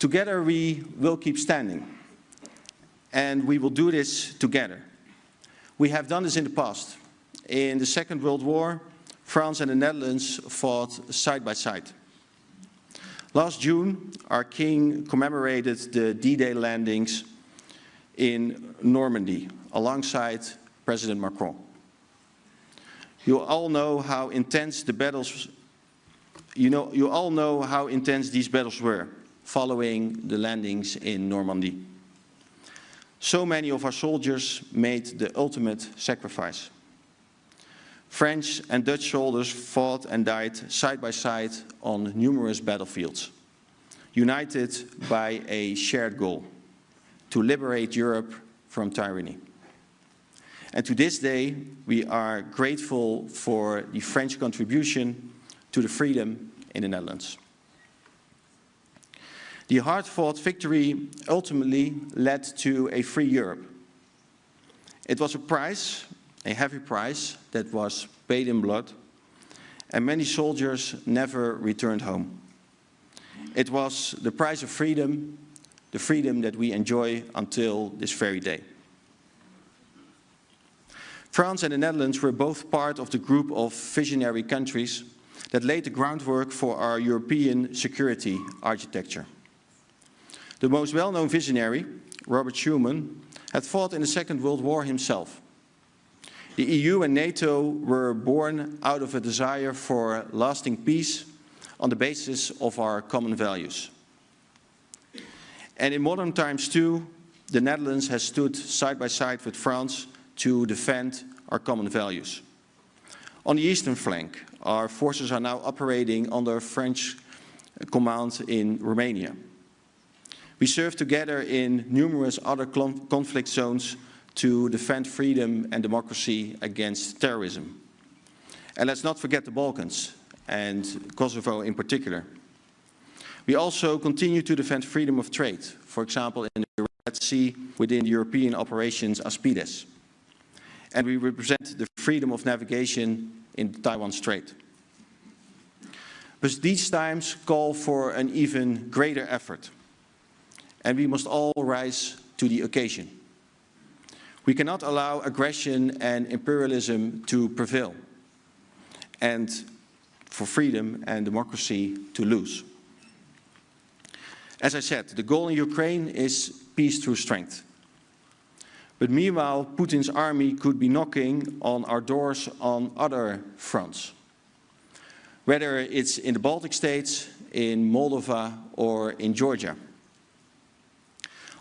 Together we will keep standing, and we will do this together. We have done this in the past. In the Second World War, France and the Netherlands fought side by side. Last June, our king commemorated the D-Day landings in Normandy alongside President Macron. You all know how intense the battles. You all know how intense these battles were following the landings in Normandy. So many of our soldiers made the ultimate sacrifice. French and Dutch soldiers fought and died side by side on numerous battlefields, united by a shared goal: to liberate Europe from tyranny. And to this day, we are grateful for the French contribution to the freedom in the Netherlands. The hard-fought victory ultimately led to a free Europe. It was a price, a heavy price, that was paid in blood, and many soldiers never returned home. It was the price of freedom, the freedom that we enjoy until this very day. France and the Netherlands were both part of the group of visionary countries that laid the groundwork for our European security architecture. The most well-known visionary, Robert Schuman, had fought in the Second World War himself. The EU and NATO were born out of a desire for lasting peace on the basis of our common values. And in modern times too, the Netherlands has stood side by side with France to defend our common values. On the eastern flank, our forces are now operating under French command in Romania. We serve together in numerous other conflict zones to defend freedom and democracy against terrorism. And let's not forget the Balkans, and Kosovo in particular. We also continue to defend freedom of trade, for example in the Red Sea within the European operations Aspides. And we represent the freedom of navigation in the Taiwan Strait. But these times call for an even greater effort, and we must all rise to the occasion. We cannot allow aggression and imperialism to prevail, and for freedom and democracy to lose. As I said, the goal in Ukraine is peace through strength. But meanwhile, Putin's army could be knocking on our doors on other fronts, whether it's in the Baltic states, in Moldova, or in Georgia.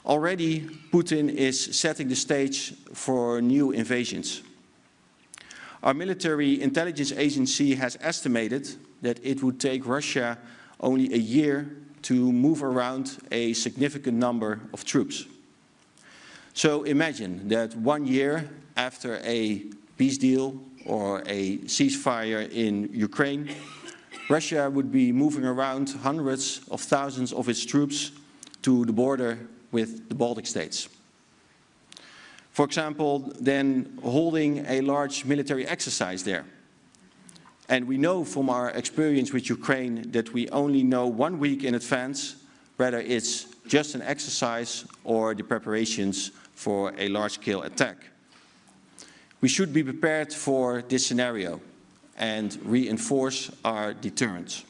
Already, Putin is setting the stage for new invasions. Our military intelligence agency has estimated that it would take Russia only a year to move around a significant number of troops. So imagine that 1 year after a peace deal or a ceasefire in Ukraine, Russia would be moving around hundreds of thousands of its troops to the border with the Baltic states. For example, then holding a large military exercise there. And we know from our experience with Ukraine that we only know 1 week in advance whether it's just an exercise or the preparations for a large-scale attack. We should be prepared for this scenario and reinforce our deterrence.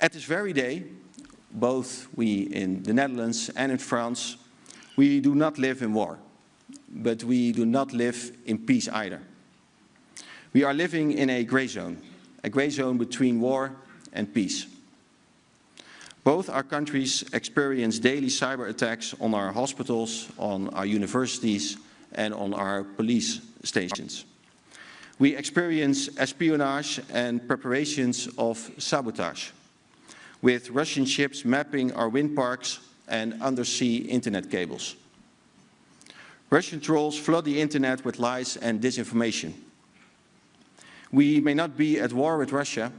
At this very day, both we in the Netherlands and in France, we do not live in war, but we do not live in peace either. We are living in a grey zone between war and peace. Both our countries experience daily cyber attacks on our hospitals, on our universities, and on our police stations. We experience espionage and preparations of sabotage, with Russian ships mapping our wind parks and undersea internet cables. Russian trolls flood the internet with lies and disinformation. We may not be at war with Russia,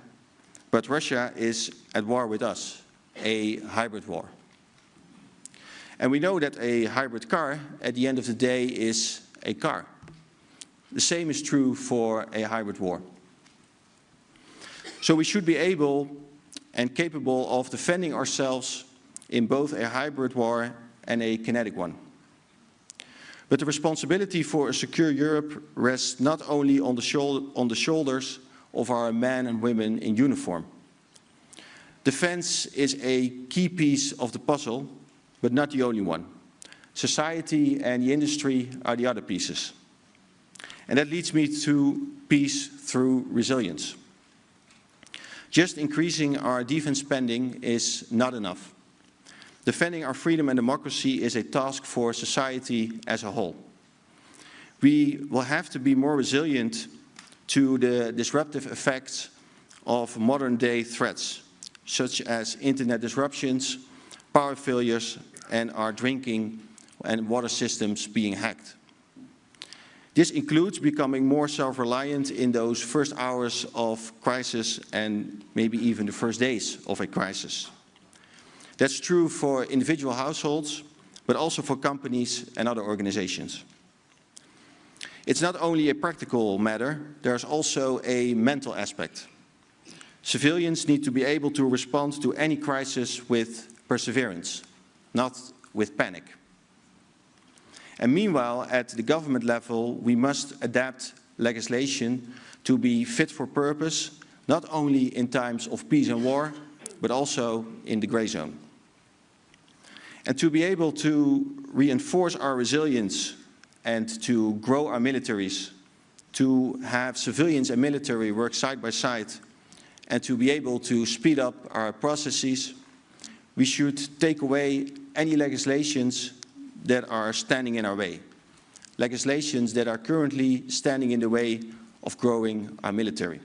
but Russia is at war with us, a hybrid war. And we know that a hybrid car, at the end of the day, is a car. The same is true for a hybrid war. So we should be able and capable of defending ourselves in both a hybrid war and a kinetic one. But the responsibility for a secure Europe rests not only on the shoulders of our men and women in uniform. Defense is a key piece of the puzzle, but not the only one. Society and the industry are the other pieces. And that leads me to peace through resilience. Just increasing our defense spending is not enough. Defending our freedom and democracy is a task for society as a whole. We will have to be more resilient to the disruptive effects of modern-day threats, such as internet disruptions, power failures, and our drinking and water systems being hacked. This includes becoming more self-reliant in those first hours of crisis and maybe even the first days of a crisis. That's true for individual households, but also for companies and other organizations. It's not only a practical matter, there's also a mental aspect. Civilians need to be able to respond to any crisis with perseverance, not with panic. And meanwhile, at the government level, we must adapt legislation to be fit for purpose, not only in times of peace and war, but also in the grey zone. And to be able to reinforce our resilience and to grow our militaries, to have civilians and military work side by side, and to be able to speed up our processes, we should take away any legislations that are standing in our way. Legislations that are currently standing in the way of growing our military.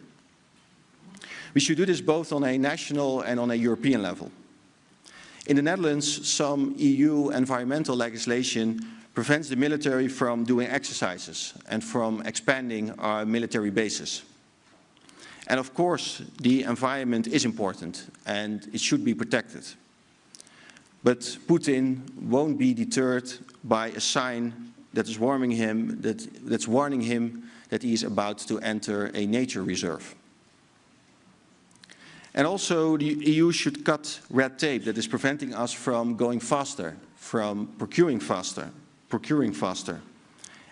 We should do this both on a national and on a European level. In the Netherlands, some EU environmental legislation prevents the military from doing exercises and from expanding our military bases. And of course, the environment is important and it should be protected. But Putin won't be deterred by a sign that is warning him that he is about to enter a nature reserve. And also the EU should cut red tape that is preventing us from going faster, from procuring faster,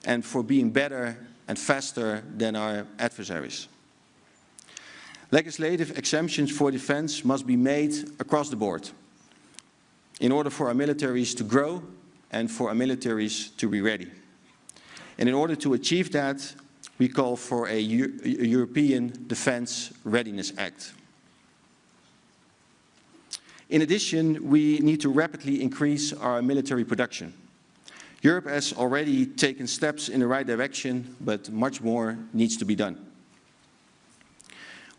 and for being better and faster than our adversaries. Legislative exemptions for defense must be made across the board in order for our militaries to grow and for our militaries to be ready. And in order to achieve that, we call for a European Defence Readiness Act. In addition, we need to rapidly increase our military production. Europe has already taken steps in the right direction, but much more needs to be done.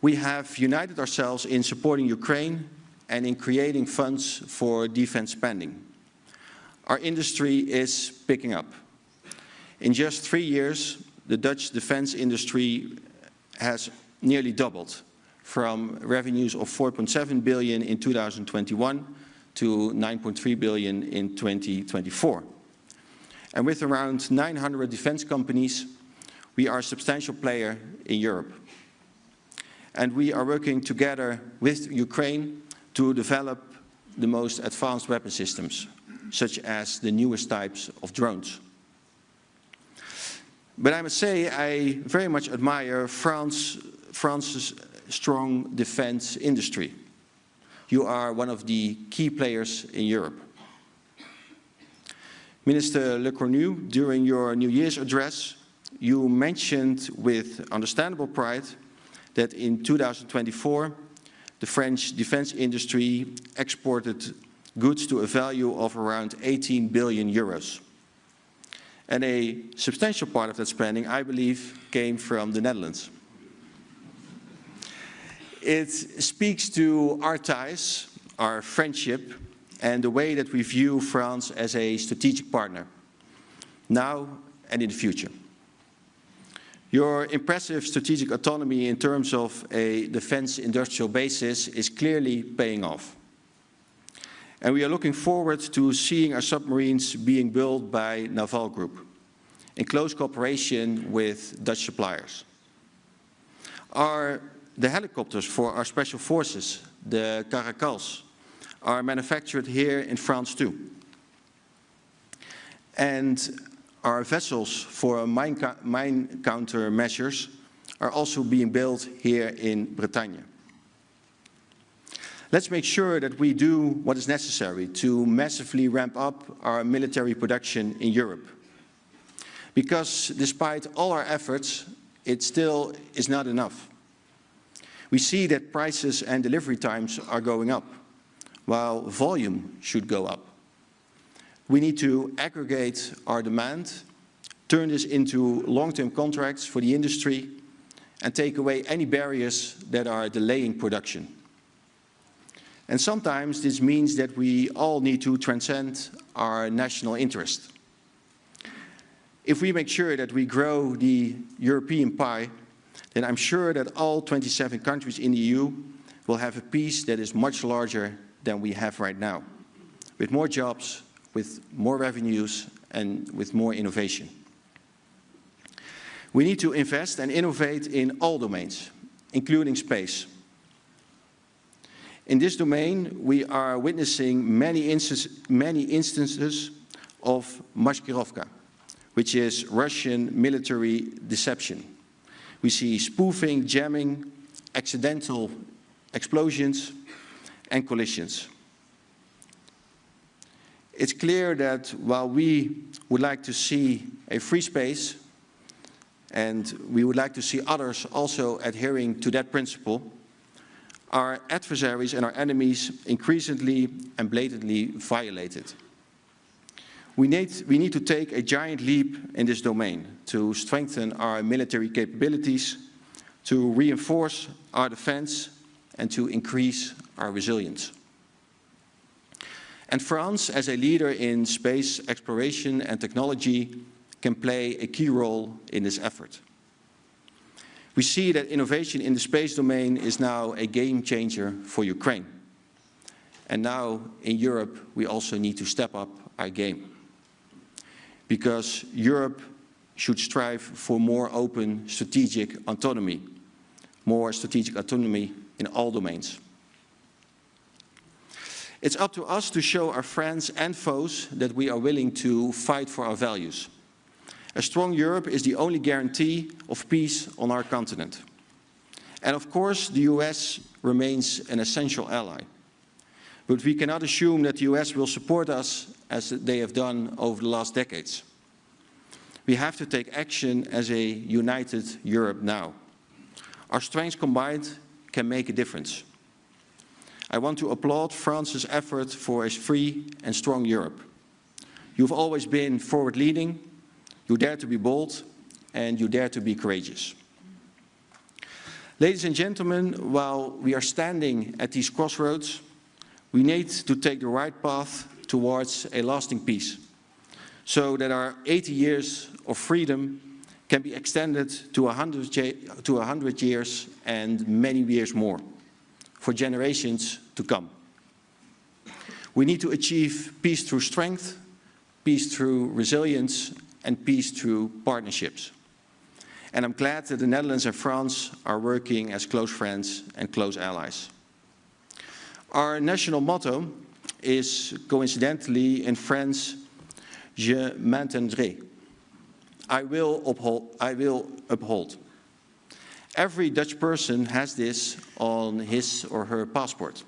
We have united ourselves in supporting Ukraine and in creating funds for defense spending. our industry is picking up. In just 3 years, the Dutch defense industry has nearly doubled, from revenues of 4.7 billion in 2021 to 9.3 billion in 2024. And with around 900 defense companies, we are a substantial player in Europe. And we are working together with Ukraine to develop the most advanced weapon systems, such as the newest types of drones. But I must say, I very much admire France's strong defense industry. You are one of the key players in Europe. Minister Lecornu, during your New Year's address, you mentioned with understandable pride that in 2024, the French defense industry exported goods to a value of around 18 billion euros. And a substantial part of that spending, I believe, came from the Netherlands. It speaks to our ties, our friendship, and the way that we view France as a strategic partner, now and in the future. Your impressive strategic autonomy in terms of a defense industrial basis is clearly paying off. And we are looking forward to seeing our submarines being built by Naval Group in close cooperation with Dutch suppliers. The helicopters for our special forces, the Caracals, are manufactured here in France too. And our vessels for mine countermeasures are also being built here in Bretagne. Let's make sure that we do what is necessary to massively ramp up our military production in Europe. Because despite all our efforts, it still is not enough. We see that prices and delivery times are going up, while volume should go up. We need to aggregate our demand, turn this into long-term contracts for the industry, and take away any barriers that are delaying production. And sometimes this means that we all need to transcend our national interest. If we make sure that we grow the European pie, then I'm sure that all 27 countries in the EU will have a piece that is much larger than we have right now, with more jobs, with more revenues, and with more innovation. We need to invest and innovate in all domains, including space. In this domain, we are witnessing many instances of Maskirovka, which is Russian military deception. We see spoofing, jamming, accidental explosions, and collisions. It's clear that while we would like to see a free space, and we would like to see others also adhering to that principle, our adversaries and our enemies increasingly and blatantly violate it. We need to take a giant leap in this domain to strengthen our military capabilities, to reinforce our defense, and to increase our resilience. And France, as a leader in space exploration and technology, can play a key role in this effort. We see that innovation in the space domain is now a game changer for Ukraine. And now in Europe, we also need to step up our game. Because Europe should strive for more open strategic autonomy, more strategic autonomy in all domains. It's up to us to show our friends and foes that we are willing to fight for our values. A strong Europe is the only guarantee of peace on our continent. And of course, the US remains an essential ally. But we cannot assume that the US will support us as they have done over the last decades. We have to take action as a united Europe now. Our strengths combined can make a difference. I want to applaud France's effort for a free and strong Europe. You've always been forward-leaning, you dare to be bold, and you dare to be courageous. Ladies and gentlemen, while we are standing at these crossroads, we need to take the right path towards a lasting peace, so that our 80 years of freedom can be extended to 100 years and many years more, for generations to come. We need to achieve peace through strength, peace through resilience, and peace through partnerships. And I'm glad that the Netherlands and France are working as close friends and close allies. Our national motto is, coincidentally, in French, Je maintiendrai. I will uphold. Every Dutch person has this on his or her passport.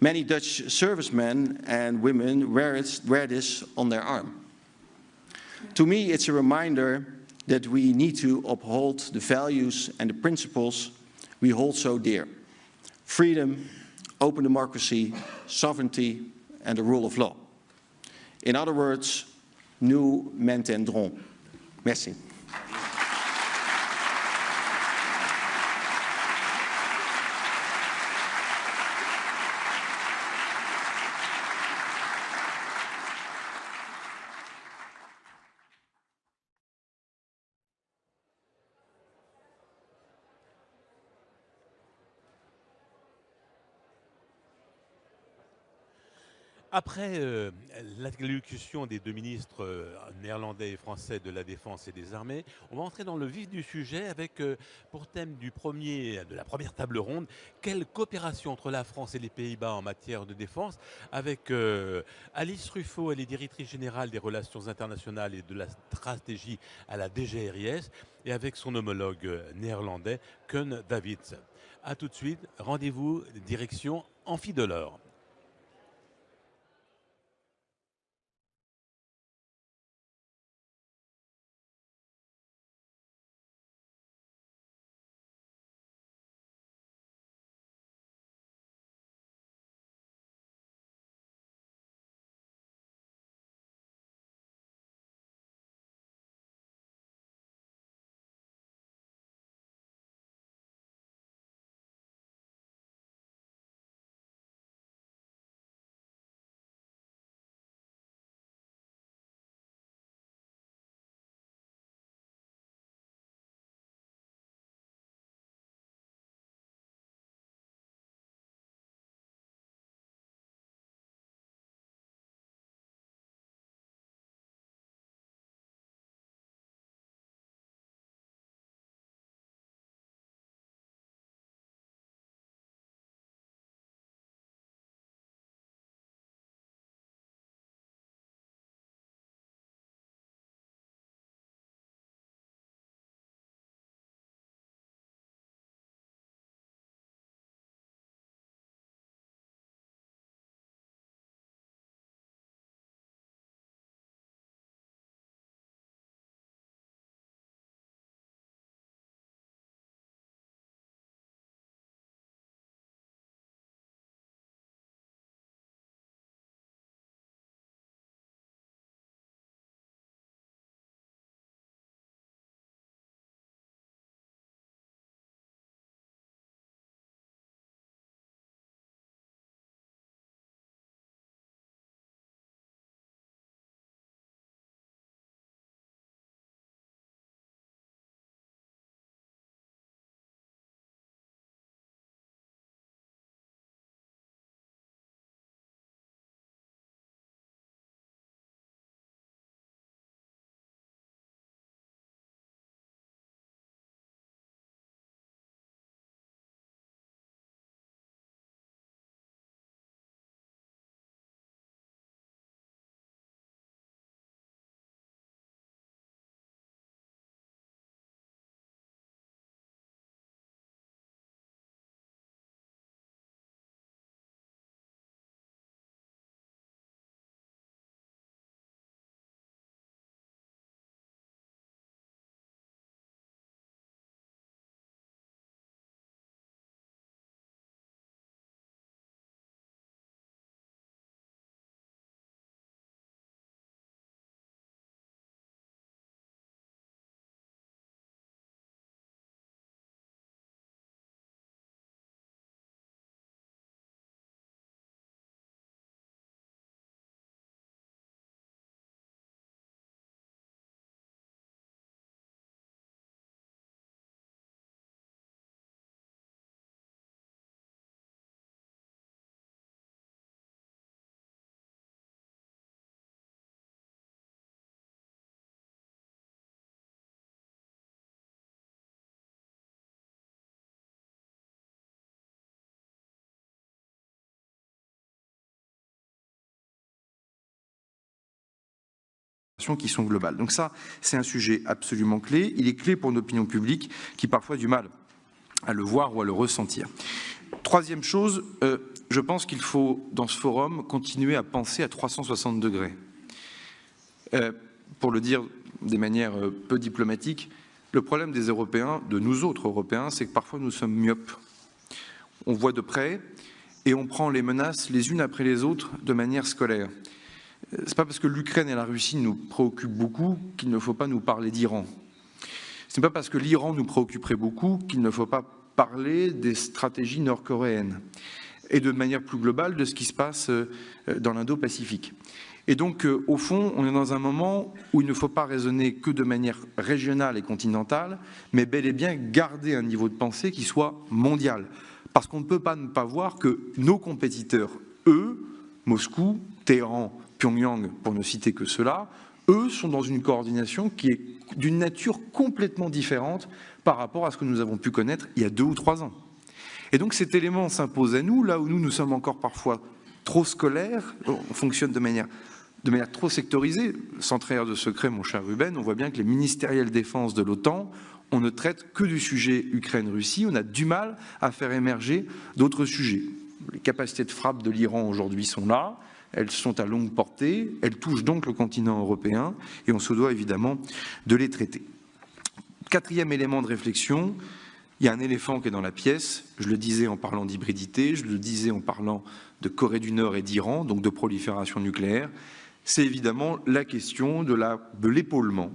Many Dutch servicemen and women wear this on their arm. To me, it's a reminder that we need to uphold the values and the principles we hold so dear: freedom, open democracy, sovereignty, and the rule of law. In other words, nous maintiendrons. Merci. Après l'allocution des deux ministres néerlandais et français de la Défense et des Armées, on va entrer dans le vif du sujet avec, pour thème de la première table ronde, quelle coopération entre la France et les Pays-Bas en matière de défense, avec Alice Ruffo, elle est directrice générale des relations internationales et de la stratégie à la DGRIS, et avec son homologue néerlandais, Koen Davids. A tout de suite, rendez-vous direction Amphi de l'Or. qui sont globales. Donc ça, c'est un sujet absolument clé. Il est clé pour l'opinion publique qui parfois a du mal à le voir ou à le ressentir. Troisième chose, je pense qu'il faut, dans ce forum, continuer à penser à 360 degrés. Pour le dire de manière peu diplomatique, le problème des Européens, de nous autres Européens, c'est que parfois nous sommes myopes. On voit de près et on prend les menaces les unes après les autres de manière scolaire. C'est pas parce que l'Ukraine et la Russie nous préoccupent beaucoup qu'il ne faut pas nous parler d'Iran. Ce n'est pas parce que l'Iran nous préoccuperait beaucoup qu'il ne faut pas parler des stratégies nord-coréennes et de manière plus globale de ce qui se passe dans l'Indo-Pacifique. Et donc, au fond, on est dans un moment où il ne faut pas raisonner que de manière régionale et continentale, mais bel et bien garder un niveau de pensée qui soit mondial. Parce qu'on ne peut pas ne pas voir que nos compétiteurs, eux, Moscou, Téhéran, Pyongyang, pour ne citer que cela, eux sont dans une coordination qui est d'une nature complètement différente par rapport à ce que nous avons pu connaître il y a 2 ou 3 ans. Et donc cet élément s'impose à nous, là où nous sommes encore parfois trop scolaires, on fonctionne de manière trop sectorisée. Sans trahir de secret, mon cher Ruben, on voit bien que les ministériels défense de l'OTAN, on ne traite que du sujet Ukraine-Russie, on a du mal à faire émerger d'autres sujets. Les capacités de frappe de l'Iran aujourd'hui sont là, elles sont à longue portée, elles touchent donc le continent européen et on se doit évidemment de les traiter. Quatrième élément de réflexion, il y a un éléphant qui est dans la pièce, je le disais en parlant d'hybridité, je le disais en parlant de Corée du Nord et d'Iran, donc de prolifération nucléaire, c'est évidemment la question de l'épaulement,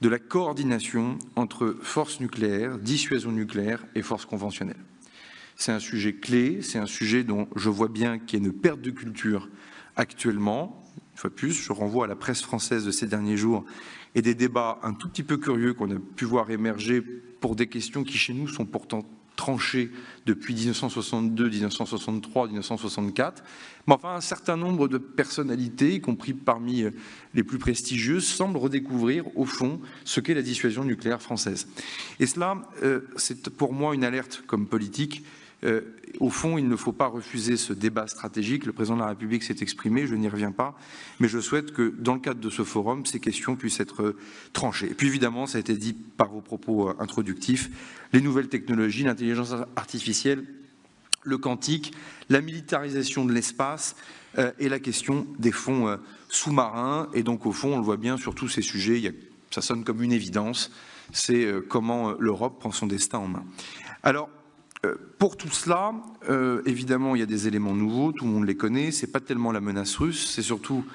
de la coordination entre forces nucléaires, dissuasion nucléaire et forces conventionnelles. C'est un sujet clé, c'est un sujet dont je vois bien qu'il y a une perte de culture actuellement. Une fois de plus, je renvoie à la presse française de ces derniers jours et des débats un tout petit peu curieux qu'on a pu voir émerger pour des questions qui chez nous sont pourtant tranchées depuis 1962, 1963, 1964. Mais enfin, un certain nombre de personnalités, y compris parmi les plus prestigieuses, semblent redécouvrir au fond ce qu'est la dissuasion nucléaire française. Et cela, c'est pour moi une alerte comme politique. Au fond, il ne faut pas refuser ce débat stratégique. Le président de la République s'est exprimé, je n'y reviens pas, mais je souhaite que, dans le cadre de ce forum, ces questions puissent être tranchées. Et puis évidemment, ça a été dit par vos propos introductifs, les nouvelles technologies, l'intelligence artificielle, le quantique, la militarisation de l'espace et la question des fonds sous-marins. Et donc, au fond, on le voit bien sur tous ces sujets, ça sonne comme une évidence, c'est comment l'Europe prend son destin en main. Alors, pour tout cela, évidemment, il y a des éléments nouveaux, tout le monde les connaît, c'est pas tellement la menace russe, c'est surtout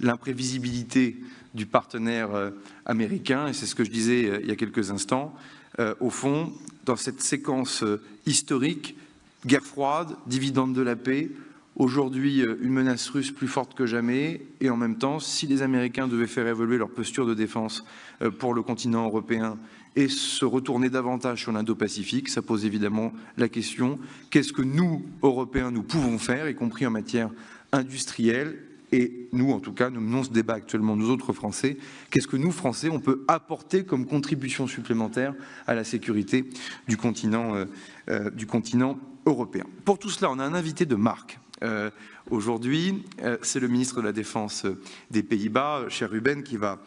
l'imprévisibilité du partenaire américain, et c'est ce que je disais il y a quelques instants. Au fond, dans cette séquence historique, guerre froide, dividende de la paix, aujourd'hui une menace russe plus forte que jamais, et en même temps, si les Américains devaient faire évoluer leur posture de défense pour le continent européen et se retourner davantage sur l'Indo-Pacifique, ça pose évidemment la question, qu'est-ce que nous, Européens, nous pouvons faire, y compris en matière industrielle, et nous, en tout cas, nous menons ce débat actuellement, nous autres Français, qu'est-ce que nous, Français, on peut apporter comme contribution supplémentaire à la sécurité du continent européen. Pour tout cela, on a un invité de marque. Aujourd'hui, c'est le ministre de la Défense des Pays-Bas, cher Ruben, qui va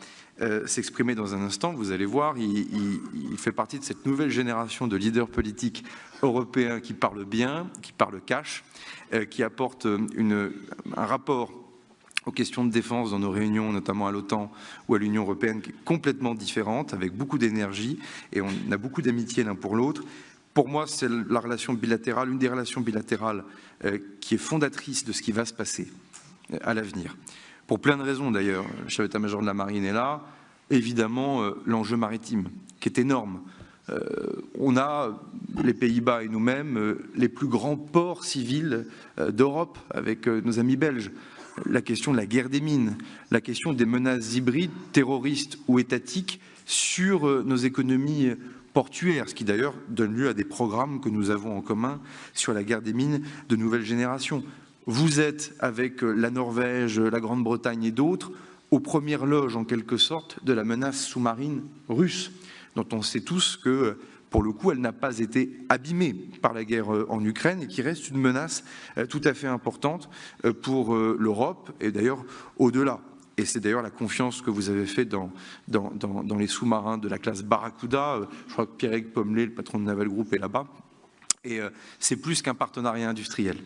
s'exprimer dans un instant. Vous allez voir, il fait partie de cette nouvelle génération de leaders politiques européens qui parlent bien, qui parlent cash, qui apportent un rapport aux questions de défense dans nos réunions, notamment à l'OTAN ou à l'Union européenne, qui est complètement différente, avec beaucoup d'énergie, et on a beaucoup d'amitié l'un pour l'autre. Pour moi, c'est la relation bilatérale, une des relations bilatérales qui est fondatrice de ce qui va se passer à l'avenir. Pour plein de raisons d'ailleurs, le chef d'état-major de la marine est là, évidemment l'enjeu maritime, qui est énorme. On a, les Pays-Bas et nous-mêmes, les plus grands ports civils d'Europe, avec nos amis belges. La question de la guerre des mines, la question des menaces hybrides, terroristes ou étatiques sur nos économies portuaires, ce qui d'ailleurs donne lieu à des programmes que nous avons en commun sur la guerre des mines de nouvelle génération. Vous êtes, avec la Norvège, la Grande-Bretagne et d'autres, aux premières loges, en quelque sorte, de la menace sous-marine russe, dont on sait tous que, pour le coup, elle n'a pas été abîmée par la guerre en Ukraine et qui reste une menace tout à fait importante pour l'Europe et d'ailleurs au-delà. Et c'est d'ailleurs la confiance que vous avez fait dans les sous-marins de la classe Barracuda. Je crois que Pierre-Éric Pommelet, le patron de Naval Group, est là-bas. Et c'est plus qu'un partenariat industriel.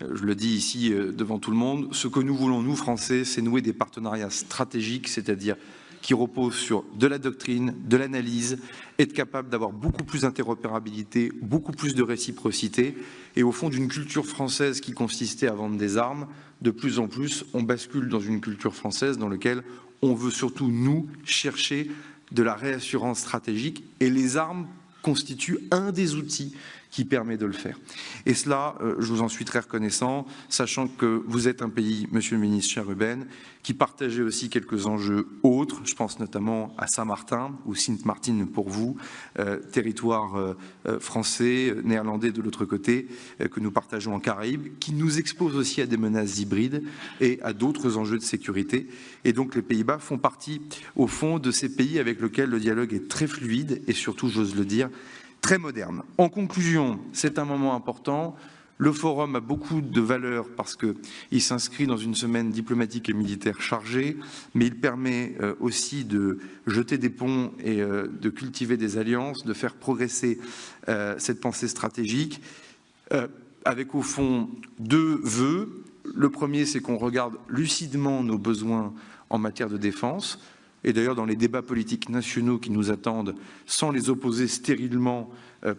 Je le dis ici devant tout le monde. Ce que nous voulons, nous, Français, c'est nouer des partenariats stratégiques, c'est-à-dire qui reposent sur de la doctrine, de l'analyse, être capable d'avoir beaucoup plus d'interopérabilité, beaucoup plus de réciprocité, et au fond d'une culture française qui consistait à vendre des armes, de plus en plus, on bascule dans une culture française dans laquelle on veut surtout, nous, chercher de la réassurance stratégique, et les armes constituent un des outils qui permet de le faire. Et cela, je vous en suis très reconnaissant, sachant que vous êtes un pays, Monsieur le Ministre, cher Ruben, qui partageait aussi quelques enjeux autres. Je pense notamment à Saint-Martin, ou Sint-Maarten pour vous, territoire français, néerlandais de l'autre côté, que nous partageons en Caraïbes, qui nous expose aussi à des menaces hybrides et à d'autres enjeux de sécurité. Et donc les Pays-Bas font partie, au fond, de ces pays avec lesquels le dialogue est très fluide et surtout, j'ose le dire, très moderne. En conclusion, c'est un moment important. Le forum a beaucoup de valeur parce qu'il s'inscrit dans une semaine diplomatique et militaire chargée, mais il permet aussi de jeter des ponts et de cultiver des alliances, de faire progresser cette pensée stratégique, avec au fond deux vœux. Le premier, c'est qu'on regarde lucidement nos besoins en matière de défense, et d'ailleurs dans les débats politiques nationaux qui nous attendent, sans les opposer stérilement,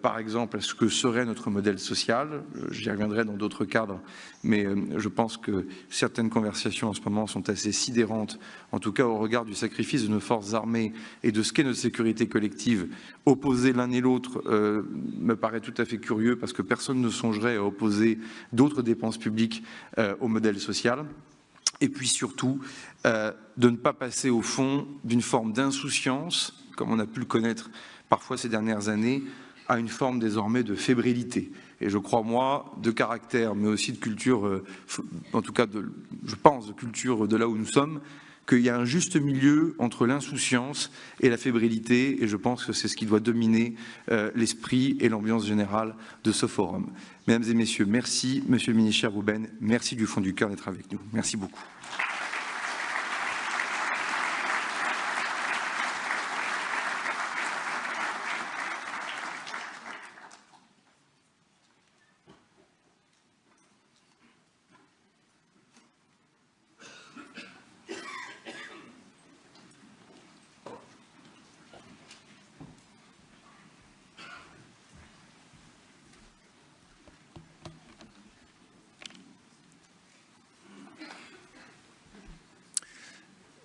par exemple, à ce que serait notre modèle social. J'y reviendrai dans d'autres cadres, mais je pense que certaines conversations en ce moment sont assez sidérantes, en tout cas au regard du sacrifice de nos forces armées et de ce qu'est notre sécurité collective. Opposer l'un et l'autre me paraît tout à fait curieux, parce que personne ne songerait à opposer d'autres dépenses publiques au modèle social. Et puis surtout, de ne pas passer au fond d'une forme d'insouciance, comme on a pu le connaître parfois ces dernières années, à une forme désormais de fébrilité. Et je crois, moi, de caractère, mais aussi de culture, en tout cas, je pense, de culture de là où nous sommes, qu'il y a un juste milieu entre l'insouciance et la fébrilité, et je pense que c'est ce qui doit dominer l'esprit et l'ambiance générale de ce forum. Mesdames et messieurs, merci, Monsieur le ministre cher Ruben, merci du fond du cœur d'être avec nous. Merci beaucoup.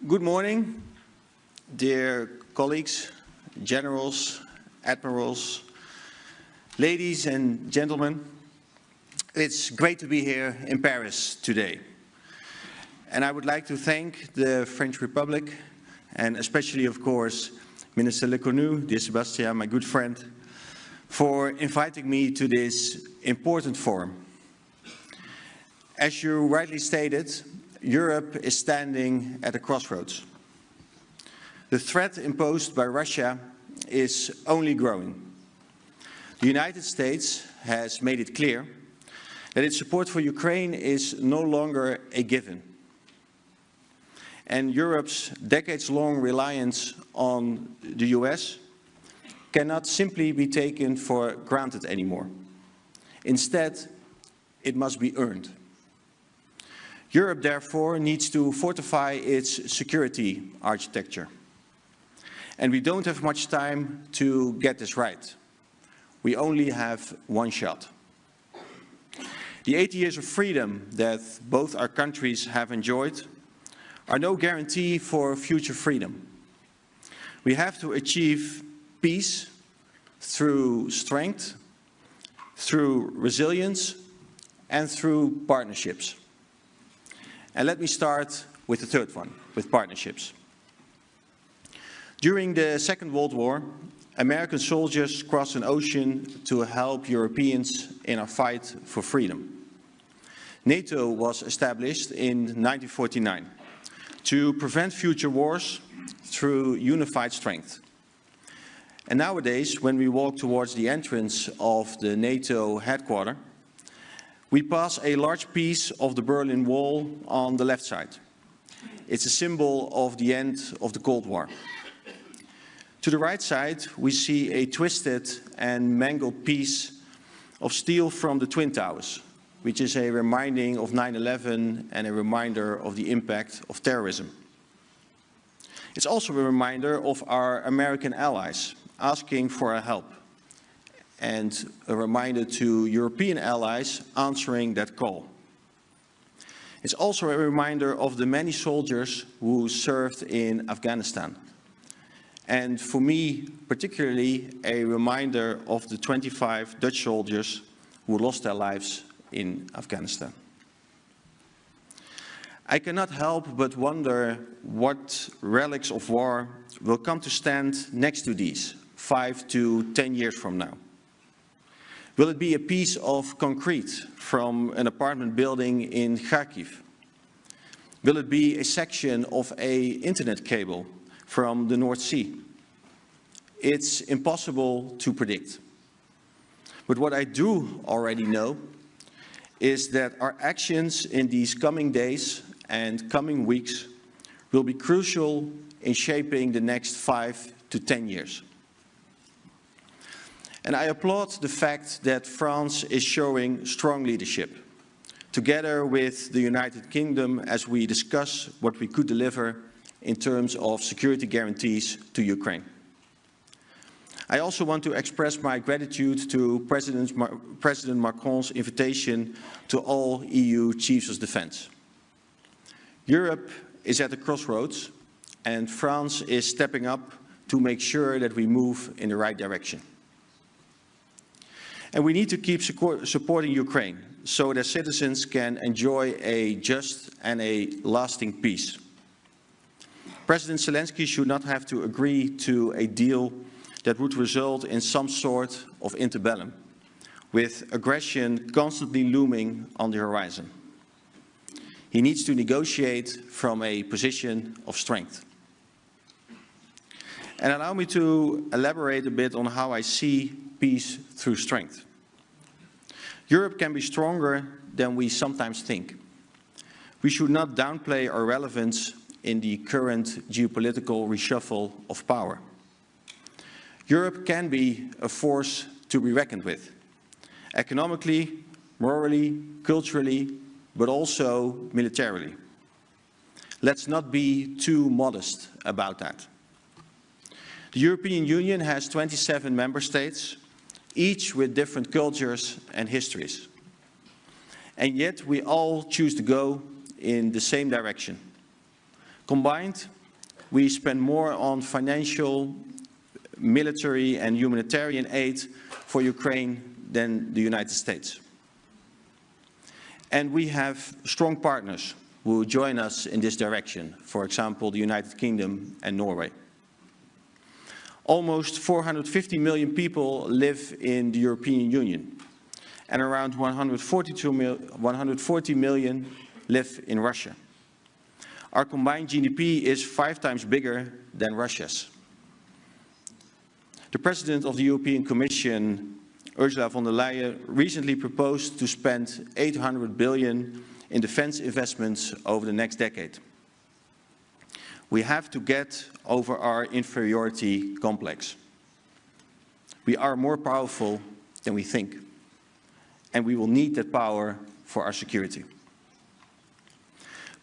Good morning, dear colleagues, generals, admirals, ladies and gentlemen. It's great to be here in Paris today. And I would like to thank the French Republic, and especially, of course, Minister Lecornu, dear Sebastien, my good friend, for inviting me to this important forum. As you rightly stated, Europe is standing at a crossroads. The threat imposed by Russia is only growing. The United States has made it clear that its support for Ukraine is no longer a given. And Europe's decades-long reliance on the US cannot simply be taken for granted anymore. Instead, it must be earned. Europe, therefore, needs to fortify its security architecture. And we don't have much time to get this right. We only have one shot. The 80 years of freedom that both our countries have enjoyed are no guarantee for future freedom. We have to achieve peace through strength, through resilience, and through partnerships. And let me start with the third one, with partnerships. During the Second World War, American soldiers crossed an ocean to help Europeans in our fight for freedom. NATO was established in 1949 to prevent future wars through unified strength. And nowadays, when we walk towards the entrance of the NATO headquarters, we pass a large piece of the Berlin Wall on the left side. It's a symbol of the end of the Cold War. To the right side, we see a twisted and mangled piece of steel from the Twin Towers, which is a reminding of 9/11 and a reminder of the impact of terrorism. It's also a reminder of our American allies asking for our help, and a reminder to European allies answering that call. It's also a reminder of the many soldiers who served in Afghanistan. And for me, particularly, a reminder of the 25 Dutch soldiers who lost their lives in Afghanistan. I cannot help but wonder what relics of war will come to stand next to these 5 to 10 years from now. Will it be a piece of concrete from an apartment building in Kharkiv? Will it be a section of an internet cable from the North Sea? It's impossible to predict. But what I do already know is that our actions in these coming days and coming weeks will be crucial in shaping the next 5 to 10 years. And I applaud the fact that France is showing strong leadership, together with the United Kingdom, as we discuss what we could deliver in terms of security guarantees to Ukraine. I also want to express my gratitude to President Macron's invitation to all EU chiefs of defense. Europe is at the crossroads, and France is stepping up to make sure that we move in the right direction. And we need to keep supporting Ukraine so that citizens can enjoy a just and a lasting peace. President Zelensky should not have to agree to a deal that would result in some sort of interbellum, with aggression constantly looming on the horizon. He needs to negotiate from a position of strength. And allow me to elaborate a bit on how I see peace through strength. Europe can be stronger than we sometimes think. We should not downplay our relevance in the current geopolitical reshuffle of power. Europe can be a force to be reckoned with, economically, morally, culturally, but also militarily. Let's not be too modest about that. The European Union has 27 member states, each with different cultures and histories. And yet we all choose to go in the same direction. Combined, we spend more on financial, military and humanitarian aid for Ukraine than the United States. And we have strong partners who join us in this direction, for example, the United Kingdom and Norway. Almost 450 million people live in the European Union, and around 140 million live in Russia. Our combined GDP is 5 times bigger than Russia's. The President of the European Commission, Ursula von der Leyen, recently proposed to spend 800 billion in defense investments over the next decade. We have to get over our inferiority complex. We are more powerful than we think, and we will need that power for our security.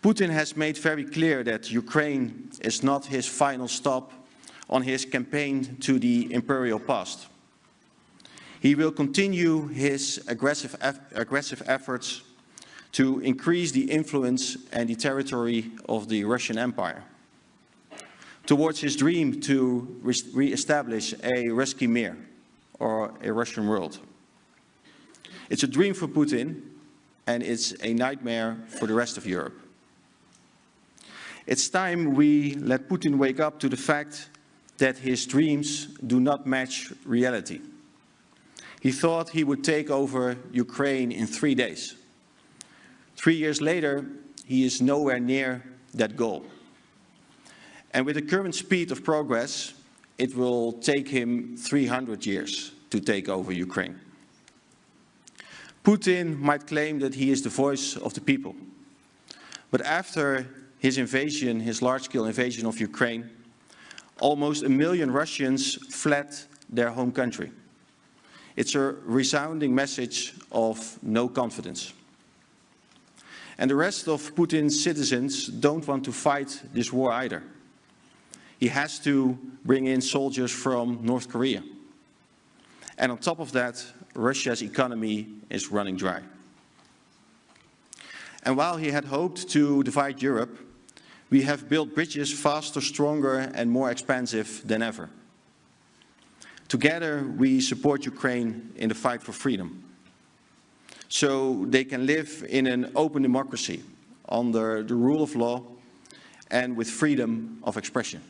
Putin has made very clear that Ukraine is not his final stop on his campaign to the imperial past. He will continue his aggressive efforts to increase the influence and the territory of the Russian Empire, towards his dream to re-establish a Ruski Mir, or a Russian world. It's a dream for Putin, and it's a nightmare for the rest of Europe. It's time we let Putin wake up to the fact that his dreams do not match reality. He thought he would take over Ukraine in 3 days. 3 years later, he is nowhere near that goal. And with the current speed of progress, it will take him 300 years to take over Ukraine. Putin might claim that he is the voice of the people. But after his invasion, his large-scale invasion of Ukraine, almost 1 million Russians fled their home country. It's a resounding message of no confidence. And the rest of Putin's citizens don't want to fight this war either. He has to bring in soldiers from North Korea. And on top of that, Russia's economy is running dry. And while he had hoped to divide Europe, we have built bridges faster, stronger, and more expansive than ever. Together, we support Ukraine in the fight for freedom, so they can live in an open democracy under the rule of law and with freedom of expression.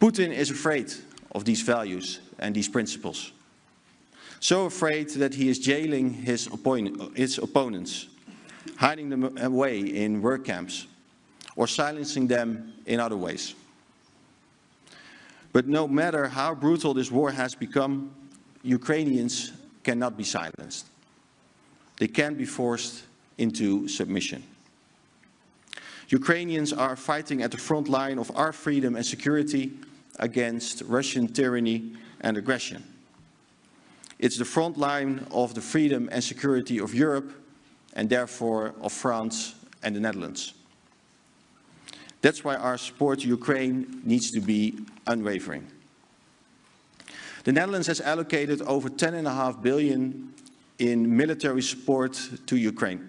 Putin is afraid of these values and these principles, so afraid that he is jailing his opponents, hiding them away in work camps, or silencing them in other ways. But no matter how brutal this war has become, Ukrainians cannot be silenced. They can't be forced into submission. Ukrainians are fighting at the front line of our freedom and security against Russian tyranny and aggression. It's the front line of the freedom and security of Europe, and therefore of France and the Netherlands. That's why our support to Ukraine needs to be unwavering. The Netherlands has allocated over 10.5 billion in military support to Ukraine.